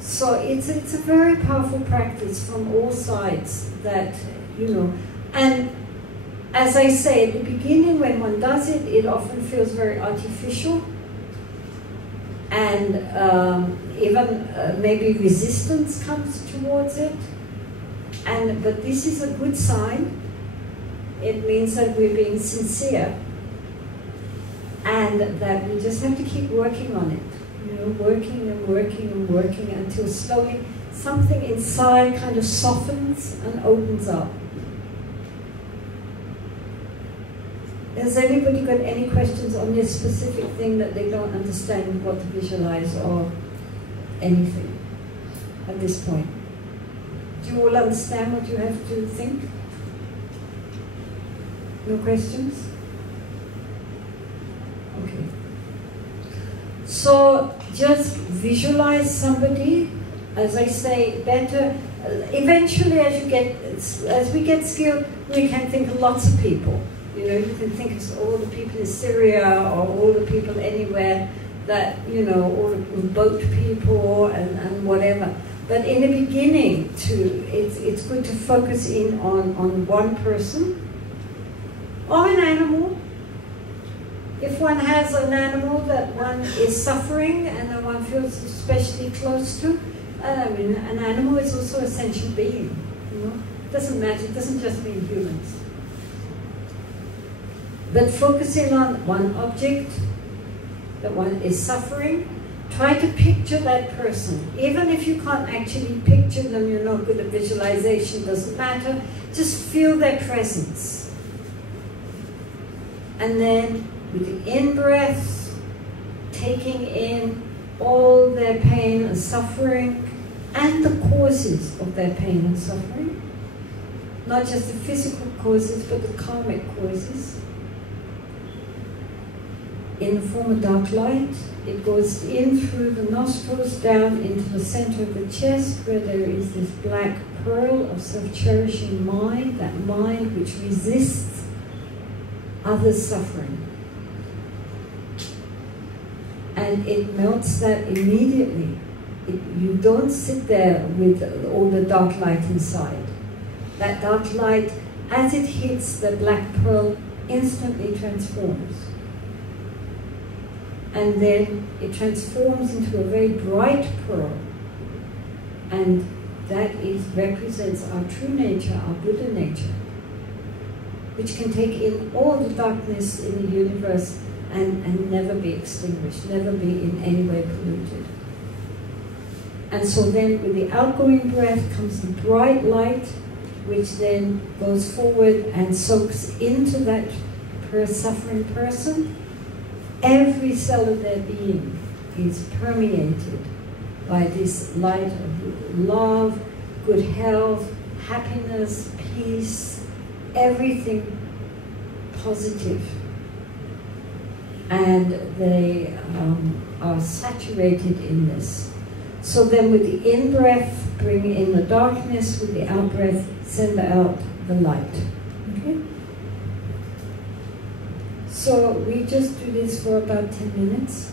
So it's a very powerful practice from all sides that, you know, and as I say, at the beginning when one does it, it often feels very artificial, and even maybe resistance comes towards it. But this is a good sign. It means that we're being sincere, and that we just have to keep working on it. You know, working and working and working until slowly something inside kind of softens and opens up. Has anybody got any questions on this specific thing that they don't understand what to visualize or anything at this point? Do you all understand what you have to think? No questions? Okay. So just visualize somebody, as I say, better. Eventually, as we get skilled, we can think of lots of people. You know, you can think of all the people in Syria or all the people anywhere that, you know, all the boat people and whatever. But in the beginning, it's good to focus in on one person or an animal. If one has an animal that one is suffering and that one feels especially close to, I mean, an animal is also a sentient being. You know, it doesn't matter. It doesn't just mean humans. But focusing on one object that one is suffering, try to picture that person. Even if you can't actually picture them, you're not good at visualization, doesn't matter. Just feel their presence. And then with the in-breath, taking in all their pain and suffering and the causes of their pain and suffering. Not just the physical causes, but the karmic causes. In the form of dark light, it goes in through the nostrils, down into the center of the chest, where there is this black pearl of self-cherishing mind, that mind which resists others' suffering. And it melts that immediately. You don't sit there with all the dark light inside. That dark light, as it hits the black pearl, instantly transforms. And then it transforms into a very bright pearl. And that represents our true nature, our Buddha nature, which can take in all the darkness in the universe and never be extinguished, never be in any way polluted. And so then with the outgoing breath comes the bright light, which then goes forward and soaks into that suffering person. Every cell of their being is permeated by this light of love, good health, happiness, peace, everything positive. And they are saturated in this. So then with the in-breath, bring in the darkness, with the out-breath, send out the light. Okay? So we just do this for about 10 minutes.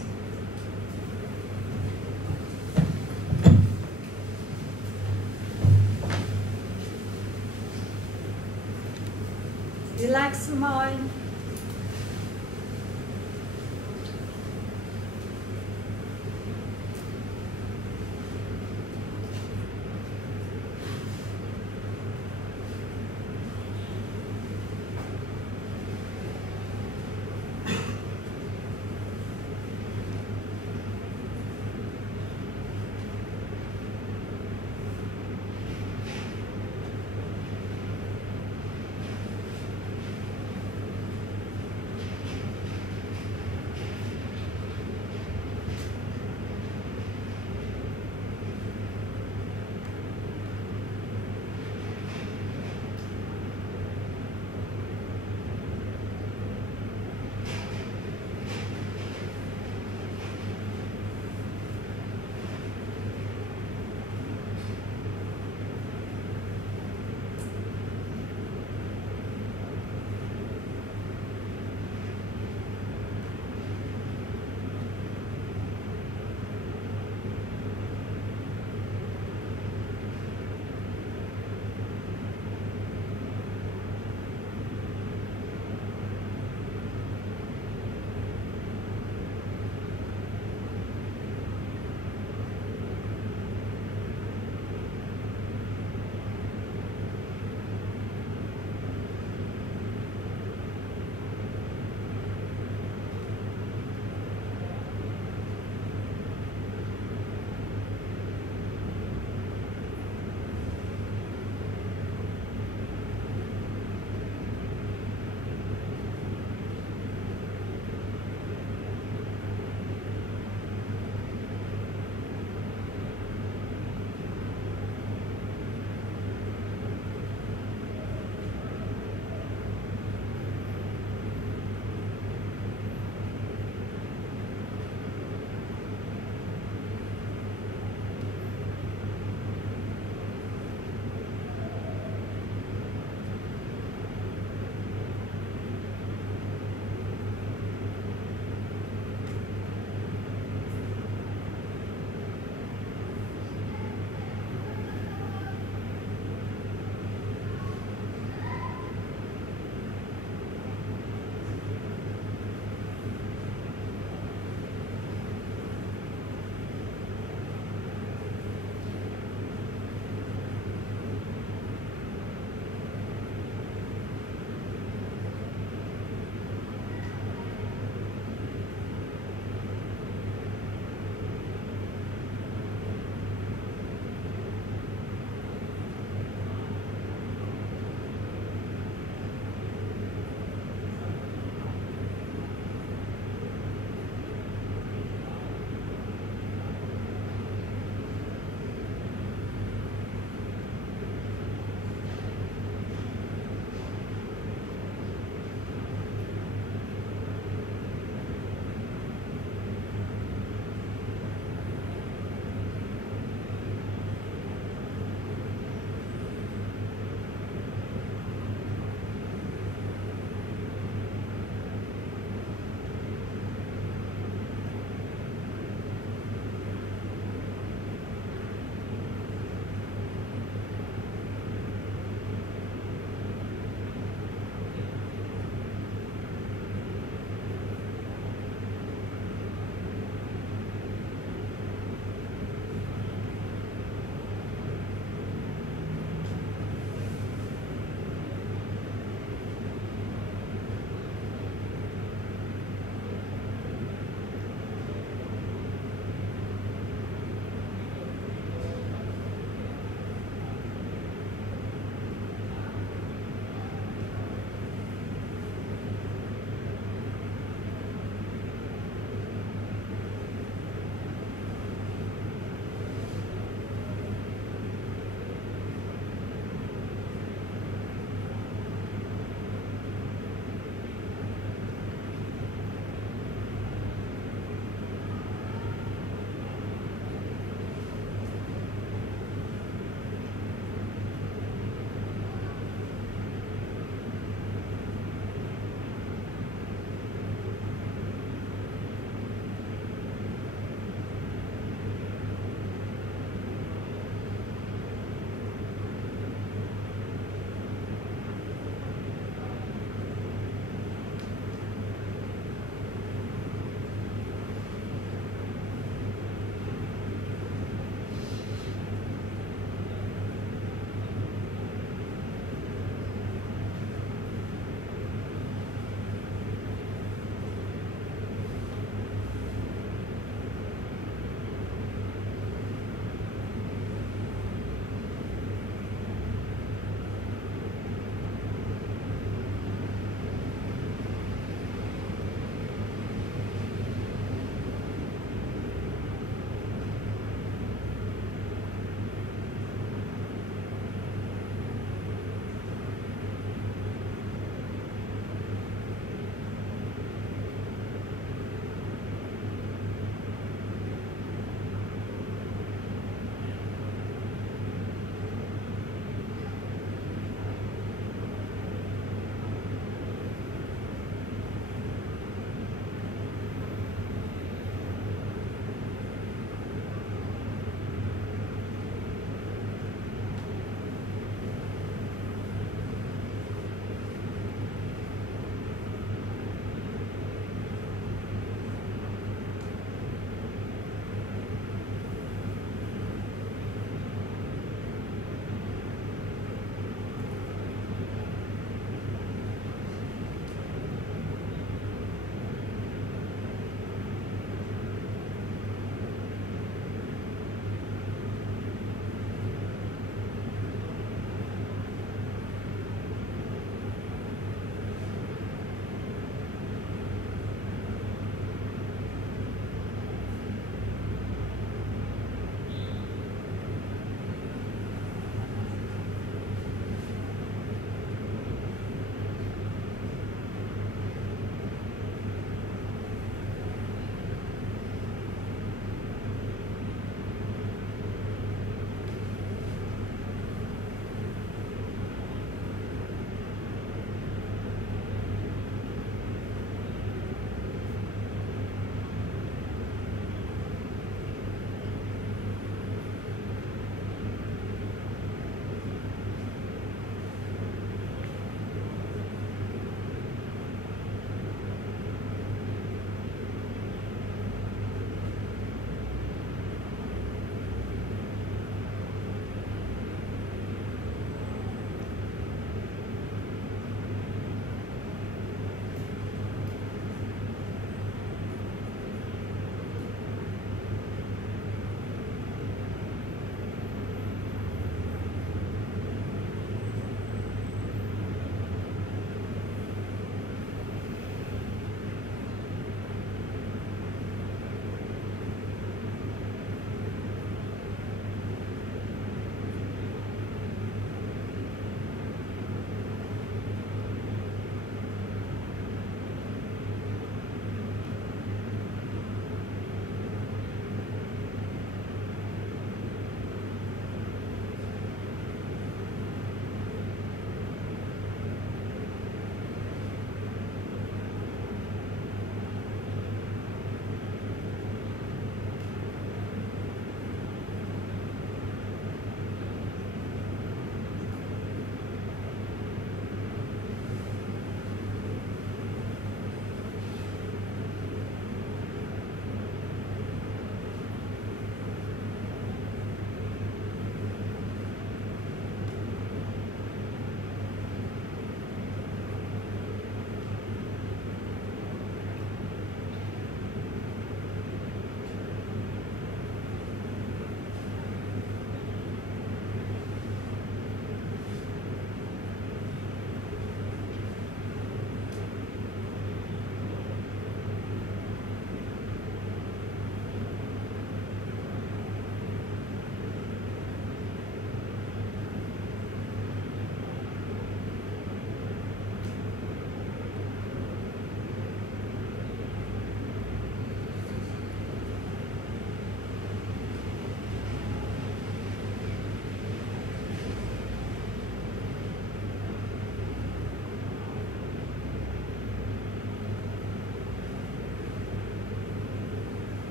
Relax the mind.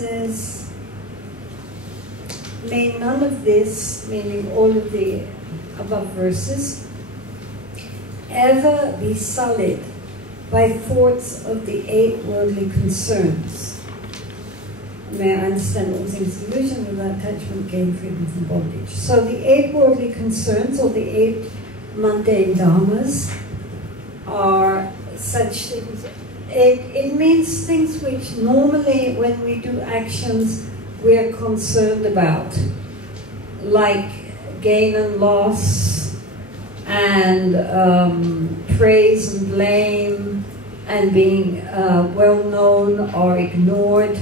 says, may none of this, meaning all of the above verses, ever be sullied by thoughts of the 8 worldly concerns. May I understand all things illusion without attachment, gain, freedom from bondage. So the 8 worldly concerns, or the 8 mundane dharmas, are such things. It means things which normally when we do actions we're concerned about, like gain and loss, and praise and blame, and being well known or ignored,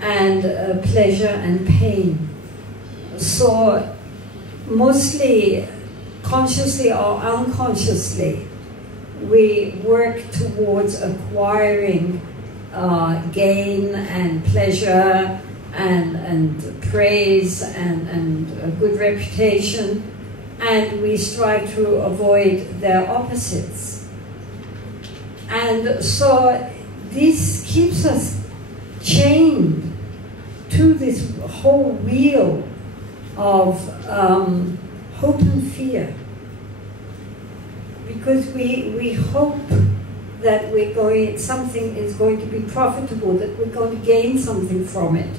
and pleasure and pain. So mostly consciously or unconsciously we work towards acquiring gain and pleasure and praise and a good reputation, and we strive to avoid their opposites. And so this keeps us chained to this whole wheel of hope and fear, because we hope that something is going to be profitable, that we're going to gain something from it,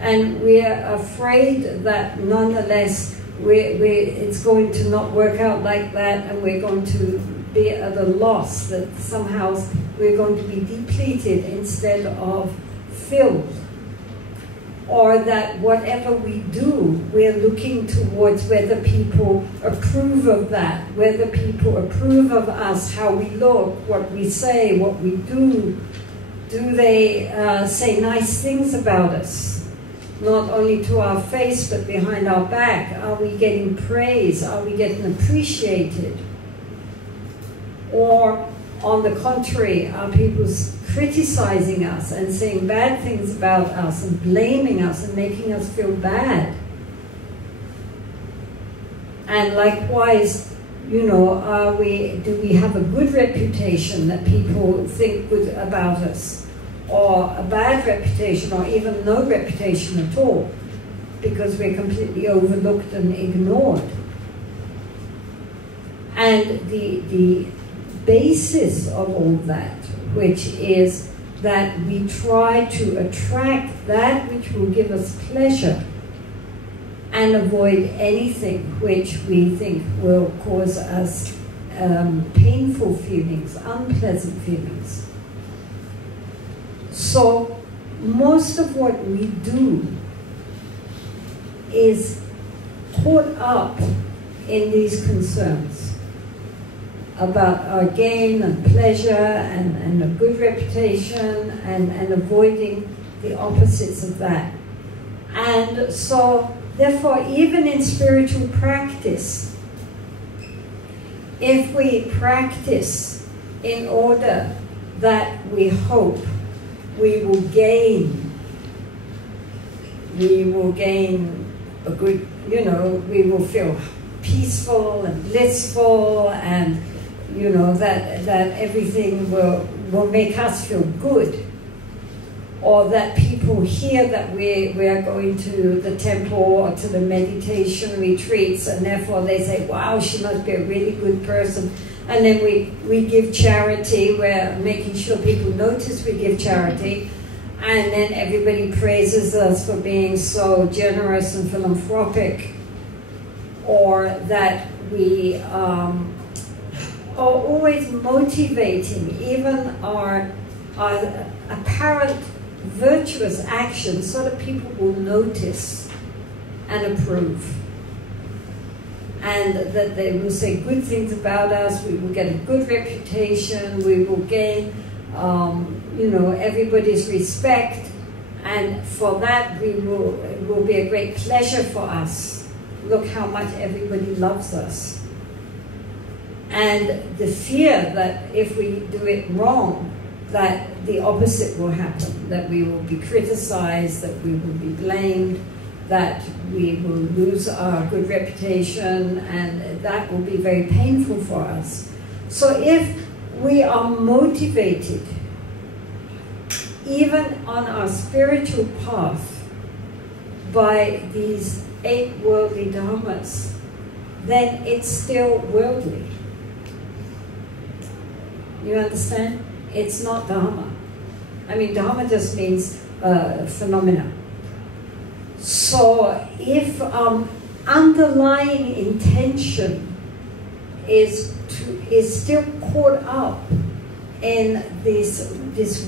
and we're afraid that nonetheless it's going to not work out like that, and we're going to be at a loss, that somehow we're going to be depleted instead of filled, or that whatever we do, we're looking towards whether people approve of that, whether people approve of us, how we look, what we say, what we do. Do they say nice things about us? Not only to our face, but behind our back. Are we getting praise? Are we getting appreciated? Or, on the contrary, are people criticizing us and saying bad things about us and blaming us and making us feel bad? And likewise, you know, do we have a good reputation that people think good about us, or a bad reputation, or even no reputation at all, because we're completely overlooked and ignored? And the basis of all that, which is that we try to attract that which will give us pleasure and avoid anything which we think will cause us painful feelings, unpleasant feelings. So most of what we do is caught up in these concerns about our gain and pleasure and a good reputation, and avoiding the opposites of that. And so, therefore, even in spiritual practice, if we practice in order that we hope we will gain a good, you know, we will feel peaceful and blissful, and you know, that everything will make us feel good, or that people hear that we are going to the temple or to the meditation retreats, and therefore they say, wow, she must be a really good person. And then we give charity, we're making sure people notice we give charity, and then everybody praises us for being so generous and philanthropic, or that we are always motivating even our apparent virtuous actions so that people will notice and approve, and that they will say good things about us, we will get a good reputation, we will gain you know, everybody's respect, and for that it will be a great pleasure for us. Look how much everybody loves us. And the fear that if we do it wrong, that the opposite will happen, that we will be criticized, that we will be blamed, that we will lose our good reputation, and that will be very painful for us. So if we are motivated, even on our spiritual path, by these 8 worldly dharmas, then it's still worldly. You understand? It's not dharma. I mean, dharma just means phenomena. So if underlying intention is still caught up in this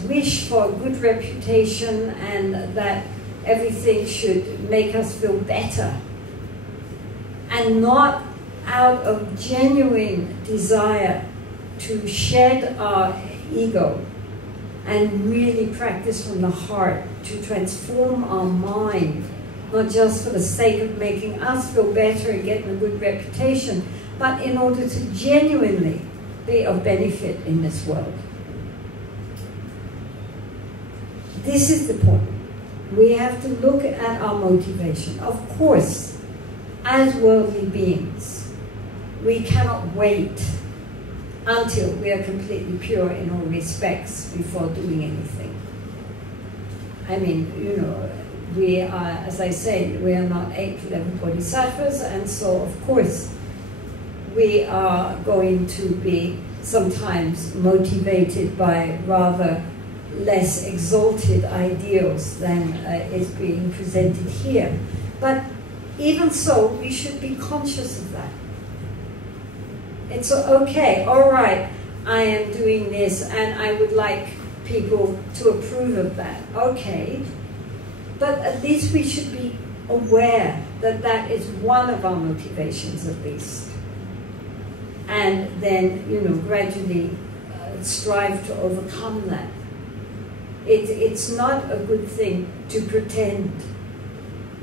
wish for a good reputation and that everything should make us feel better, and not out of genuine desire to shed our ego and really practice from the heart to transform our mind, not just for the sake of making us feel better and getting a good reputation, but in order to genuinely be of benefit in this world. This is the point. We have to look at our motivation. Of course, as worldly beings, we cannot wait until we are completely pure in all respects before doing anything. I mean, you know, we are, as I say, we are not 8th level bodhisattvas, and so of course we are going to be sometimes motivated by rather less exalted ideals than is being presented here. But even so, we should be conscious of that. It's okay, all right, I am doing this and I would like people to approve of that. Okay, but at least we should be aware that that is one of our motivations at least. And then, you know, gradually strive to overcome that. It's not a good thing to pretend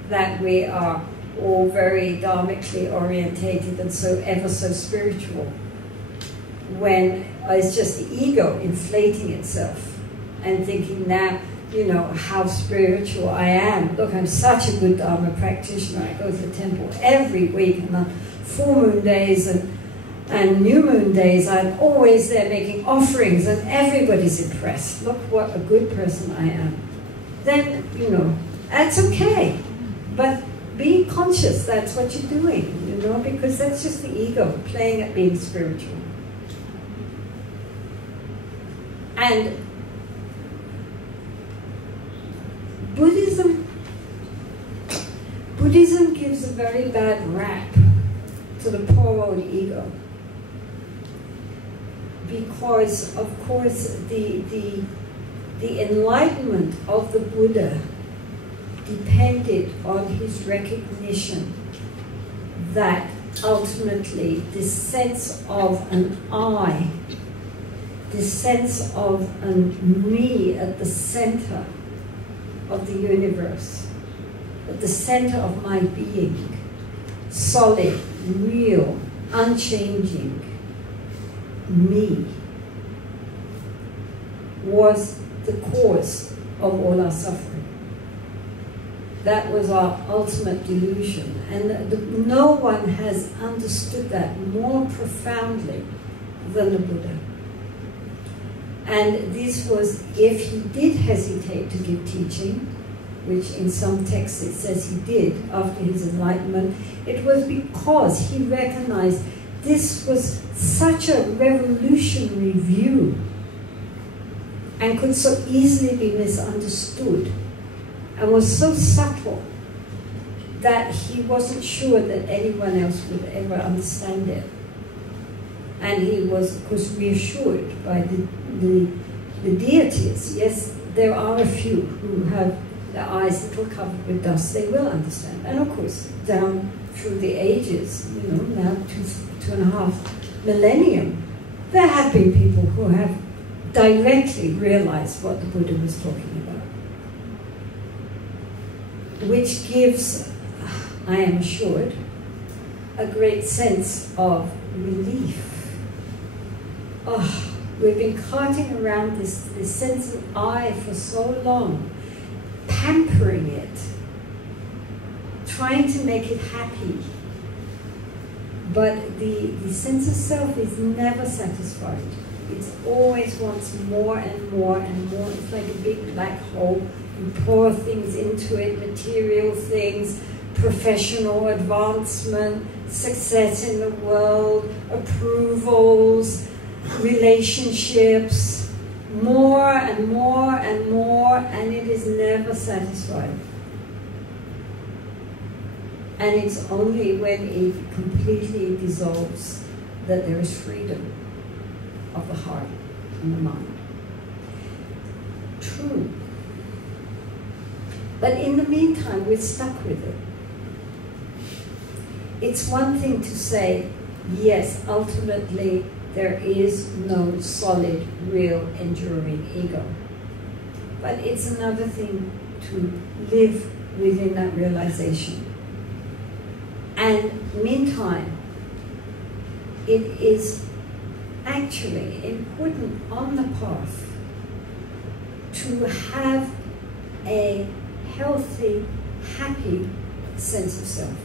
that we are all very dharmically orientated and so ever so spiritual, when it's just the ego inflating itself and thinking, now, you know, how spiritual I am. Look, I'm such a good Dharma practitioner. I go to the temple every week, and on full moon days and new moon days, I'm always there making offerings, and everybody's impressed. Look what a good person I am. Then, you know, that's okay. But be conscious that's what you're doing, you know, because that's just the ego playing at being spiritual. And Buddhism gives a very bad rap to the poor old ego, because of course the enlightenment of the Buddha depended on his recognition that ultimately this sense of an I, this sense of an me at the center of the universe, at the center of my being, solid, real, unchanging, me, was the cause of all our suffering. That was our ultimate delusion, and no one has understood that more profoundly than the Buddha. And this was, if he did hesitate to give teaching, which in some texts it says he did after his enlightenment, it was because he recognized this was such a revolutionary view and could so easily be misunderstood, and was so subtle that he wasn't sure that anyone else would ever understand it. And he was, of course, reassured by the deities. Yes, there are a few who have their eyes that were covered with dust, they will understand. And of course, down through the ages, you know, now 2.5 millennium, there have been people who have directly realized what the Buddha was talking about, which gives, I am assured, a great sense of relief. Oh, we've been carting around this sense of I for so long, pampering it, trying to make it happy. But the sense of self is never satisfied. It always wants more and more and more. It's like a big black hole. You pour things into it, material things, professional advancement, success in the world, approvals, relationships, more and more and more, and it is never satisfied. And it's only when it completely dissolves that there is freedom of the heart and the mind. True. But in the meantime, we're stuck with it. It's one thing to say, yes, ultimately there is no solid, real, enduring ego. But it's another thing to live within that realization. And meantime, it is actually important on the path to have a healthy, happy sense of self.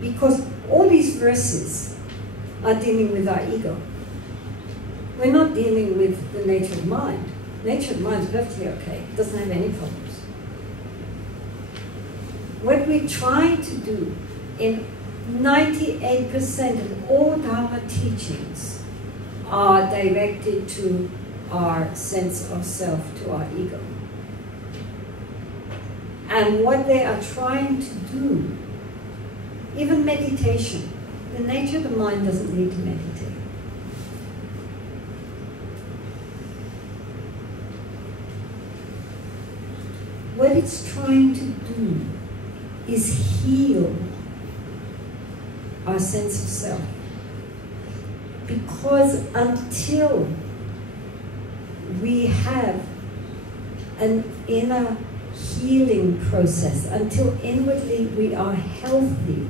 Because all these verses are dealing with our ego. We're not dealing with the nature of mind. Nature of mind is perfectly okay. It doesn't have any problems. What we're trying to do in 98% of all Dharma teachings are directed to our sense of self, to our ego. And what they are trying to do, even meditation, the nature of the mind doesn't need to meditate. What it's trying to do is heal our sense of self. Because until we have an inner healing process, until inwardly we are healthy,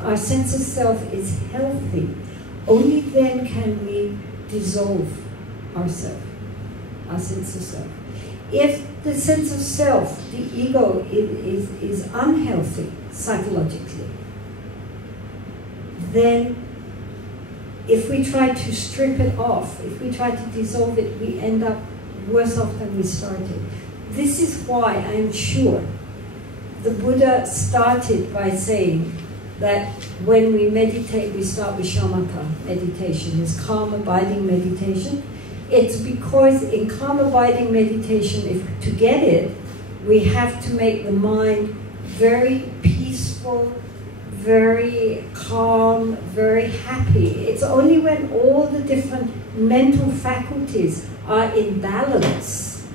our sense of self is healthy, only then can we dissolve ourself, our sense of self. If the sense of self, the ego, is unhealthy psychologically, then if we try to strip it off, if we try to dissolve it, we end up worse off than we started. This is why I am sure the Buddha started by saying that when we meditate, we start with shamatha meditation, this calm abiding meditation. It's because in calm abiding meditation, to get it, we have to make the mind very peaceful, very calm, very happy. It's only when all the different mental faculties are in balance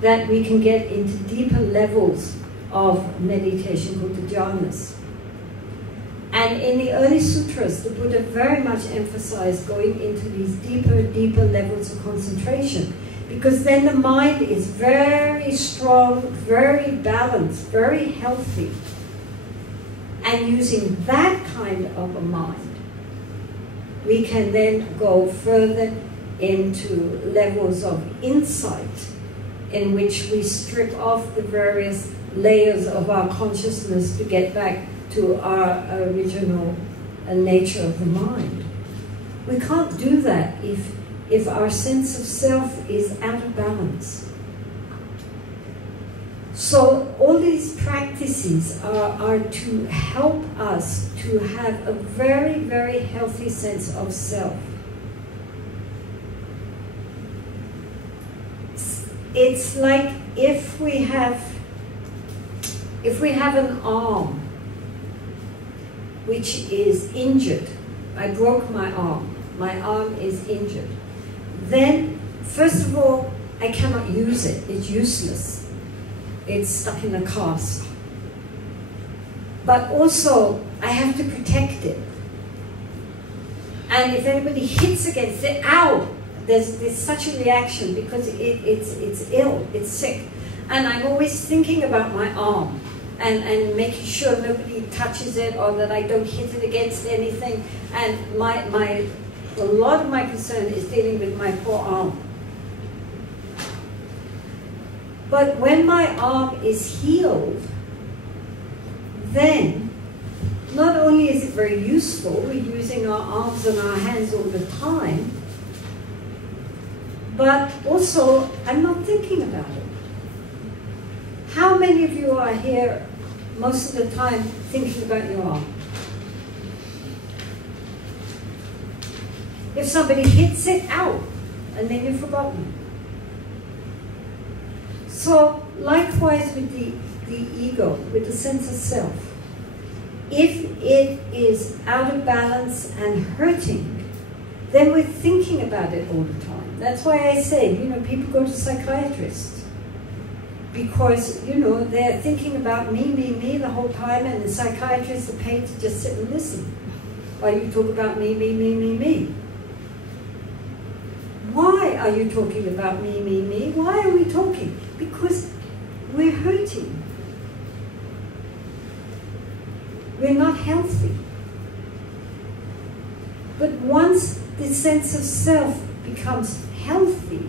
that we can get into deeper levels of meditation called the jhanas. And in the early sutras, the Buddha very much emphasized going into these deeper levels of concentration, because then the mind is very strong, very balanced, very healthy. And using that kind of a mind, we can then go further into levels of insight in which we strip off the various layers of our consciousness to get back to our original nature of the mind. We can't do that if our sense of self is out of balance. So all these practices are to help us to have a very, very healthy sense of self. It's like if we have an arm which is injured. I broke my arm is injured. Then, first of all, I cannot use it. It's useless. It's stuck in a cast. But also, I have to protect it. And if anybody hits against it, ow! There's such a reaction because it's ill, it's sick. And I'm always thinking about my arm and making sure nobody touches it or that I don't hit it against anything. And a lot of my concern is dealing with my poor arm. But when my arm is healed, then not only is it very useful, we're using our arms and our hands all the time, but also I'm not thinking about it. How many of you are here most of the time thinking about your arm? If somebody hits it out, and then you've forgotten. So likewise with the ego, with the sense of self. If it is out of balance and hurting, then we're thinking about it all the time. That's why I say, people go to psychiatrists. Because, they're thinking about me the whole time, and the psychiatrists are paid to just sit and listen while you talk about me. Why are you talking about me? Why are we talking? Because we're hurting. We're not healthy. But once the sense of self becomes healthy,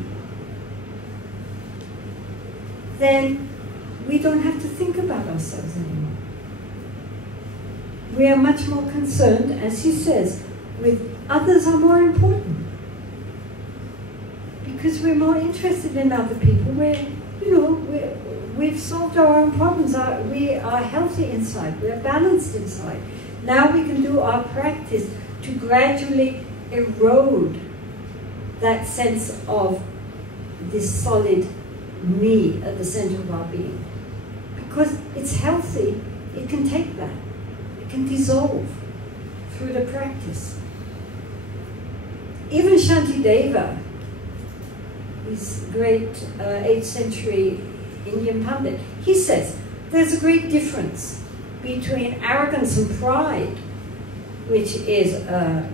then we don't have to think about ourselves anymore. We are much more concerned, as he says, with others are more important. Because we're more interested in other people. We've solved our own problems. We are healthy inside. We're balanced inside. Now we can do our practice to gradually erode that sense of this solid me at the center of our being. Because it's healthy, it can take that. It can dissolve through the practice. Even Shantideva, this great 8th century Indian Pandit, he says there's a great difference between arrogance and pride, which is a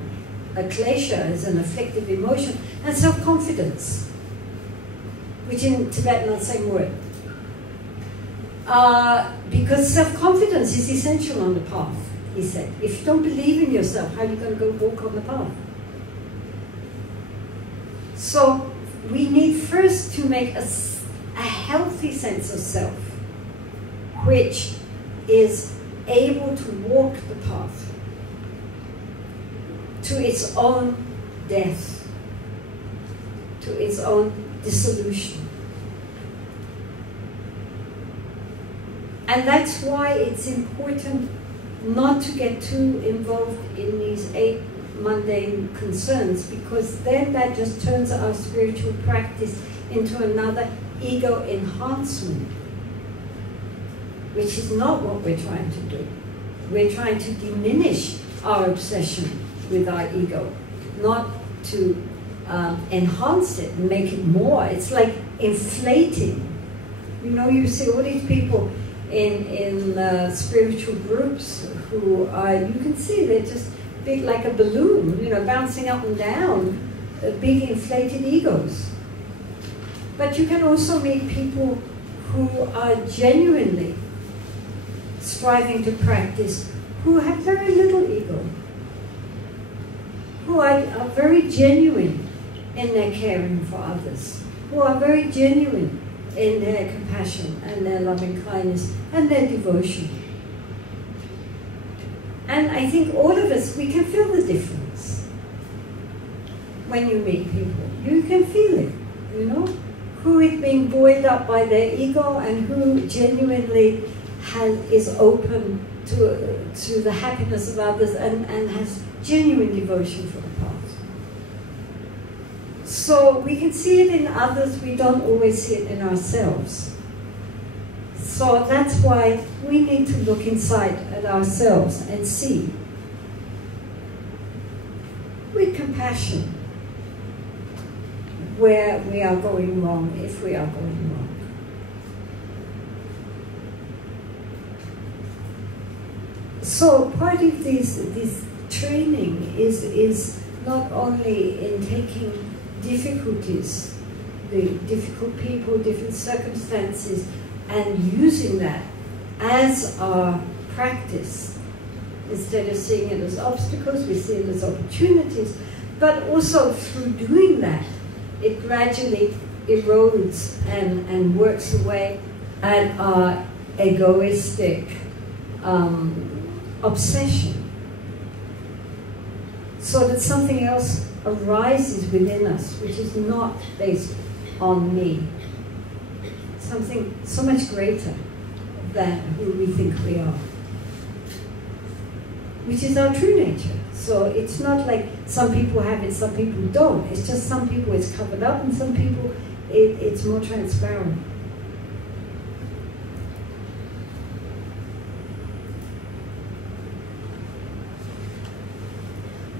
klesha, is an afflictive emotion, and self-confidence, which in Tibetan are the same word. Because self-confidence is essential on the path, he said. If you don't believe in yourself, how are you going to go walk on the path? So we need first to make a healthy sense of self, which is able to walk the path to its own death, to its own dissolution. And that's why it's important not to get too involved in these 8 mundane concerns, because then that just turns our spiritual practice into another ego enhancement, which is not what we're trying to do. We're trying to diminish our obsession with our ego, not to enhance it and make it more. It's like inflating. You see all these people in spiritual groups who are, you can see they're just big like a balloon, bouncing up and down, big inflated egos. But you can also meet people who are genuinely striving to practice, who have very little ego, who are very genuine in their caring for others, who are very genuine in their compassion and their loving kindness and their devotion. And I think all of us, we can feel the difference when you meet people. You can feel it, who is being buoyed up by their ego and who genuinely is open to the happiness of others and has genuine devotion for the path. So we can see it in others, we don't always see it in ourselves. So that's why we need to look inside at ourselves and see with compassion where we are going wrong, if we are going wrong. So part of this training is not only in taking difficulties, the difficult people, different circumstances, and using that as our practice. Instead of seeing it as obstacles, we see it as opportunities. But also through doing that, it gradually erodes and works away at our egoistic obsession, so that something else arises within us which is not based on me. Something so much greater than who we think we are, which is our true nature. So it's not like some people have it, some people don't. It's just some people it's covered up, and some people it's more transparent.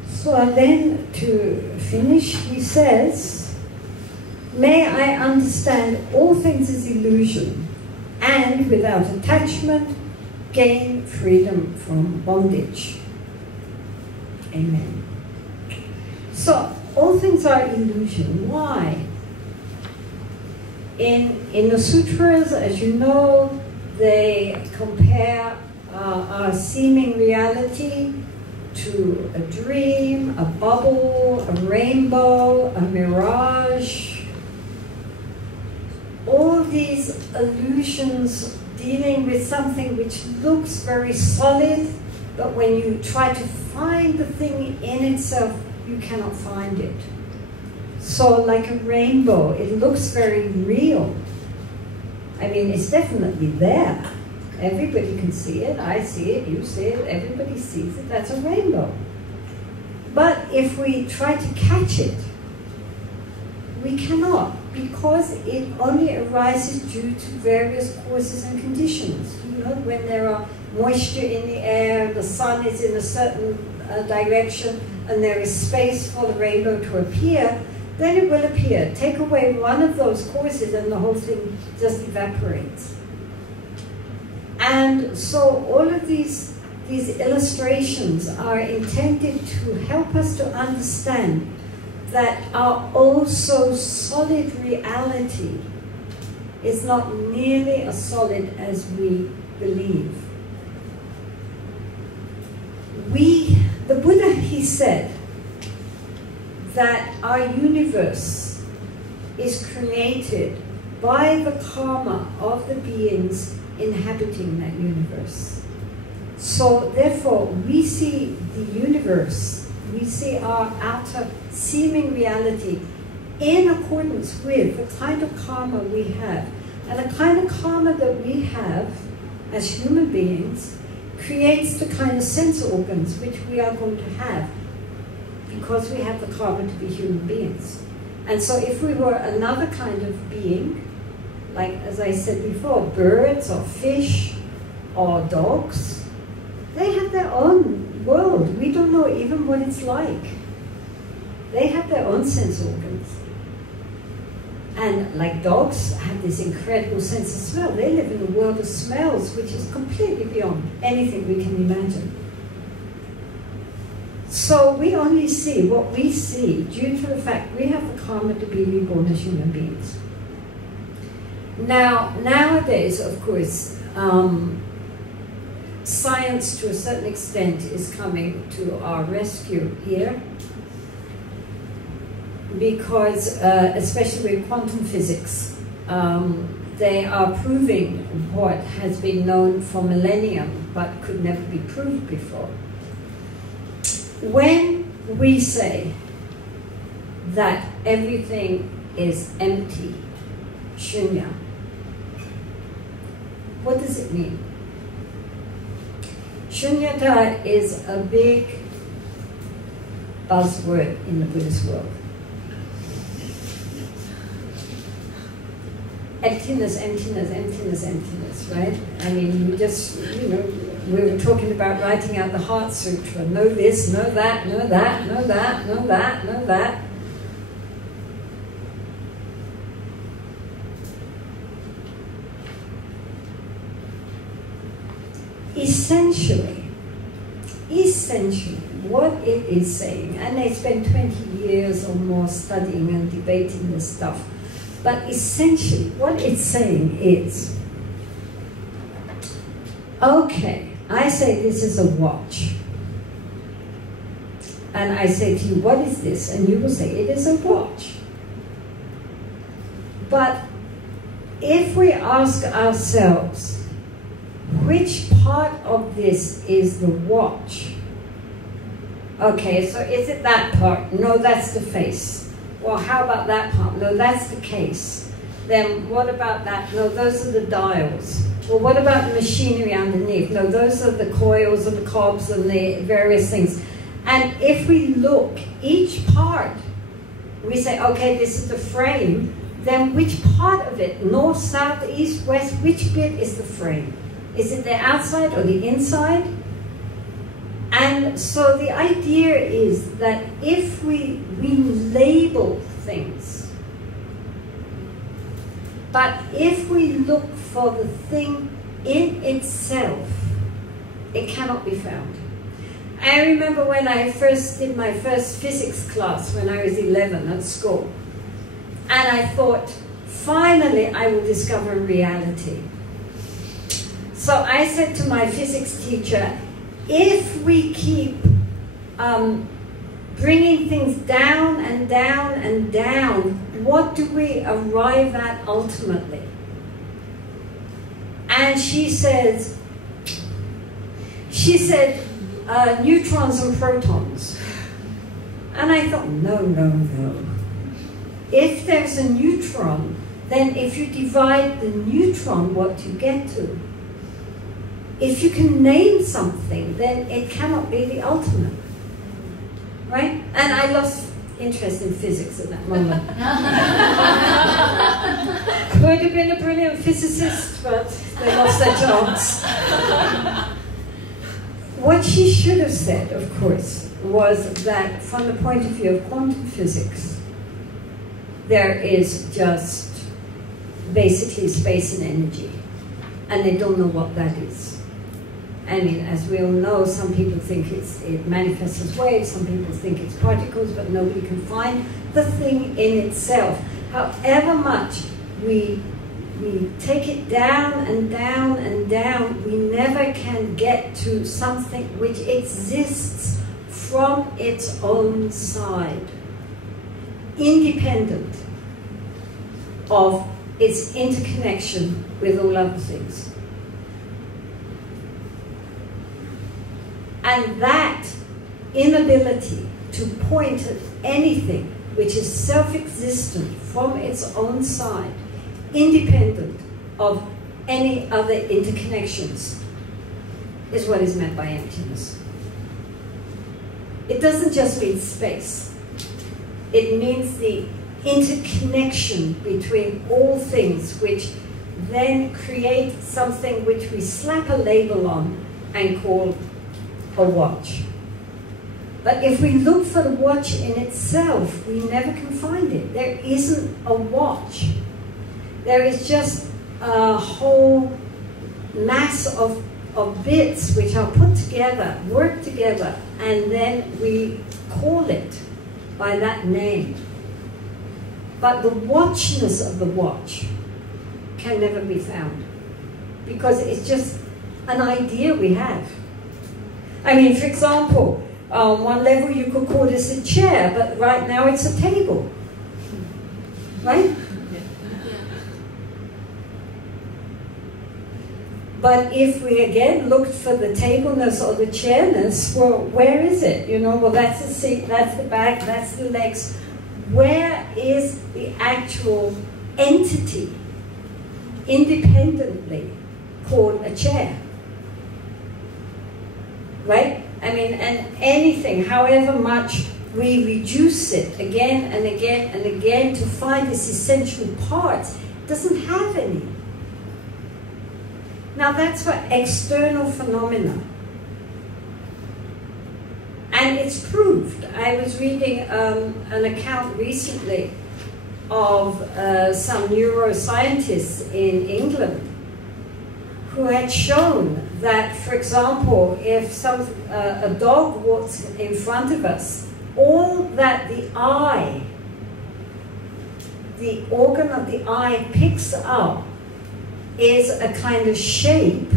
So then, to finish, he says, "May I understand all things as illusion, and without attachment, gain freedom from bondage." Amen. So, all things are illusion. Why? In the sutras, as you know, they compare our seeming reality to a dream, a bubble, a rainbow, a mirage. All these illusions dealing with something which looks very solid, but when you try to find the thing in itself, you cannot find it. So like a rainbow, it looks very real. I mean, it's definitely there. Everybody can see it, I see it, you see it, everybody sees it, that's a rainbow. But if we try to catch it, we cannot, because it only arises due to various causes and conditions. You know, when there are moisture in the air, the sun is in a certain direction, and there is space for the rainbow to appear, then it will appear. Take away one of those causes and the whole thing just evaporates. And so all of these illustrations are intended to help us to understand that our also solid reality is not nearly as solid as we believe. The Buddha, he said that our universe is created by the karma of the beings inhabiting that universe. So therefore, we see the universe, we see our outer seeming reality in accordance with the kind of karma we have. And the kind of karma that we have as human beings creates the kind of sense organs which we are going to have because we have the karma to be human beings. And so if we were another kind of being, like, as I said before, birds or fish or dogs, they have their own world. We don't know even what it's like. They have their own sense organs. And like dogs have this incredible sense of smell. They live in a world of smells which is completely beyond anything we can imagine. So we only see what we see due to the fact we have the karma to be reborn as human beings. Now, nowadays, of course, science to a certain extent is coming to our rescue here, because, especially with quantum physics, they are proving what has been known for millennia but could never be proved before. When we say that everything is empty, shunya, what does it mean? Shunyata is a big buzzword in the Buddhist world. Emptiness, emptiness, emptiness, emptiness, right? I mean, we just, you know, we were talking about writing out the Heart Sutra. No this, no that, no that, no that, no that, no that. Essentially, what it is saying, and they spend 20 years or more studying and debating this stuff, but essentially what it's saying is, okay, I say this is a watch, and I say to you, what is this? And you will say, it is a watch. But if we ask ourselves, which part of this is the watch? Okay, so is it that part? No, that's the face. Well, how about that part? No, that's the case. Then what about that? No, those are the dials. Well, what about the machinery underneath? No, those are the coils and the cobs and the various things. And if we look, each part, we say, okay, this is the frame, then which part of it, north, south, east, west, which bit is the frame? Is it the outside or the inside? And so the idea is that if we label things, but if we look for the thing in itself, it cannot be found. I remember when I first did my first physics class when I was 11 at school, and I thought, finally I will discover reality. So I said to my physics teacher, if we keep bringing things down and down and down, what do we arrive at ultimately? And she said, neutrons and protons. And I thought, no, no, no. If there's a neutron, then if you divide the neutron, what do you get to? If you can name something, then it cannot be the ultimate. Right? And I lost interest in physics at that moment. Could have been a brilliant physicist, but they lost their jobs. What she should have said, of course, was that from the point of view of quantum physics, there is just basically space and energy, and they don't know what that is. I mean, as we all know, some people think it manifests as waves, some people think it's particles, but nobody can find the thing in itself. However much we take it down and down and down, we never can get to something which exists from its own side, independent of its interconnection with all other things. And that inability to point at anything which is self-existent from its own side, independent of any other interconnections, is what is meant by emptiness. It doesn't just mean space. It means the interconnection between all things, which then create something which we slap a label on and call a watch. But if we look for the watch in itself, we never can find it. There isn't a watch. There is just a whole mass of bits which are put together, work together, and then we call it by that name. But the watchness of the watch can never be found, because it's just an idea we have. I mean, for example, on one level you could call this a chair, but right now it's a table, right? But if we again looked for the tableness or the chairness, well, where is it? You know, well, that's the seat, that's the back, that's the legs. Where is the actual entity independently called a chair? Right? I mean, and anything, however much we reduce it again and again and again to find its essential parts, doesn't have any. Now that's for external phenomena. And it's proved. I was reading an account recently of some neuroscientists in England who had shown that, for example, if a dog walks in front of us, all that the eye, the organ of the eye picks up is a kind of shape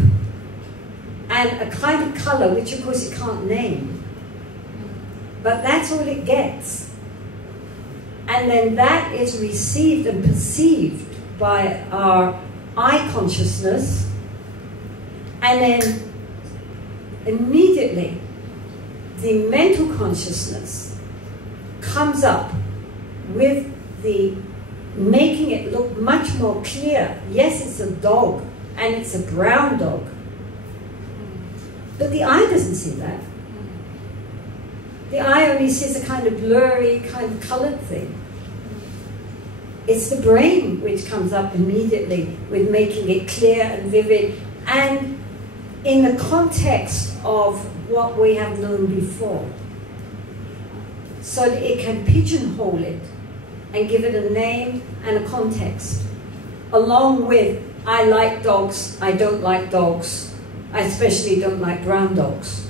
and a kind of color, which of course it can't name. But that's all it gets. And then that is received and perceived by our eye consciousness. And then immediately the mental consciousness comes up with the making it look much more clear. Yes, it's a dog, and it's a brown dog. But the eye doesn't see that. The eye only sees a kind of blurry, kind of colored thing. It's the brain which comes up immediately with making it clear and vivid, and in the context of what we have known before, so that it can pigeonhole it and give it a name and a context, along with, I like dogs, I don't like dogs, I especially don't like brown dogs.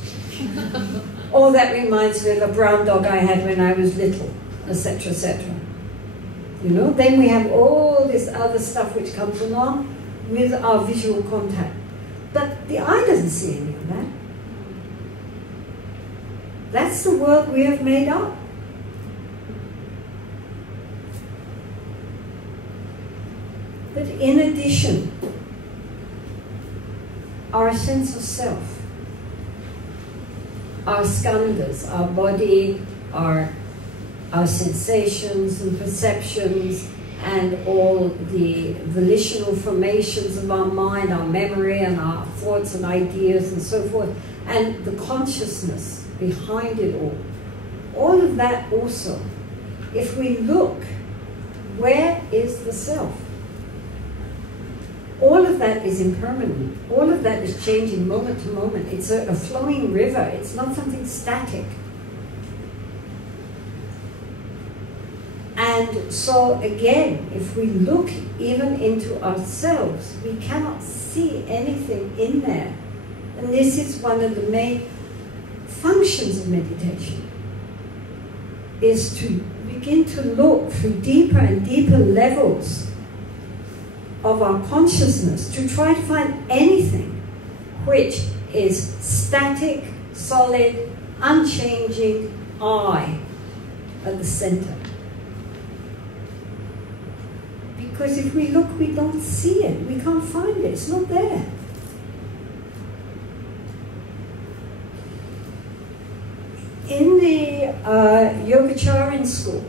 Or that reminds me of a brown dog I had when I was little, etc., etc. You know, then we have all this other stuff which comes along with our visual contact. But the eye doesn't see any of that. That's the world we have made up. But in addition, our sense of self, our skandhas, our body, our sensations and perceptions, and all the volitional formations of our mind, our memory and our thoughts and ideas and so forth, and the consciousness behind it all of that also, if we look, where is the self? All of that is impermanent. All of that is changing moment to moment. It's a flowing river. It's not something static. And so again, if we look even into ourselves, we cannot see anything in there. And this is one of the main functions of meditation, is to begin to look through deeper and deeper levels of our consciousness to try to find anything which is static, solid, unchanging I at the center. Because if we look, we don't see it. We can't find it. It's not there. In the Yogacaran school,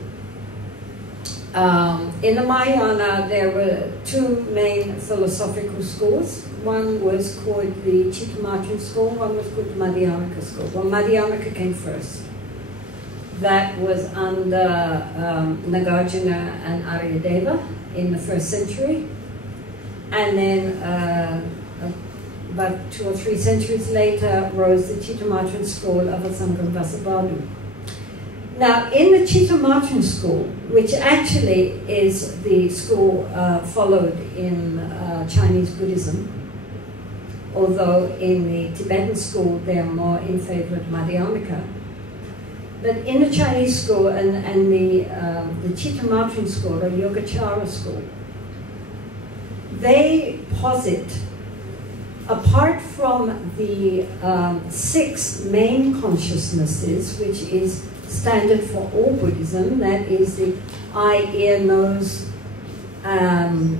in the Mahayana, there were two main philosophical schools. One was called the Chittamatra school, one was called the Madhyamaka school. Well, Madhyamaka came first. That was under Nagarjuna and Aryadeva in the 1st century. And then about 2 or 3 centuries later rose the Chittamatra school of Asangam Vasubandhu. Now, in the Chittamatra school, which actually is the school followed in Chinese Buddhism, although in the Tibetan school they are more in favor of Madhyamaka, but in the Chinese school and the Chittamatra school, or Yogacara school, they posit, apart from the 6 main consciousnesses, which is standard for all Buddhism, that is the eye, ear, nose,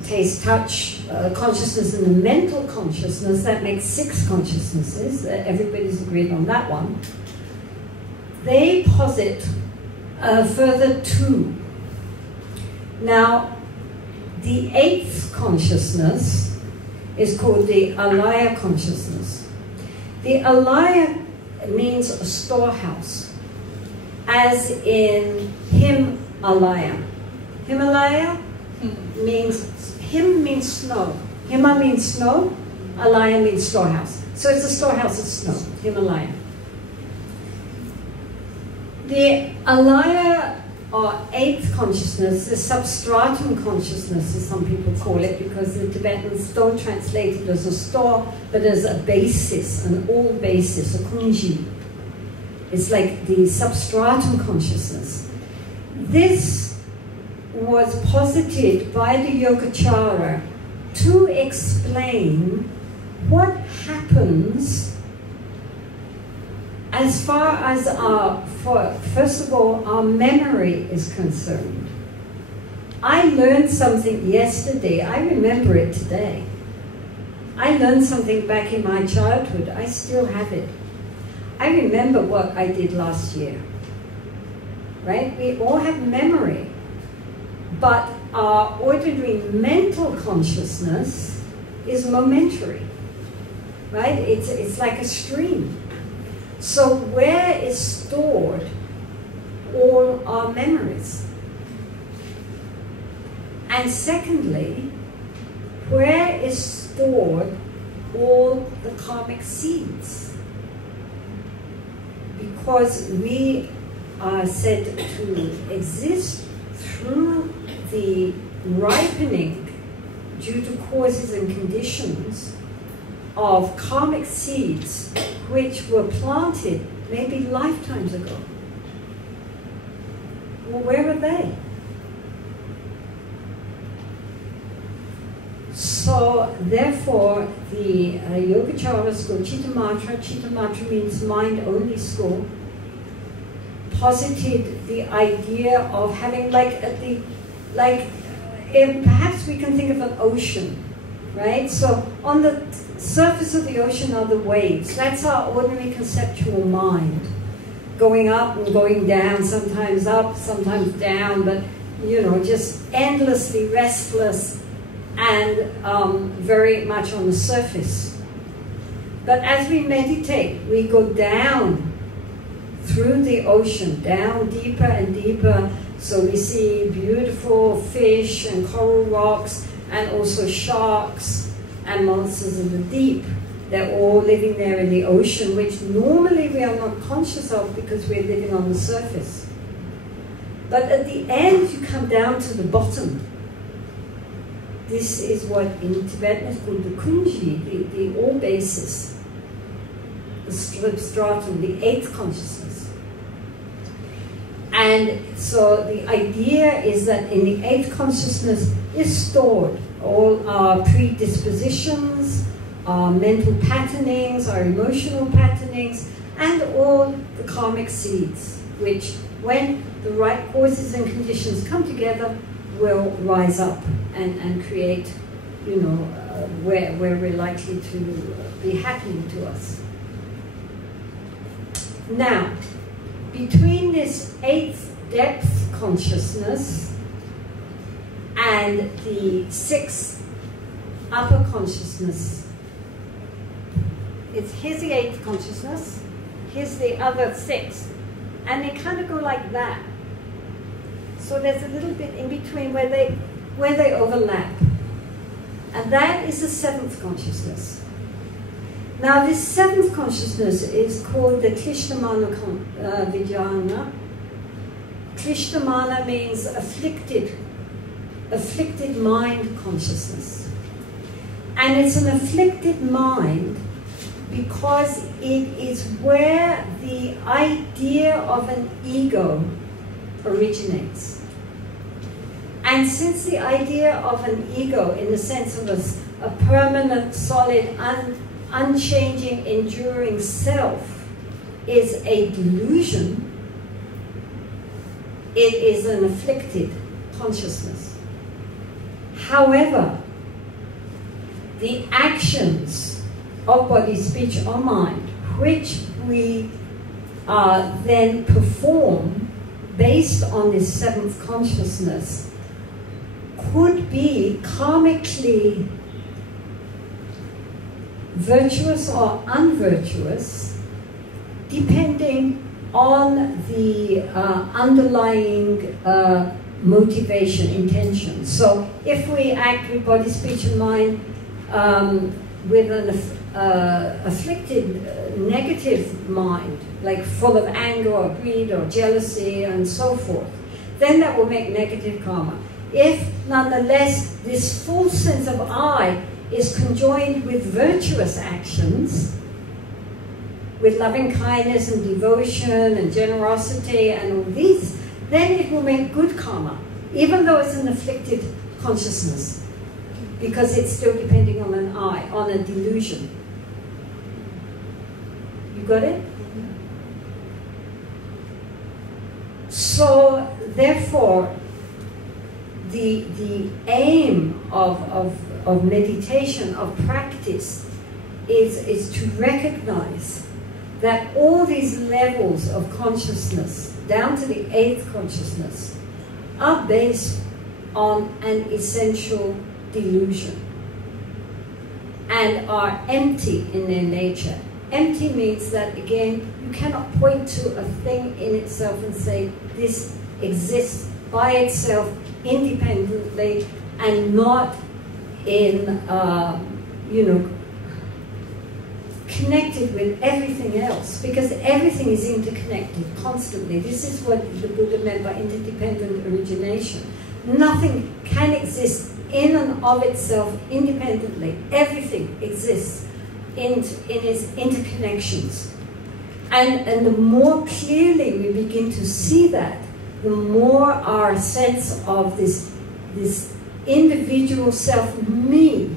taste, touch, consciousness, and the mental consciousness, that makes 6 consciousnesses. Everybody's agreed on that one. They posit further 2. Now, the 8th consciousness is called the alaya consciousness. The alaya means a storehouse, as in Himalaya. Himalaya means, Him means snow. Hima means snow, alaya means storehouse. So it's a storehouse of snow, Himalaya. The alaya, or 8th consciousness, the substratum consciousness, as some people call it, because the Tibetans don't translate it as a store, but as a basis, an all basis, a kunji. It's like the substratum consciousness. This was posited by the Yogacara to explain what happens as far as first of all, our memory is concerned. I learned something yesterday. I remember it today. I learned something back in my childhood. I still have it. I remember what I did last year, right? We all have memory, but our ordinary mental consciousness is momentary, right? It's like a stream. So where is stored all our memories? And secondly, where is stored all the karmic seeds? Because we are said to exist through the ripening due to causes and conditions of karmic seeds which were planted maybe lifetimes ago. Well, where are they? So, therefore, the Yogacara school, Chittamatra means mind-only school, posited the idea of having perhaps we can think of an ocean, right? So, on the surface of the ocean are the waves. That's our ordinary conceptual mind, going up and going down, sometimes up, sometimes down, but, you know, just endlessly restless, and very much on the surface. But as we meditate, we go down through the ocean, down deeper and deeper, so we see beautiful fish and coral rocks, and also sharks and monsters in the deep. They're all living there in the ocean, which normally we are not conscious of because we're living on the surface. But at the end, you come down to the bottom. This is what in Tibetan is called the kunji, the all basis, the stratum, the eighth consciousness. And so the idea is that in the eighth consciousness is stored all our predispositions, our mental patternings, our emotional patternings, and all the karmic seeds, which when the right causes and conditions come together, will rise up and create, you know, where we're likely to be happening to us. Now, between this eighth depth consciousness and the sixth upper consciousness, here's the eighth consciousness, here's the other sixth, and they kind of go like that. So there's a little bit in between where they overlap. And that is the seventh consciousness. Now this seventh consciousness is called the Klishtamana Vijnana. Klishtamana means afflicted mind consciousness. And it's an afflicted mind because it is where the idea of an ego originates. And since the idea of an ego, in the sense of a permanent, solid, unchanging, enduring self, is a delusion, it is an afflicted consciousness. However, the actions of body, speech, or mind, which we then perform based on this seventh consciousness, could be karmically virtuous or unvirtuous, depending on the underlying motivation, intention. So if we act with body, speech, and mind with an afflicted negative mind, like full of anger or greed or jealousy and so forth, then that will make negative karma. If nonetheless this full sense of I is conjoined with virtuous actions, with loving kindness and devotion and generosity and all these, then it will make good karma, even though it's an afflicted consciousness, because it's still depending on an I, on a delusion. You got it? So, therefore, the aim of of meditation, of practice, is to recognize that all these levels of consciousness, down to the 8th consciousness, are based on an essential delusion and are empty in their nature. Empty means that, again, you cannot point to a thing in itself and say, this exists by itself, independently, and not in, connected with everything else, because everything is interconnected constantly. This is what the Buddha meant by interdependent origination. Nothing can exist in and of itself independently. Everything exists in its interconnections. And the more clearly we begin to see that, the more our sense of this individual self, me,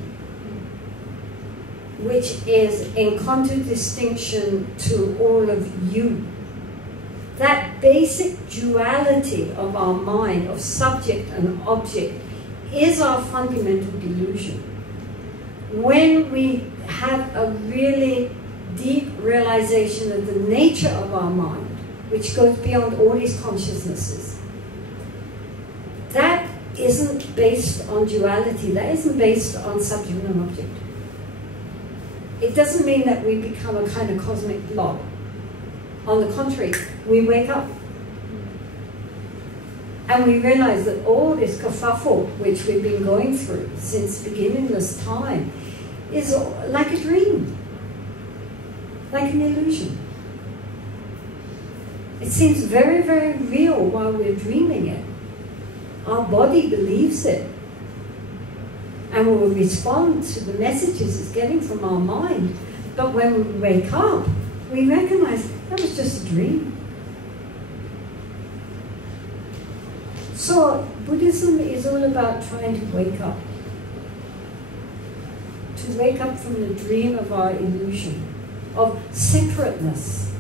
which is in contradistinction to all of you. That basic duality of our mind, of subject and object, is our fundamental delusion. When we have a really deep realization of the nature of our mind, which goes beyond all these consciousnesses, that isn't based on duality, that isn't based on subject and object. It doesn't mean that we become a kind of cosmic blob. On the contrary, we wake up and we realize that all this kerfuffle which we've been going through since beginningless time is like a dream, like an illusion. It seems very, very real while we're dreaming it. Our body believes it, and will respond to the messages it's getting from our mind. But when we wake up, we recognize that was just a dream. So Buddhism is all about trying to wake up. To wake up from the dream of our illusion, of separateness.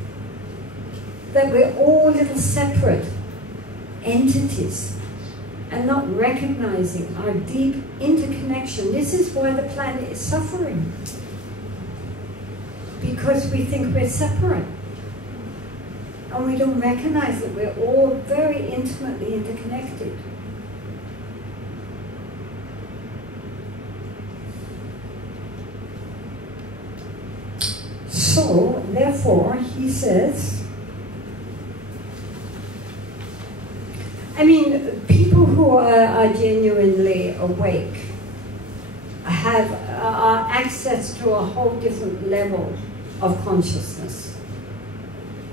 That we're all little separate entities, and not recognizing our deep interconnection. This is why the planet is suffering. Because we think we're separate. And we don't recognize that we're all very intimately interconnected. So, therefore, he says, people who are genuinely awake have access to a whole different level of consciousness.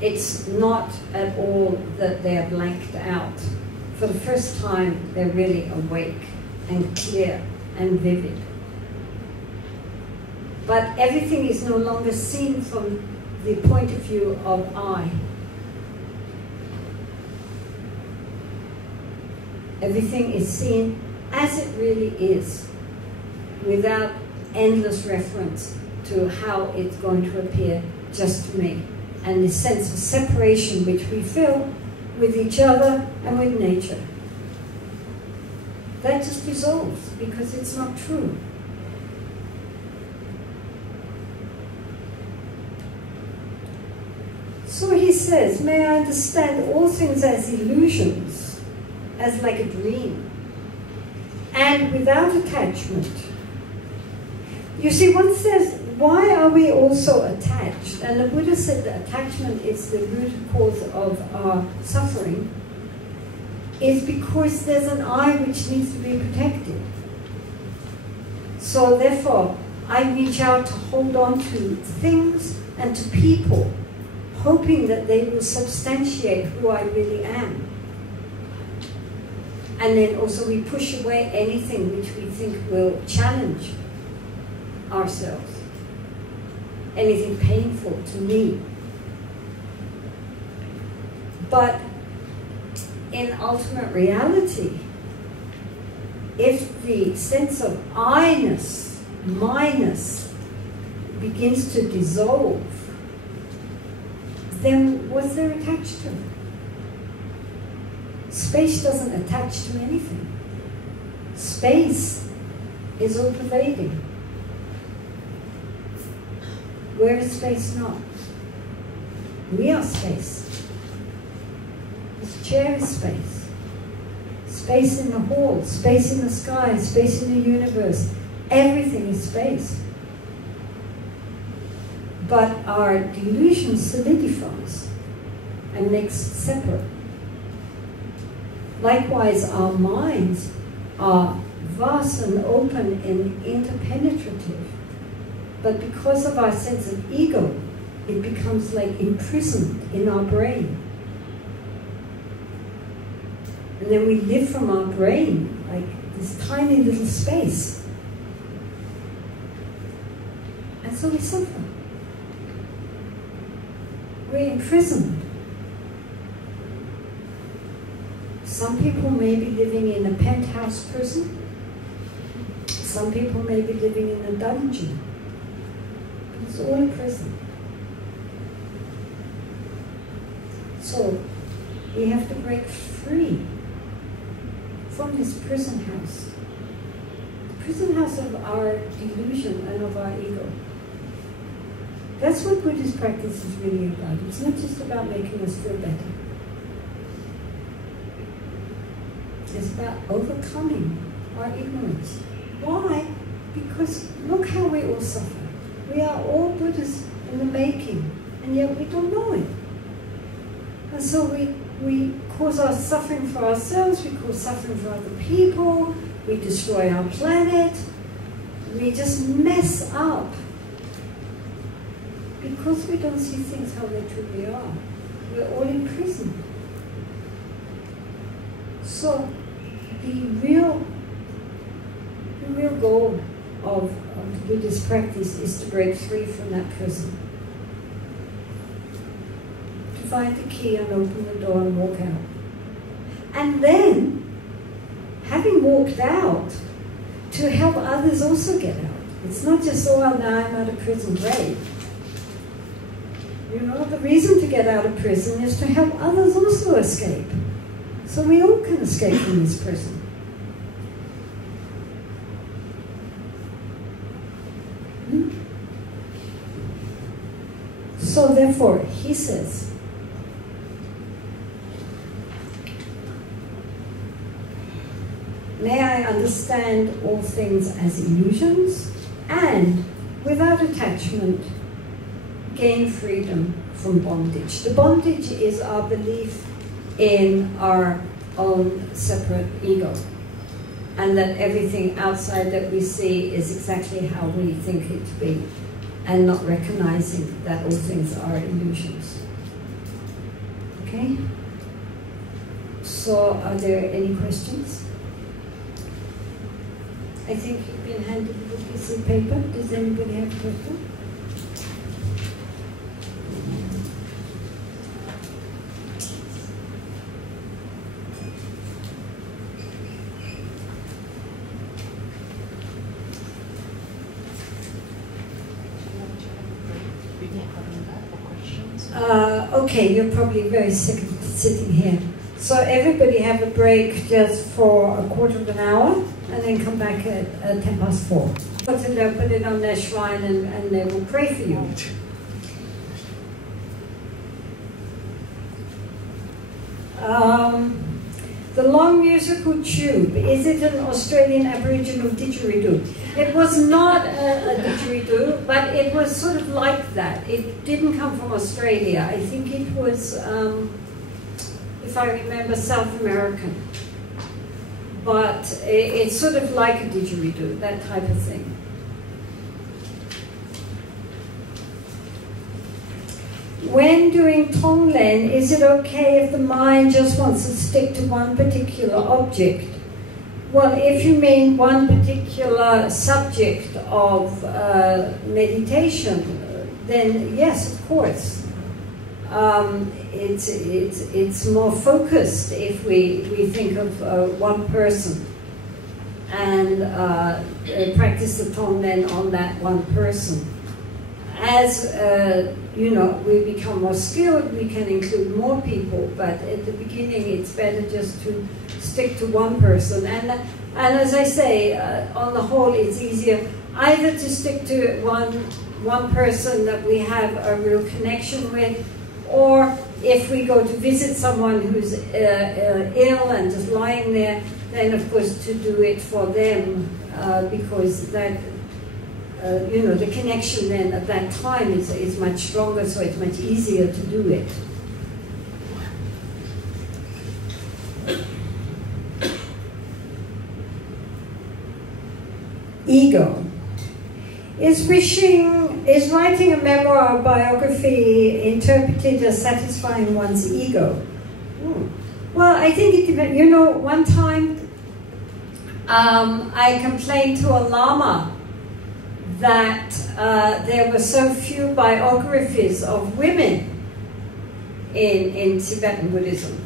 It's not at all that they're blanked out. For the first time, they're really awake and clear and vivid. But everything is no longer seen from the point of view of I. Everything is seen as it really is, without endless reference to how it's going to appear just to me, and the sense of separation which we feel with each other and with nature. That just dissolves because it's not true. So he says, may I understand all things as illusions, as like a dream, and without attachment. You see, one says, why are we also attached? And the Buddha said that attachment is the root cause of our suffering, is because there's an I which needs to be protected. So therefore, I reach out to hold on to things and to people, hoping that they will substantiate who I really am. And then also we push away anything which we think will challenge ourselves. Anything painful to me. But in ultimate reality, if the sense of I-ness, my-ness, begins to dissolve, then what's there attached to? Space doesn't attach to anything. Space is all-pervading. Where is space not? We are space. This chair is space. Space in the hall, space in the sky, space in the universe. Everything is space. But our delusion solidifies and makes it separate. Likewise, our minds are vast and open and interpenetrative. But because of our sense of ego, it becomes like imprisoned in our brain. And then we live from our brain, like this tiny little space. And so we suffer. We're imprisoned. Some people may be living in a penthouse prison. Some people may be living in a dungeon. It's all a prison. So we have to break free from this prison house. The prison house of our delusion and of our ego. That's what Buddhist practice is really about. It's not just about making us feel better. It's about overcoming our ignorance. Why? Because look how we all suffer. We are all Buddhists in the making, and yet we don't know it. And so we cause our suffering for ourselves, we cause suffering for other people, we destroy our planet, we just mess up. Because we don't see things how they truly are. We're all imprisoned. So the real goal of the Buddhist practice is to break free from that prison. To find the key and open the door and walk out. And then, having walked out, to help others also get out. It's not just, oh, well, now I'm out of prison, great. You know, the reason to get out of prison is to help others also escape. So we all can escape from this prison. So therefore, he says, may I understand all things as illusions and, without attachment, gain freedom from bondage. The bondage is our belief in our own separate ego, and that everything outside that we see is exactly how we think it to be, and not recognizing that all things are illusions. Okay? So, are there any questions? I think you've been handed a piece of paper. Does anybody have a question? Okay, you're probably very sick of sitting here. So everybody have a break just for a quarter of an hour, and then come back at 4:10. Put it on their shrine, and they will pray for you. The long musical tube, is it an Australian Aboriginal didgeridoo? It was not a didgeridoo, but it was sort of like that. It didn't come from Australia. I think it was, if I remember, South American. But it's sort of like a didgeridoo, that type of thing. When doing Tonglen, is it okay if the mind just wants to stick to one particular object? Well, if you mean one particular subject of meditation, then yes, of course. It's more focused if we think of one person and practice the Tonglen on that one person. as you know, we become more skilled, we can include more people, but at the beginning it's better just to stick to one person. And as I say, on the whole, it's easier either to stick to one person that we have a real connection with, or if we go to visit someone who's ill and just lying there, then of course to do it for them, because that, you know, the connection then at that time is much stronger, so it's much easier to do it. Ego. Is writing a memoir or biography interpreted as satisfying one's ego? Well, I think it depends. You know, one time I complained to a Lama that there were so few biographies of women in Tibetan Buddhism.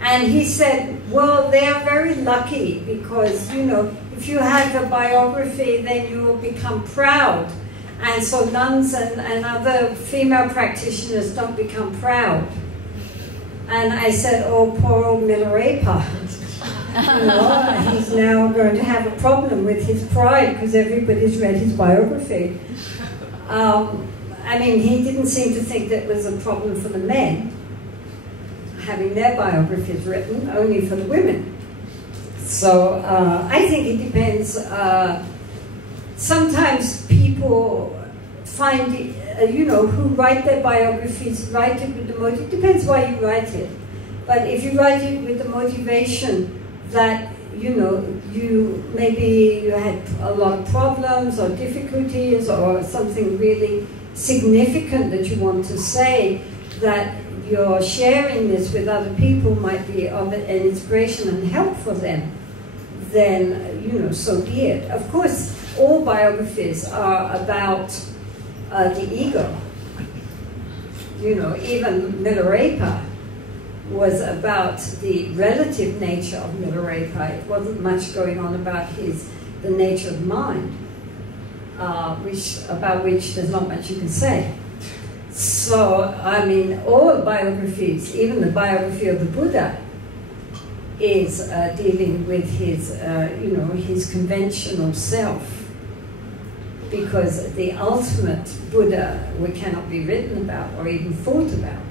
And he said, well, they are very lucky because, you know, if you have a biography, then you will become proud. And so nuns and other female practitioners don't become proud. And I said, oh, poor old Milarepa. You know, he's now going to have a problem with his pride because everybody's read his biography. I mean, he didn't seem to think that was a problem for the men, having their biographies written, only for the women. So I think it depends. Sometimes people find, you know, who write their biographies, write it with the motive. It depends why you write it. But if you write it with the motivation that, you know, maybe you had a lot of problems or difficulties or something really significant that you want to say, that you're sharing this with other people might be of an inspiration and help for them, then, you know, so be it. Of course, all biographies are about the ego. You know, even Milarepa was about the relative nature of Milarepa. It wasn't much going on about the nature of mind, about which there's not much you can say. So, I mean, all biographies, even the biography of the Buddha, is dealing with his, you know, his conventional self. Because the ultimate Buddha cannot be written about or even thought about.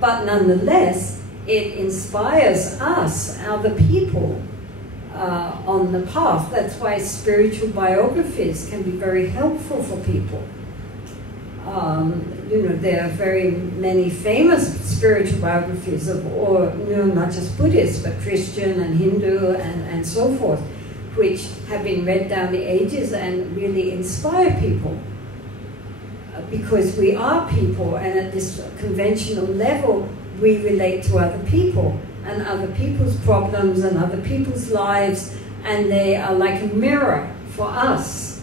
But nonetheless, it inspires us, other people, on the path. That's why spiritual biographies can be very helpful for people. You know, there are very many famous spiritual biographies of, or, you know, not just Buddhists, but Christian and Hindu and so forth, which have been read down the ages and really inspire people. Because we are people, and at this conventional level, we relate to other people and other people's problems and other people's lives, and they are like a mirror for us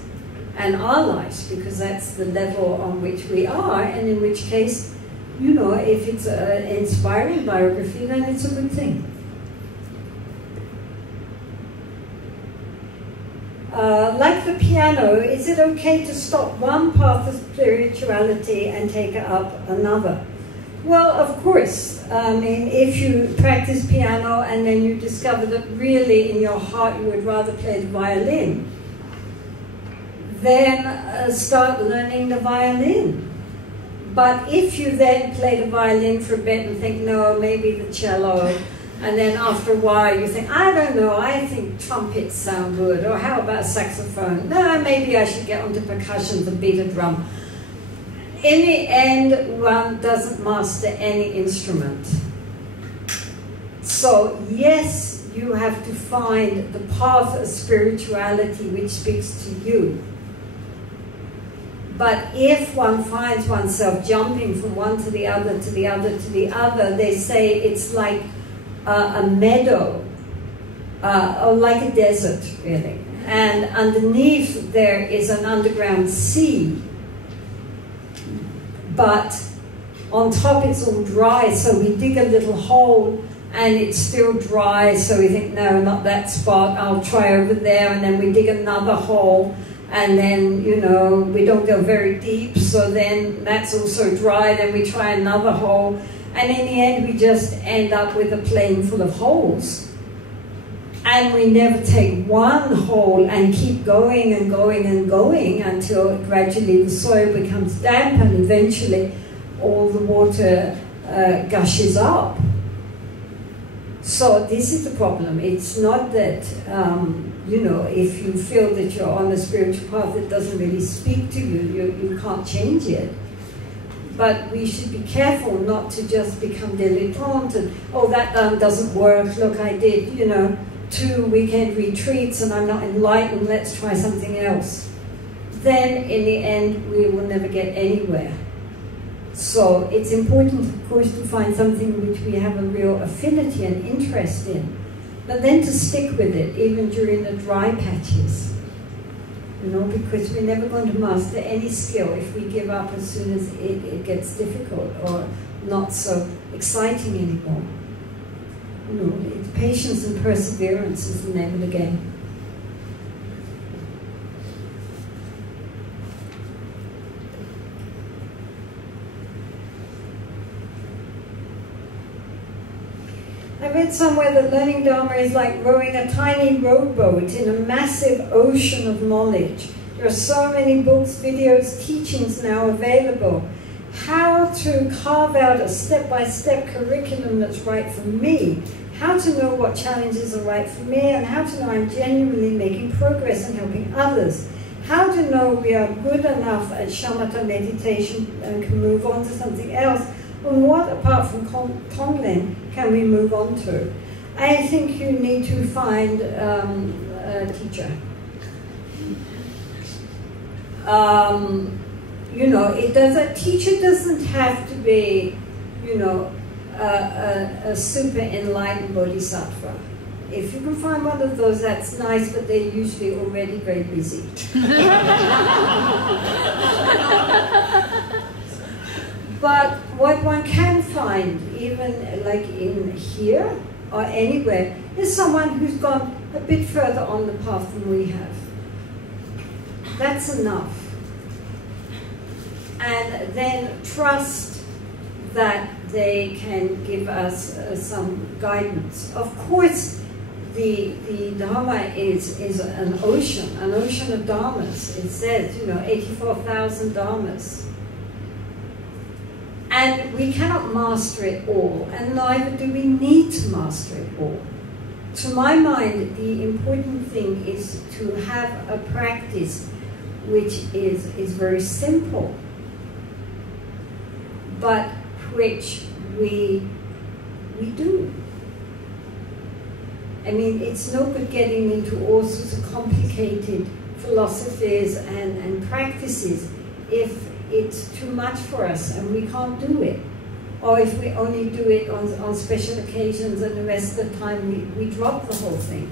and our lives, because that's the level on which we are, and in which case, you know, if it's an inspiring biography, then it's a good thing. Like the piano, is it okay to stop one path of spirituality and take up another? Well, of course. I mean, if you practice piano and then you discover that really in your heart you would rather play the violin, then start learning the violin. But if you then play the violin for a bit and think, no, maybe the cello, and then after a while you think, I don't know, I think trumpets sound good, or how about saxophone? No, maybe I should get onto percussion to beat a drum. In the end, one doesn't master any instrument. So yes, you have to find the path of spirituality which speaks to you. But if one finds oneself jumping from one to the other, to the other, to the other, they say it's like a meadow, or like a desert, really. And underneath there is an underground sea. But on top it's all dry, so we dig a little hole and it's still dry, so we think, no, not that spot, I'll try over there, and then we dig another hole, And then, you know, we don't go very deep, so then that's also dry, then we try another hole, and in the end we just end up with a plane full of holes. And we never take one hole and keep going and going and going until gradually the soil becomes damp and eventually all the water gushes up. So this is the problem. It's not that, you know, if you feel that you're on a spiritual path that doesn't really speak to you, you can't change it. But we should be careful not to just become dilettante and, oh, that doesn't work, look, I did, you know, 2 weekend retreats and I'm not enlightened, let's try something else. Then in the end, we will never get anywhere. So it's important, of course, to find something which we have a real affinity and interest in, but then to stick with it, even during the dry patches. You know, because we're never going to master any skill if we give up as soon as it gets difficult or not so exciting anymore. You know, it's patience and perseverance is the name of the game. I read somewhere that learning Dharma is like rowing a tiny rowboat in a massive ocean of knowledge. There are so many books, videos, teachings now available. How to carve out a step-by-step curriculum that's right for me. How to know what challenges are right for me, and how to know I'm genuinely making progress and helping others. How to know we are good enough at shamatha meditation and can move on to something else. And what, apart from Tonglen, can we move on to? I think you need to find a teacher. You know, a teacher doesn't have to be, you know, a super enlightened bodhisattva. If you can find one of those, that's nice, but they're usually already very busy. But what one can find, even like in here or anywhere, is someone who's gone a bit further on the path than we have. That's enough. And then trust that they can give us some guidance. Of course, the Dharma is an ocean of Dharmas. It says, you know, 84,000 Dharmas. And we cannot master it all, and neither do we need to master it all. To my mind, the important thing is to have a practice which is very simple, but which we do. I mean, it's no good getting into all sorts of complicated philosophies and practices if it's too much for us and we can't do it. Or if we only do it on special occasions and the rest of the time we drop the whole thing.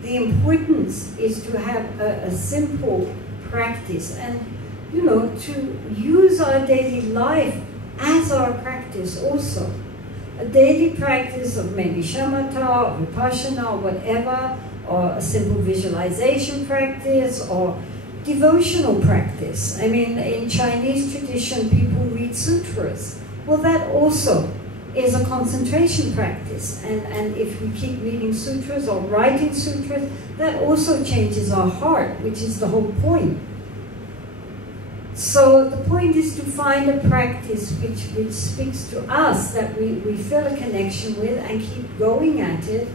The importance is to have a simple practice and, you know, to use our daily life as our practice also. A daily practice of maybe shamatha or vipassana or whatever, or a simple visualization practice or devotional practice. I mean, in Chinese tradition, people read sutras. Well, that also is a concentration practice. And if we keep reading sutras or writing sutras, that also changes our heart, which is the whole point. So the point is to find a practice which speaks to us, that we feel a connection with and keep going at it.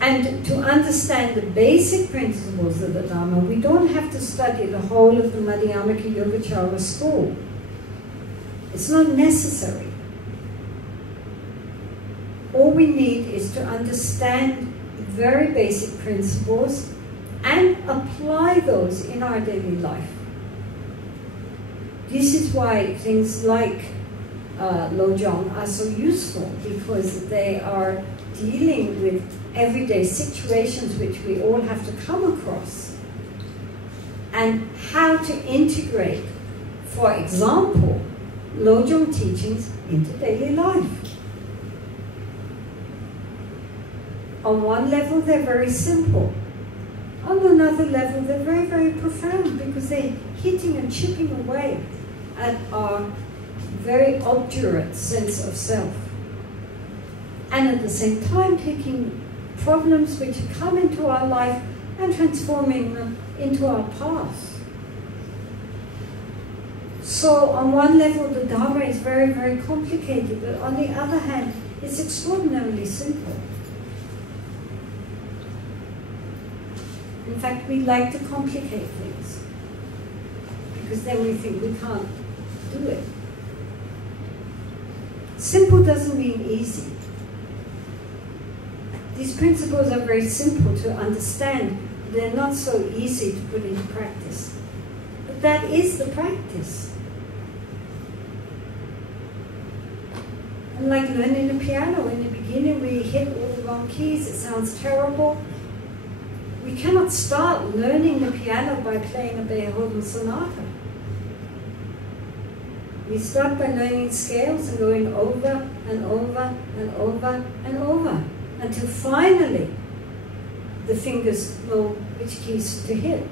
And to understand the basic principles of the Dharma, we don't have to study the whole of the Madhyamaka Yogacara school. It's not necessary. All we need is to understand very basic principles and apply those in our daily life. This is why things like Lojong are so useful, because they are dealing with everyday situations which we all have to come across, and how to integrate, for example, Lojong teachings into daily life. On one level, they're very simple. On on another level, they're very, very profound because they're hitting and chipping away at our very obdurate sense of self. And at the same time, taking problems which have come into our life and transforming them into our past. So on one level, the Dharma is very, very complicated, but on the other hand, it's extraordinarily simple. In fact, we like to complicate things because then we think we can't do it. Simple doesn't mean easy. These principles are very simple to understand. They're not so easy to put into practice. But that is the practice. And like learning the piano, in the beginning we hit all the wrong keys, it sounds terrible. We cannot start learning the piano by playing a Beethoven sonata. We start by learning scales and going over and over and over and over until finally the fingers know which keys to hit.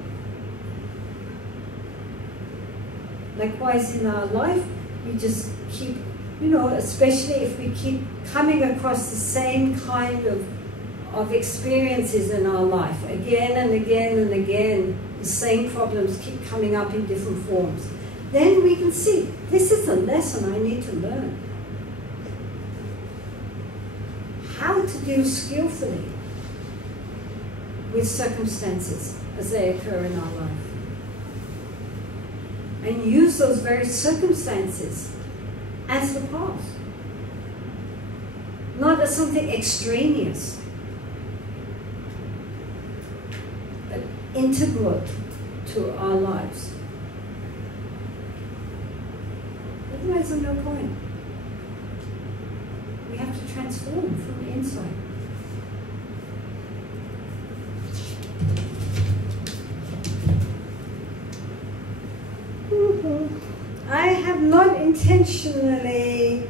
Likewise in our life, we just keep, especially if we keep coming across the same kind of experiences in our life, again and again and again, the same problems keep coming up in different forms. Then we can see, this is a lesson I need to learn. How to deal skillfully with circumstances as they occur in our life. And use those very circumstances as the past. Not as something extraneous, but integral to our lives. Otherwise, there's no point. We have to transform from the inside. I have not intentionally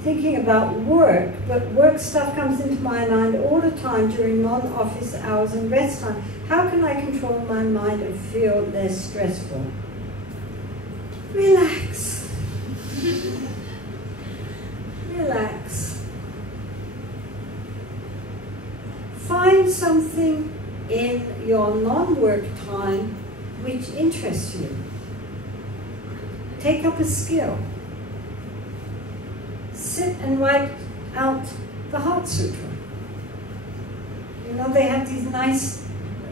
thinking about work, but work stuff comes into my mind all the time during non-office hours and rest time. How can I control my mind and feel less stressful? Relax. Relax. Find something in your non-work time which interests you. Take up a skill. Sit and write out the Heart Sutra. They have these nice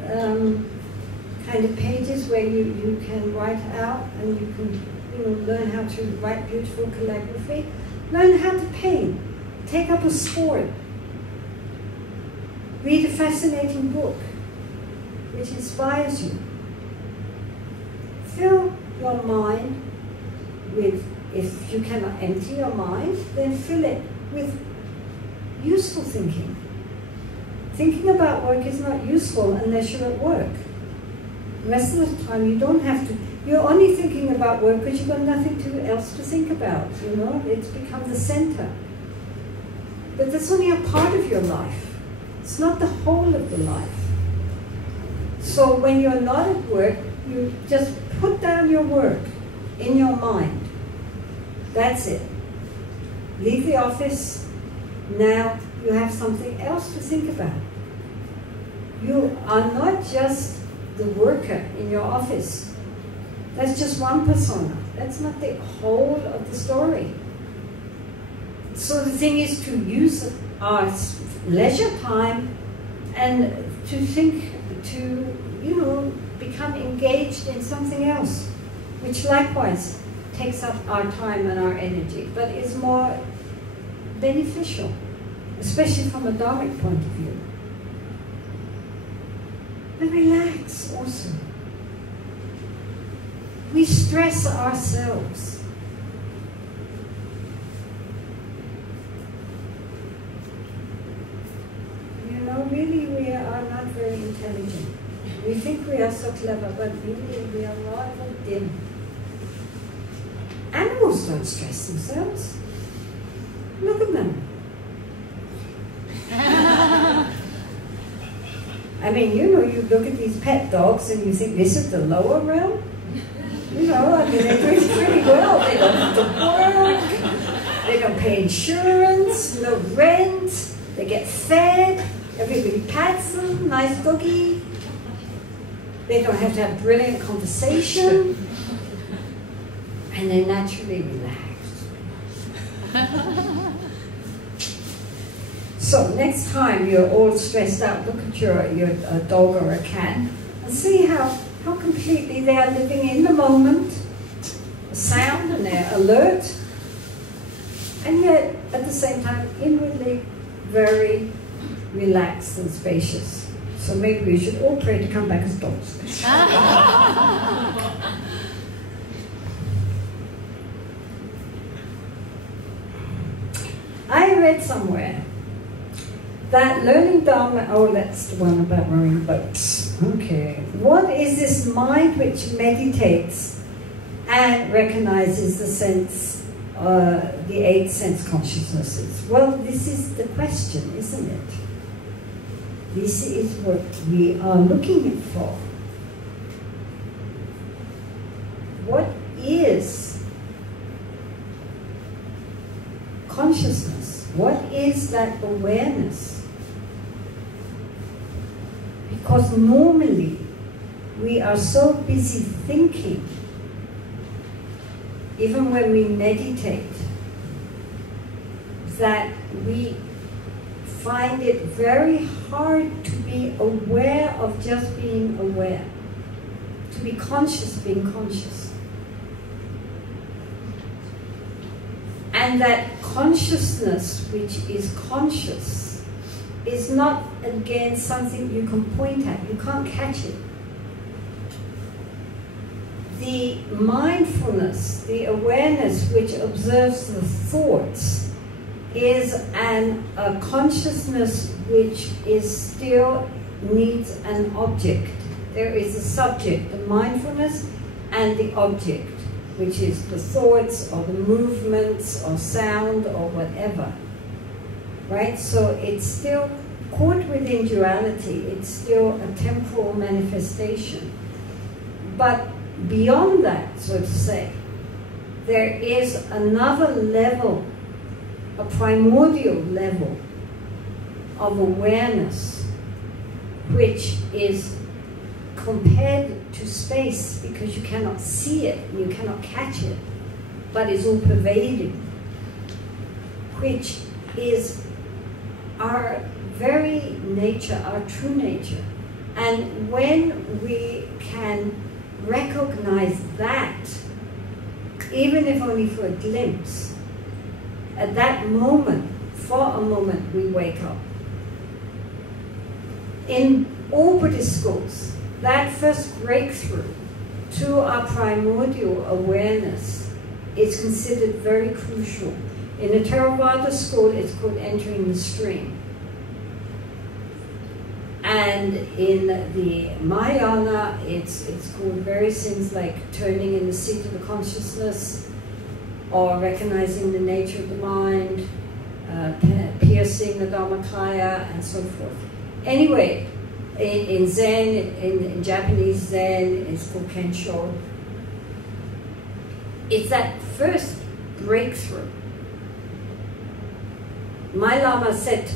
kind of pages where you can write out and you can learn how to write beautiful calligraphy. Learn how to paint. Take up a sport. Read a fascinating book which inspires you. Fill your mind with, if you cannot empty your mind, then fill it with useful thinking. Thinking about work is not useful unless you're at work. The rest of the time you don't have to. You're only thinking about work because you've got nothing else to think about, It's become the center. But that's only a part of your life. It's not the whole of the life. So when you're not at work, you just put down your work in your mind. That's it. Leave the office. Now you have something else to think about. You are not just the worker in your office. That's just one persona. That's not the whole of the story. So the thing is to use our leisure time and to think, to become engaged in something else, which likewise takes up our time and our energy, but is more beneficial, especially from a Dharmic point of view. And relax also. We stress ourselves. Really we are not very intelligent. We think we are so clever, but really we are rather dim. Animals don't stress themselves. Look at them. I mean, you know, you look at these pet dogs and you think this is the lower realm. You know, I mean, they're doing pretty well. They don't have to work. They don't pay insurance, no rent. They get fed. Everybody pats them. Nice doggy. They don't have to have brilliant conversation. And they're naturally relaxed. So next time you're all stressed out, look at your dog or a cat and see how completely they are living in the moment, the sound, and they're alert, and yet at the same time inwardly very relaxed and spacious. So maybe we should all pray to come back as dogs. I read somewhere that learning Dharma, oh, that's the one about rowing boats. Okay. What is this mind which meditates and recognizes the sense, the 8 sense consciousnesses? Well, this is the question, isn't it? This is what we are looking for. What is consciousness? What is that awareness? Because normally we are so busy thinking, even when we meditate, that we find it very hard to be aware of just being aware, to be conscious being conscious. And that consciousness, which is conscious, is not, again, something you can point at. You can't catch it. The mindfulness, the awareness which observes the thoughts, is a consciousness which is still needs an object. There is a subject, the mindfulness, and the object, which is the thoughts or the movements or sound or whatever. Right? So it's still caught within duality. It's still a temporal manifestation. But beyond that, so to say, there is another level, a primordial level of awareness, which is compared to space because you cannot see it, you cannot catch it, but is all pervading, which is our very nature, our true nature. And when we can recognize that, even if only for a glimpse, at that moment, for a moment, we wake up. In all Buddhist schools, that first breakthrough to our primordial awareness is considered very crucial. In the Theravada school, it's called entering the stream. And in the Mahayana, it's called various things like turning in the seat of the consciousness, or recognizing the nature of the mind, piercing the Dharmakaya, and so forth. Anyway, in Zen, in Japanese Zen, it's called Kensho. It's that first breakthrough. My Lama said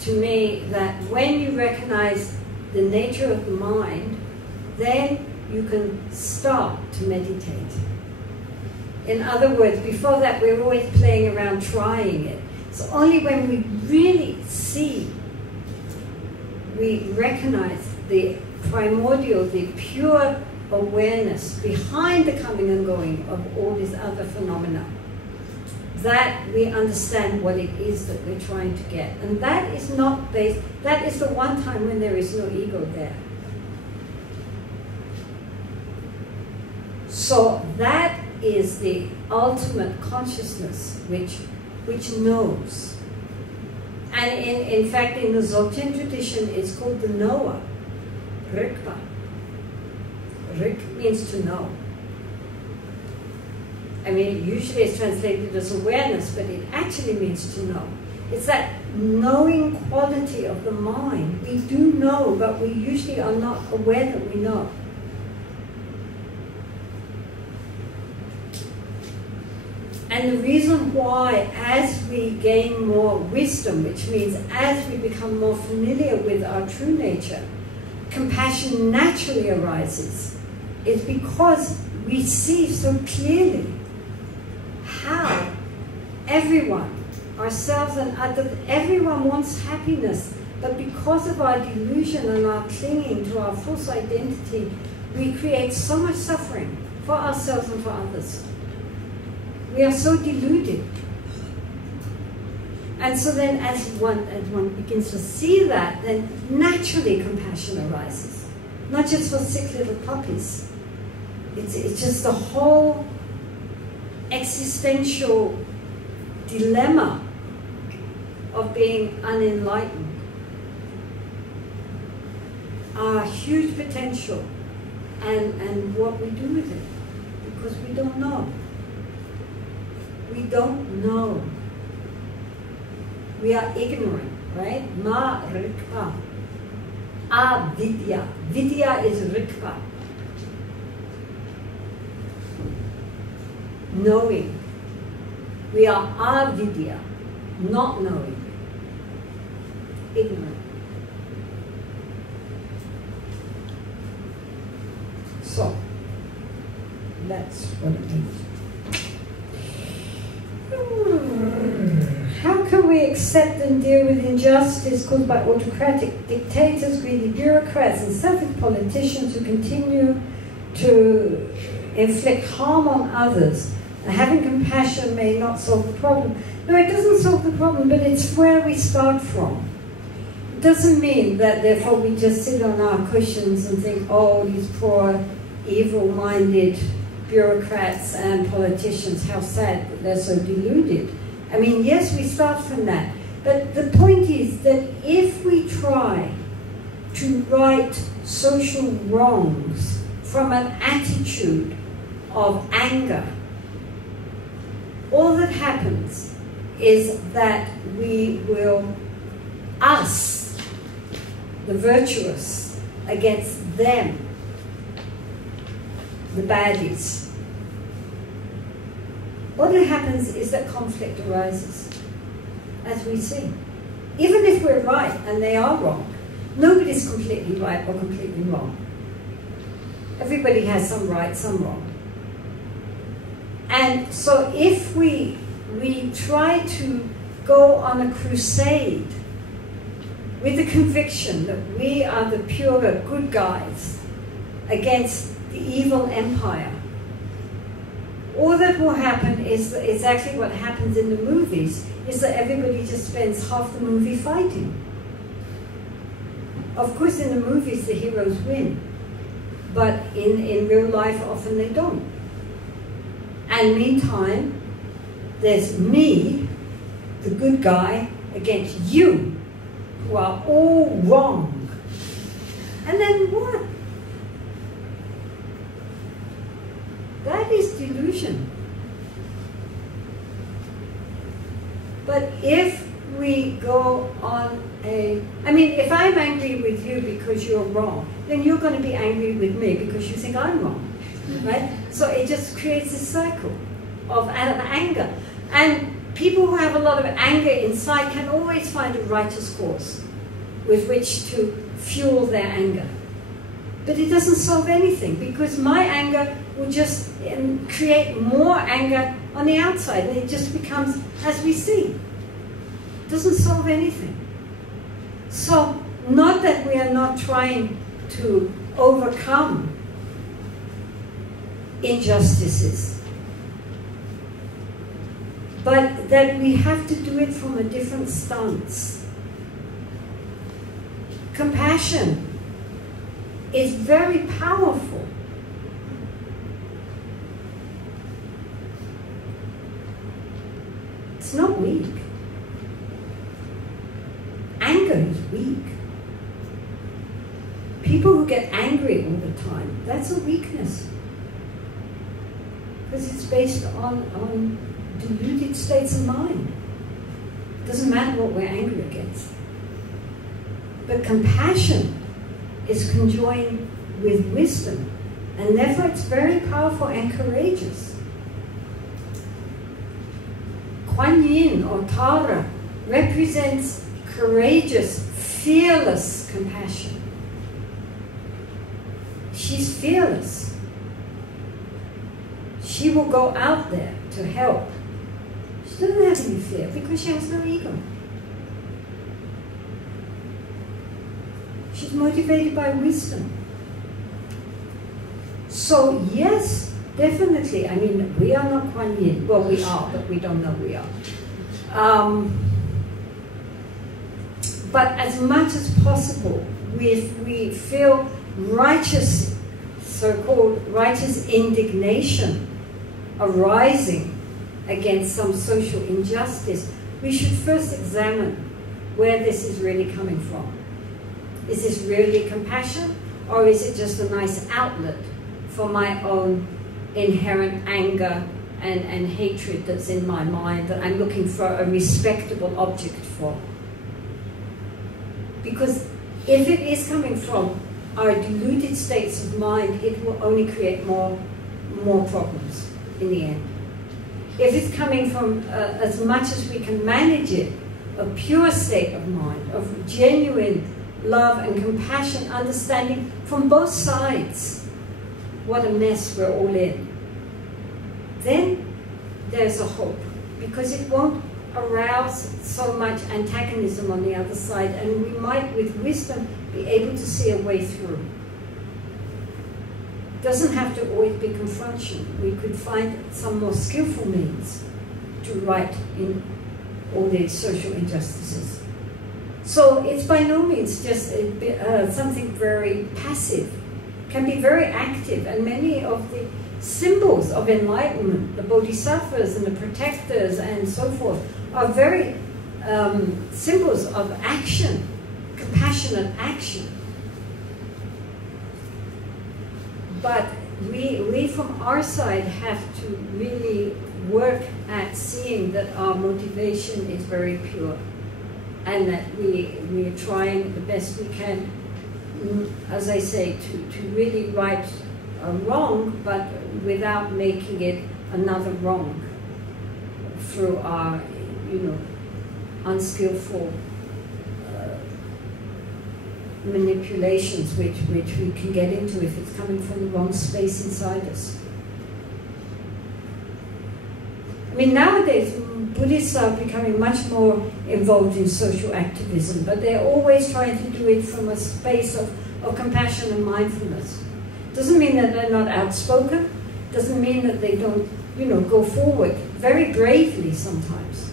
to me that when you recognize the nature of the mind, then you can start to meditate. In other words, before that, we're always playing around trying it. It's only when we really see, we recognize the primordial, the pure awareness behind the coming and going of all these other phenomena, that we understand what it is that we're trying to get. And that is not based, that is the one time when there is no ego there. So that is the ultimate consciousness which knows. And in fact, in the Dzogchen tradition, it's called the knower, Rikpa. Rik means to know. I mean, usually it's translated as awareness, but it actually means to know. It's that knowing quality of the mind. We do know, but we usually are not aware that we know. And the reason why, as we gain more wisdom, which means as we become more familiar with our true nature, compassion naturally arises, is because we see so clearly how everyone, ourselves and others, everyone wants happiness, but because of our delusion and our clinging to our false identity, we create so much suffering for ourselves and for others. We are so deluded. And so then as one begins to see that, then naturally compassion arises. Not just for sick little puppies. It's just the whole existential dilemma of being unenlightened. Our huge potential and what we do with it. Because we don't know. We don't know. We are ignorant, right? Ma rikpa. Avidya. Vidya is rikpa. Knowing. We are avidya, not knowing. Ignorant. So, that's what it means. How can we accept and deal with injustice caused by autocratic dictators, greedy bureaucrats, and selfish politicians who continue to inflict harm on others? Having compassion may not solve the problem. No, it doesn't solve the problem, but it's where we start from. It doesn't mean that therefore we just sit on our cushions and think, oh, these poor, evil-minded bureaucrats and politicians, how sad that they're so deluded. I mean, yes, we start from that. But the point is that if we try to right social wrongs from an attitude of anger, all that happens is that we will, us, the virtuous, against them, the baddies. What happens is that conflict arises, as we see. Even if we're right and they are wrong, nobody's completely right or completely wrong. Everybody has some right, some wrong. And so if we try to go on a crusade with the conviction that we are the pure good guys against the evil empire, all that will happen is exactly what happens in the movies, is that everybody just spends half the movie fighting. Of course, in the movies, the heroes win. But in real life, often they don't. And meantime, there's me, the good guy, against you, who are all wrong. And then what? That is delusion. But if we go on I mean, if I'm angry with you because you're wrong, then you're going to be angry with me because you think I'm wrong, right? So it just creates a cycle of anger. And people who have a lot of anger inside can always find a righteous cause with which to fuel their anger. But it doesn't solve anything, because my anger will just create more anger on the outside, and it just becomes, as we see, it doesn't solve anything. So, not that we are not trying to overcome injustices, but that we have to do it from a different stance. Compassion is very powerful. It's not weak. Anger is weak. People who get angry all the time, that's a weakness. Because it's based on deluded states of mind. Doesn't matter what we're angry against. But compassion is conjoined with wisdom, and therefore it's very powerful and courageous. Kuan Yin or Tara represents courageous, fearless compassion. She's fearless. She will go out there to help. She doesn't have any fear because she has no ego. She's motivated by wisdom. So yes, definitely, I mean, we are not Kuan Yin. Well, we are, but we don't know we are. But as much as possible, we feel righteous, so-called righteous indignation arising against some social injustice, we should first examine where this is really coming from. Is this really compassion, or is it just a nice outlet for my own inherent anger and hatred that's in my mind that I'm looking for a respectable object for? Because if it is coming from our deluded states of mind, it will only create more problems in the end. If it's coming from, as much as we can manage it, a pure state of mind, of genuine love and compassion, understanding from both sides what a mess we're all in, then there's a hope, because it won't arouse so much antagonism on the other side, and we might, with wisdom, be able to see a way through. It doesn't have to always be confrontation. We could find some more skillful means to right in all these social injustices. So it's by no means just something very passive. It can be very active, and many of the symbols of enlightenment, the bodhisattvas and the protectors and so forth, are very symbols of action, compassionate action. But we from our side have to really work at seeing that our motivation is very pure, and that we are trying the best we can, as I say, to really right a wrong, but without making it another wrong through our, unskillful manipulations, which we can get into if it's coming from the wrong space inside us. I mean, nowadays Buddhists are becoming much more involved in social activism, but they're always trying to do it from a space of compassion and mindfulness. Doesn't mean that they're not outspoken, doesn't mean that they don't, go forward very bravely sometimes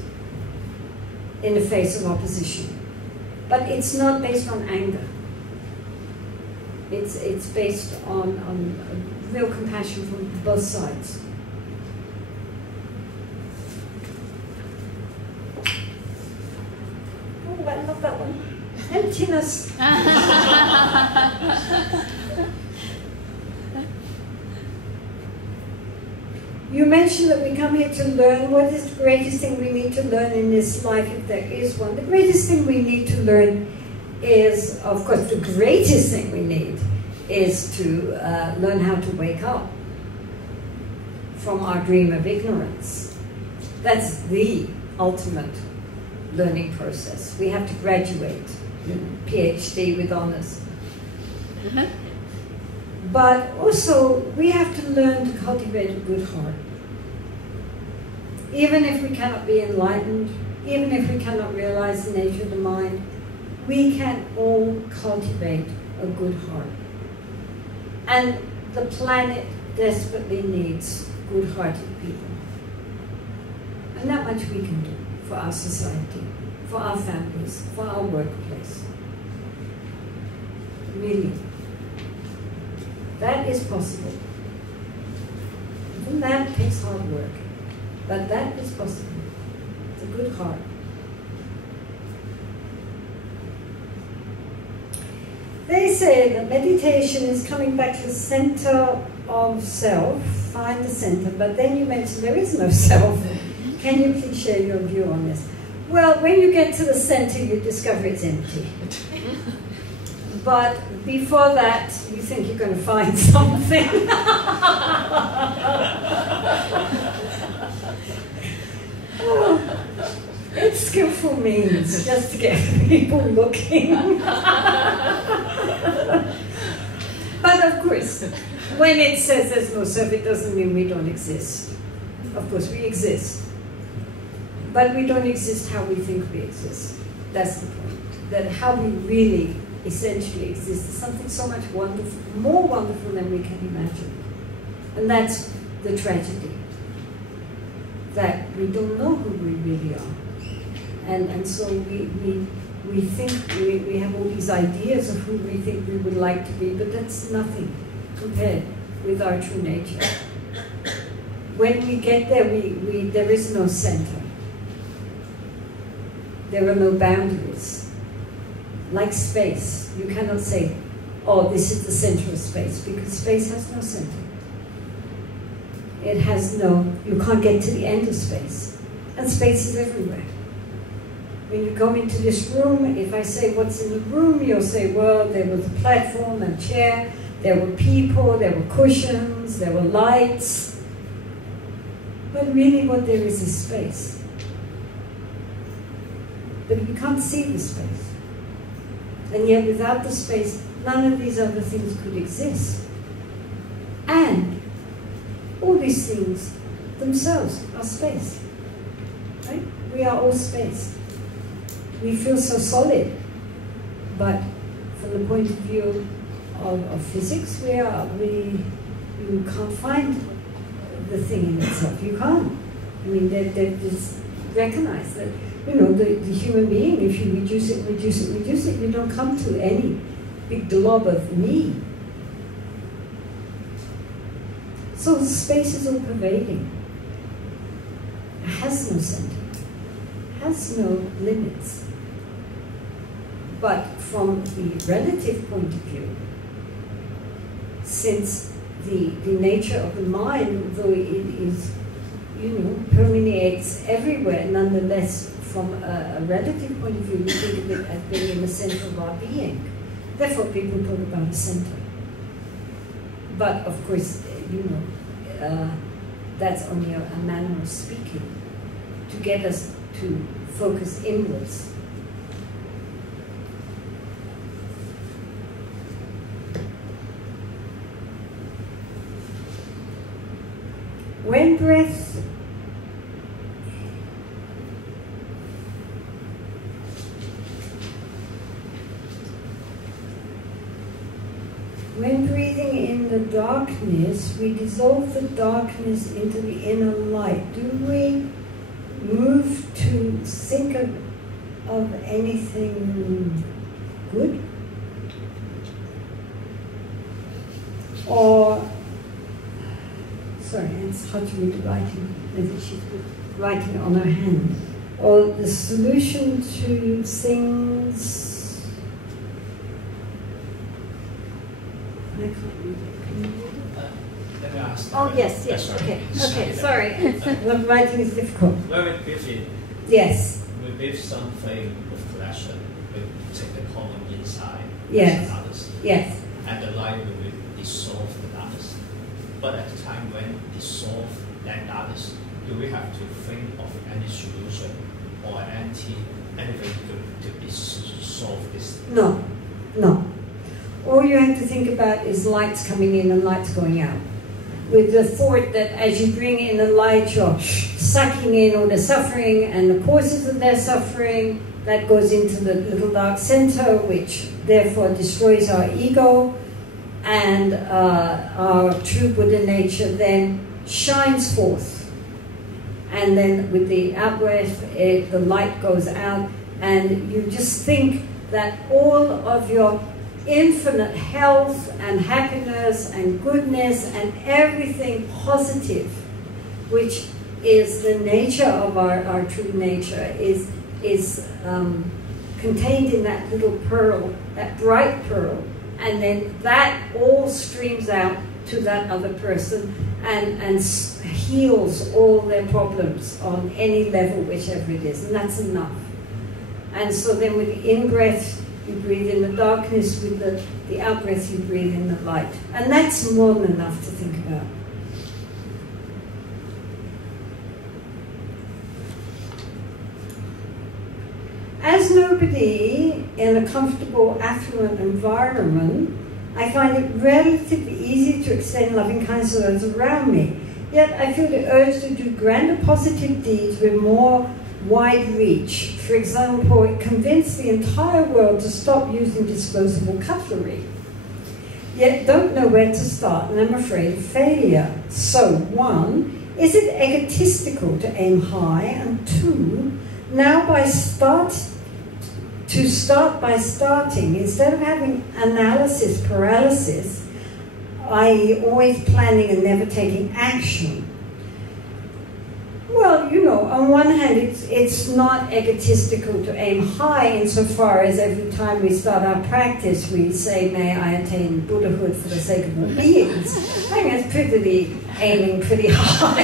in the face of opposition. But it's not based on anger. It's based on real compassion from both sides. Oh, I love that one. Emptiness. You mentioned that we come here to learn. What is the greatest thing we need to learn in this life, if there is one? The greatest thing we need to learn is, of course, the greatest thing we need is to learn how to wake up from our dream of ignorance. That's the ultimate learning process. We have to graduate, PhD with honors. But also, we have to learn to cultivate a good heart. Even if we cannot be enlightened, even if we cannot realize the nature of the mind, we can all cultivate a good heart. And the planet desperately needs good-hearted people. And that much we can do for our society, for our families, for our workplace. Really. That is possible. Even that takes hard work. But that is possible. It's a good heart. They say that meditation is coming back to the center of self, find the center, but then you mentioned there is no self. Can you please share your view on this? Well, when you get to the center, you discover it's empty. But before that, you think you're going to find something. Oh, it's skillful means just to get people looking. But of course, when it says there's no self, it doesn't mean we don't exist. Of course, we exist. But we don't exist how we think we exist. That's the point. That how we really essentially exist is something so much wonderful, more wonderful than we can imagine. And that's the tragedy. That we don't know who we really are. And so we think, we have all these ideas of who we think we would like to be, but that's nothing compared with our true nature. When we get there, there is no center. There are no boundaries. Like space, you cannot say, oh, this is the center of space, because space has no center. It has no, you can't get to the end of space. And space is everywhere. When you go into this room, if I say what's in the room, you'll say, well, there was a platform and chair, there were people, there were cushions, there were lights. But really what there is space. But we can't see the space. And yet without the space, none of these other things could exist. And all these things themselves are space. Right? We are all space. We feel so solid. But from the point of view of physics, you can't find the thing in itself. You can't. I mean, they just recognize that, you know, the human being, if you reduce it, you don't come to any big glob of me. So space is all pervading. It has no center. It has no limits. But from the relative point of view, since the nature of the mind, though it is, you know, permeates everywhere, nonetheless, from a relative point of view, we think of it as being in the center of our being. Therefore, people talk about a center. But, of course, you know, that's only a manner of speaking to get us to focus inwards. When breathing in the darkness, we dissolve the darkness into the inner light. Do we move to think of anything good? Or, sorry, it's hard to read the writing. Maybe she's writing on her hand. Or the solution to things. I can't read it. Can you read it? Let me ask. Oh, yes, okay. Okay, sorry. The writing is difficult. When we breathe in, Yes. we breathe something with pleasure. We take the common inside. Yes. And others. Yes. And the light will dissolve the others. But at the time when dissolve that others, do we have to think of any solution or anything to dissolve this? No. No. All you have to think about is lights coming in and lights going out. With the thought that as you bring in the light, you're sucking in all the suffering and the causes of their suffering. That goes into the little dark center, which therefore destroys our ego. And our true Buddha nature then shines forth. And then with the out-breath, the light goes out. And you just think that all of your infinite health and happiness and goodness and everything positive, which is the nature of our true nature, is contained in that little pearl, that bright pearl, and then that all streams out to that other person and heals all their problems on any level, whichever it is, and that's enough. And so then with the in-breath, you breathe in the darkness, with the out-breath, you breathe in the light. And that's more than enough to think about. As nobody in a comfortable, affluent environment, I find it relatively easy to extend loving kindness to those around me. Yet I feel the urge to do grander positive deeds with more wide reach. For example, convince the entire world to stop using disposable cutlery. Yet don't know where to start, and I'm afraid of failure. So, 1, is it egotistical to aim high? And 2, now to start by starting, instead of having analysis paralysis, i.e. always planning and never taking action. Well, you know, on one hand, it's not egotistical to aim high insofar as every time we start our practice, we say, may I attain Buddhahood for the sake of all beings. I think it's pretty aiming pretty high.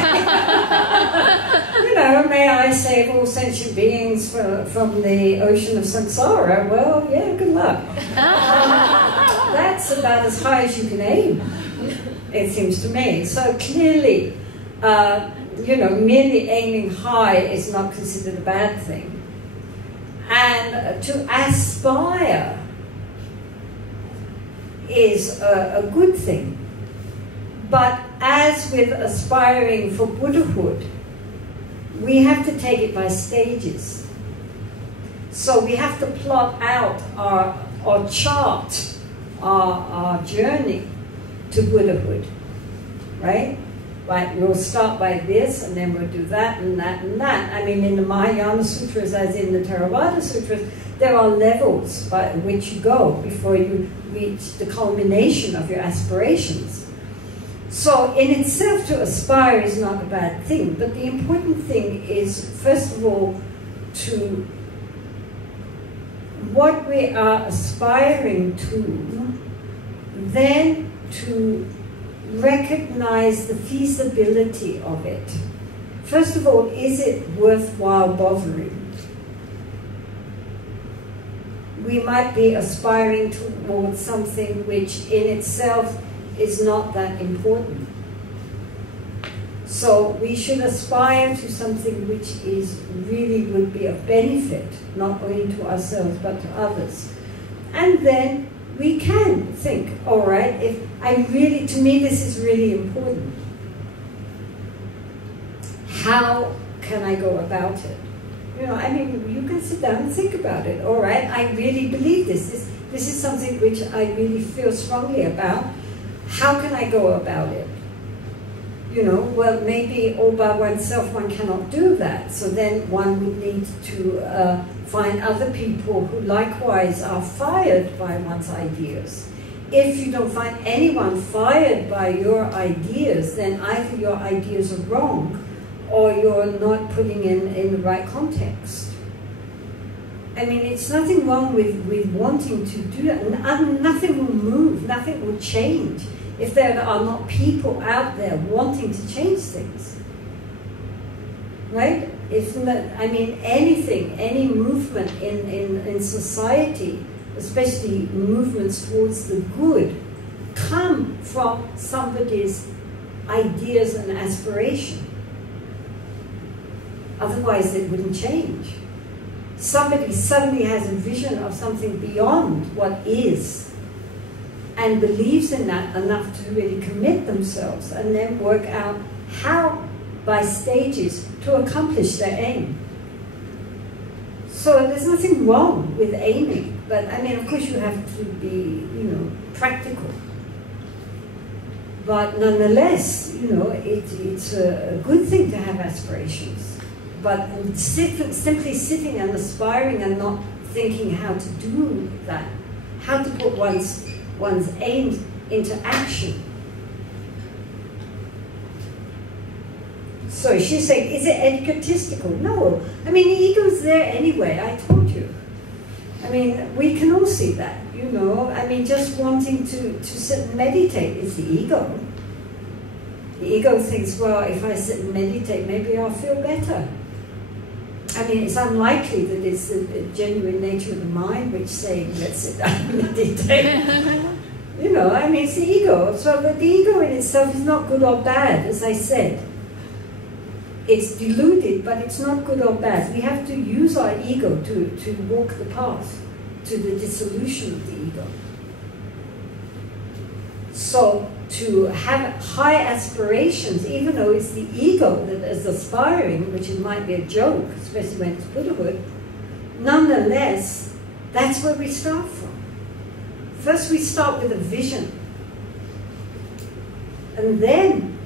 You know, may I save all sentient beings from the ocean of samsara. Well, yeah, good luck. That's about as high as you can aim, it seems to me. So clearly, you know, merely aiming high is not considered a bad thing. And to aspire is a good thing. But as with aspiring for Buddhahood, we have to take it by stages. So we have to plot out or chart our journey to Buddhahood, right? Like, we'll start by this, and then we'll do that, and that, and that. I mean, in the Mahayana Sutras, as in the Theravada Sutras, there are levels by which you go before you reach the culmination of your aspirations. So, in itself, to aspire is not a bad thing, but the important thing is, first of all, to what we are aspiring to, then to recognize the feasibility of it. First of all, is it worthwhile bothering? We might be aspiring towards something which in itself is not that important. So we should aspire to something which really would be of benefit, not only to ourselves but to others. And then we can think, all right, if to me this is really important. How can I go about it? You know, I mean, you can sit down and think about it. All right, I really believe this. This is something which I really feel strongly about. How can I go about it? You know, well, maybe all by oneself one cannot do that. So then one would need to find other people who likewise are fired by one's ideas. If you don't find anyone fired by your ideas, then either your ideas are wrong or you're not putting in the right context. I mean, it's nothing wrong with wanting to do that. Nothing will move, nothing will change if there are not people out there wanting to change things. Right? I mean, anything, any movement in society, especially movements towards the good, come from somebody's ideas and aspiration. Otherwise, it wouldn't change. Somebody suddenly has a vision of something beyond what is and believes in that enough to really commit themselves and then work out how, by stages, to accomplish their aim. So there's nothing wrong with aiming, but I mean, of course you have to be, you know, practical. But nonetheless, you know, it's a good thing to have aspirations. But simply sitting and aspiring and not thinking how to do that, how to put one's aims into action. So she's saying, is it egotistical? No. I mean, the ego's there anyway, I told you. I mean, we can all see that, you know. I mean, just wanting to sit and meditate is the ego. The ego thinks, well, if I sit and meditate, maybe I'll feel better. I mean, it's unlikely that it's the genuine nature of the mind which saying, let's sit down and meditate. You know, I mean, it's the ego. So the ego in itself is not good or bad, as I said. It's deluded, but it's not good or bad. We have to use our ego to walk the path to the dissolution of the ego. So to have high aspirations, even though it's the ego that is aspiring, which it might be a joke, especially when it's Buddhahood, nonetheless, that's where we start from. First we start with a vision, and then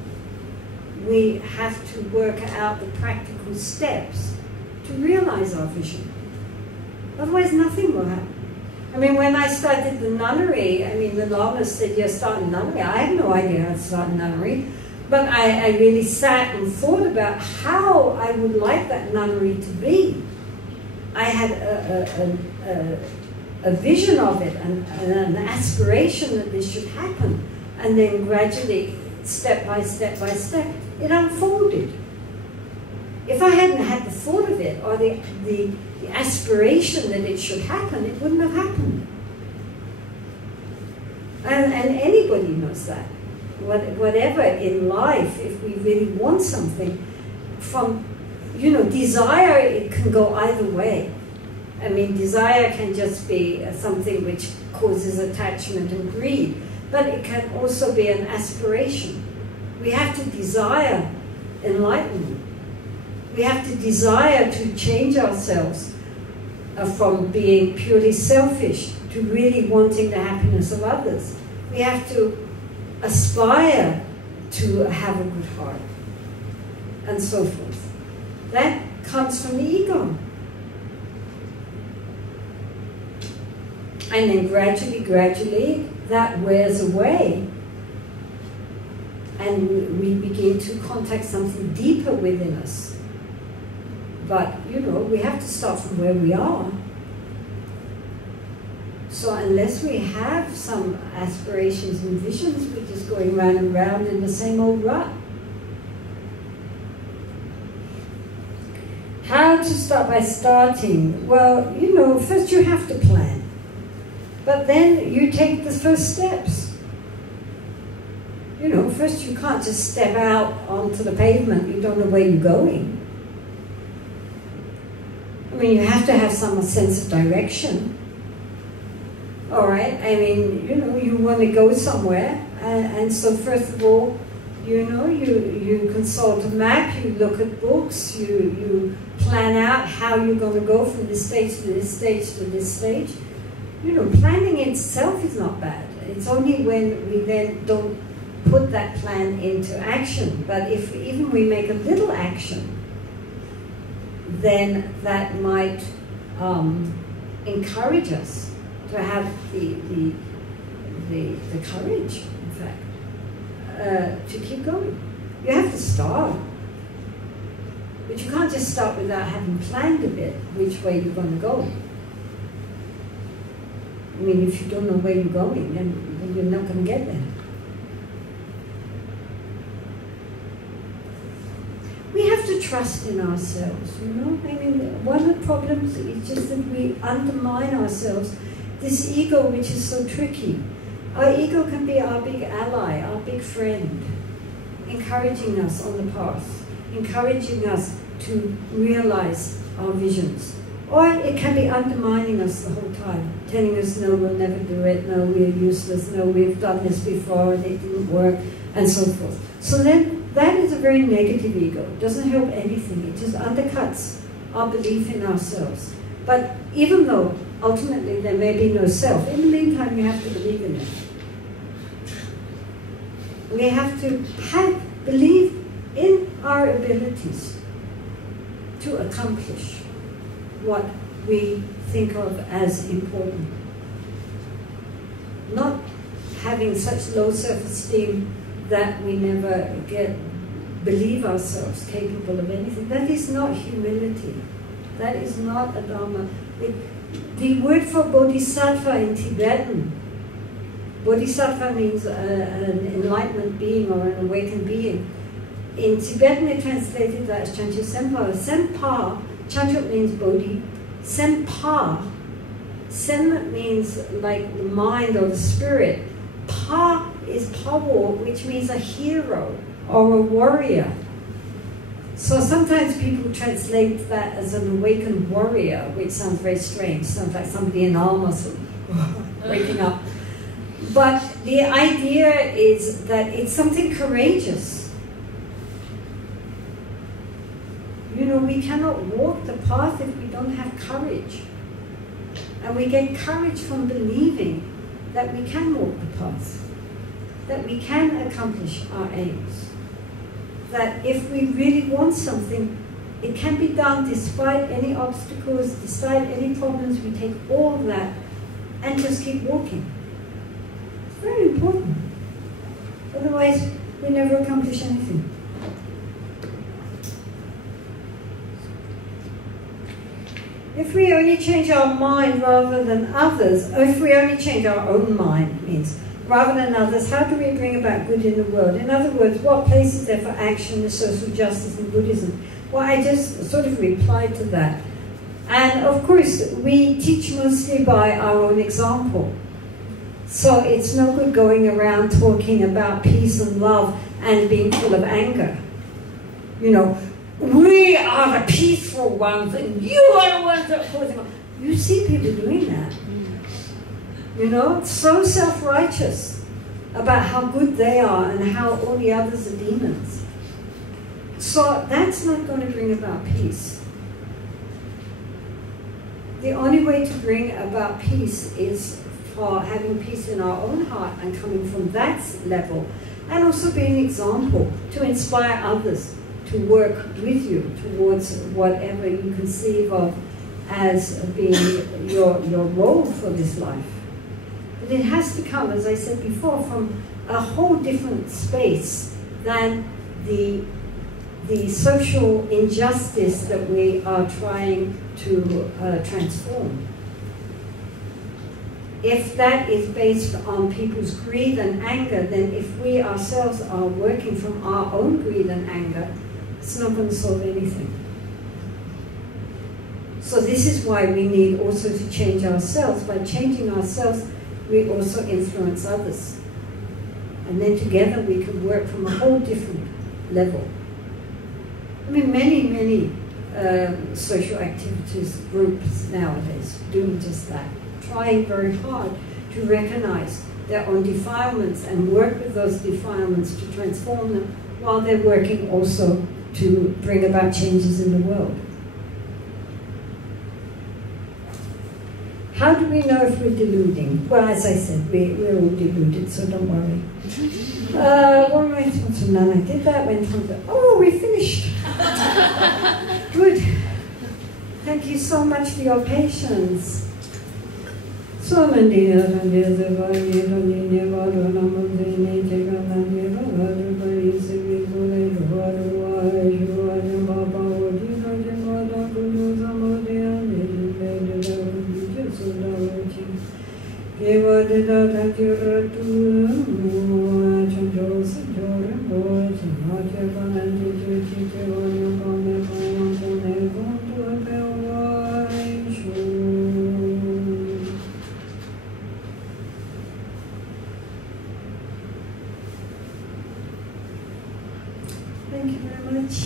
we have to work out the practical steps to realize our vision. Otherwise nothing will happen. I mean, when I started the nunnery, I mean, the Lama said, you're starting nunnery. I had no idea how to start nunnery, but I really sat and thought about how I would like that nunnery to be. I had a vision of it and an aspiration that this should happen. And then gradually, step by step by step, it unfolded. If I hadn't had the thought of it or the aspiration that it should happen, it wouldn't have happened. And anybody knows that. Whatever in life, if we really want something, from, you know, desire, it can go either way. I mean, desire can just be something which causes attachment and greed, but it can also be an aspiration. We have to desire enlightenment. We have to desire to change ourselves from being purely selfish to really wanting the happiness of others. We have to aspire to have a good heart, and so forth. That comes from the ego. And then gradually, that wears away, and we begin to contact something deeper within us. But, you know, we have to start from where we are. So unless we have some aspirations and visions, we're just going round and round in the same old rut. How to start? By starting? Well, you know, first you have to plan. But then you take the first steps. You know, first you can't just step out onto the pavement, you don't know where you're going. I mean, you have to have some sense of direction. All right, I mean, you know, you want to go somewhere, and so first of all, you know, you consult a map, you look at books, you plan out how you're going to go from this stage to this stage to this stage. You know, planning itself is not bad. It's only when we then don't put that plan into action. But if even we make a little action, then that might encourage us to have the courage, in fact, to keep going. You have to start. But you can't just start without having planned a bit which way you're going to go. I mean, if you don't know where you're going, then you're not going to get there. We have to trust in ourselves, you know? I mean, one of the problems is just that we undermine ourselves. This ego, which is so tricky. Our ego can be our big ally, our big friend, encouraging us on the path, encouraging us to realize our visions. Or it can be undermining us the whole time, telling us, no, we'll never do it, no, we're useless, no, we've done this before and it didn't work, and so forth. So then, that is a very negative ego. It doesn't help anything. It just undercuts our belief in ourselves. But even though ultimately there may be no self, in the meantime you have to believe in it. We have to believe in our abilities to accomplish what we think of as important. Not having such low self-esteem that we never believe ourselves capable of anything. That is not humility. That is not a Dharma. The word for bodhisattva in Tibetan Bodhisattva means an enlightenment being or an awakened being. In Tibetan, they translated that as Chancho Sempa. Sempa, Chancho means Bodhi. Sempa, Sem means like the mind or the spirit. Pa is Pawo, which means a hero or a warrior. So sometimes people translate that as an awakened warrior, which sounds very strange. Sounds like somebody in armor waking up. But the idea is that it's something courageous. You know, we cannot walk the path if we don't have courage. And we get courage from believing that we can walk the path, that we can accomplish our aims, that if we really want something, it can be done despite any obstacles, despite any problems. We take all of that and just keep walking. It's very important. Otherwise, we never accomplish anything. If we only change our mind rather than others, or if we only change our own mind, means rather than others, how do we bring about good in the world? In other words, what place is there for action in social justice in Buddhism? Well, I just sort of replied to that. And of course, we teach mostly by our own example. So it's no good going around talking about peace and love and being full of anger. You know, we are the peaceful ones and you are the ones that are causing it. You see people doing that. You know, so self-righteous about how good they are and how all the others are demons. So that's not going to bring about peace. The only way to bring about peace is for having peace in our own heart and coming from that level, and also being an example to inspire others to work with you towards whatever you conceive of as being your role for this life. But it has to come, as I said before, from a whole different space than the social injustice that we are trying to transform. If that is based on people's greed and anger, then if we ourselves are working from our own greed and anger, it's not going to solve anything. So this is why we need also to change ourselves. By changing ourselves, we also influence others. And then together we can work from a whole different level. I mean, many social activities groups nowadays doing just that, trying very hard to recognize their own defilements and work with those defilements to transform them, while they're working also to bring about changes in the world. How do we know if we're deluding? Well, as I said, we're all deluded, so don't worry. What am I supposed to know? I did that, went on to, oh, we finished. Good. Thank you so much for your patience. Thank you very much.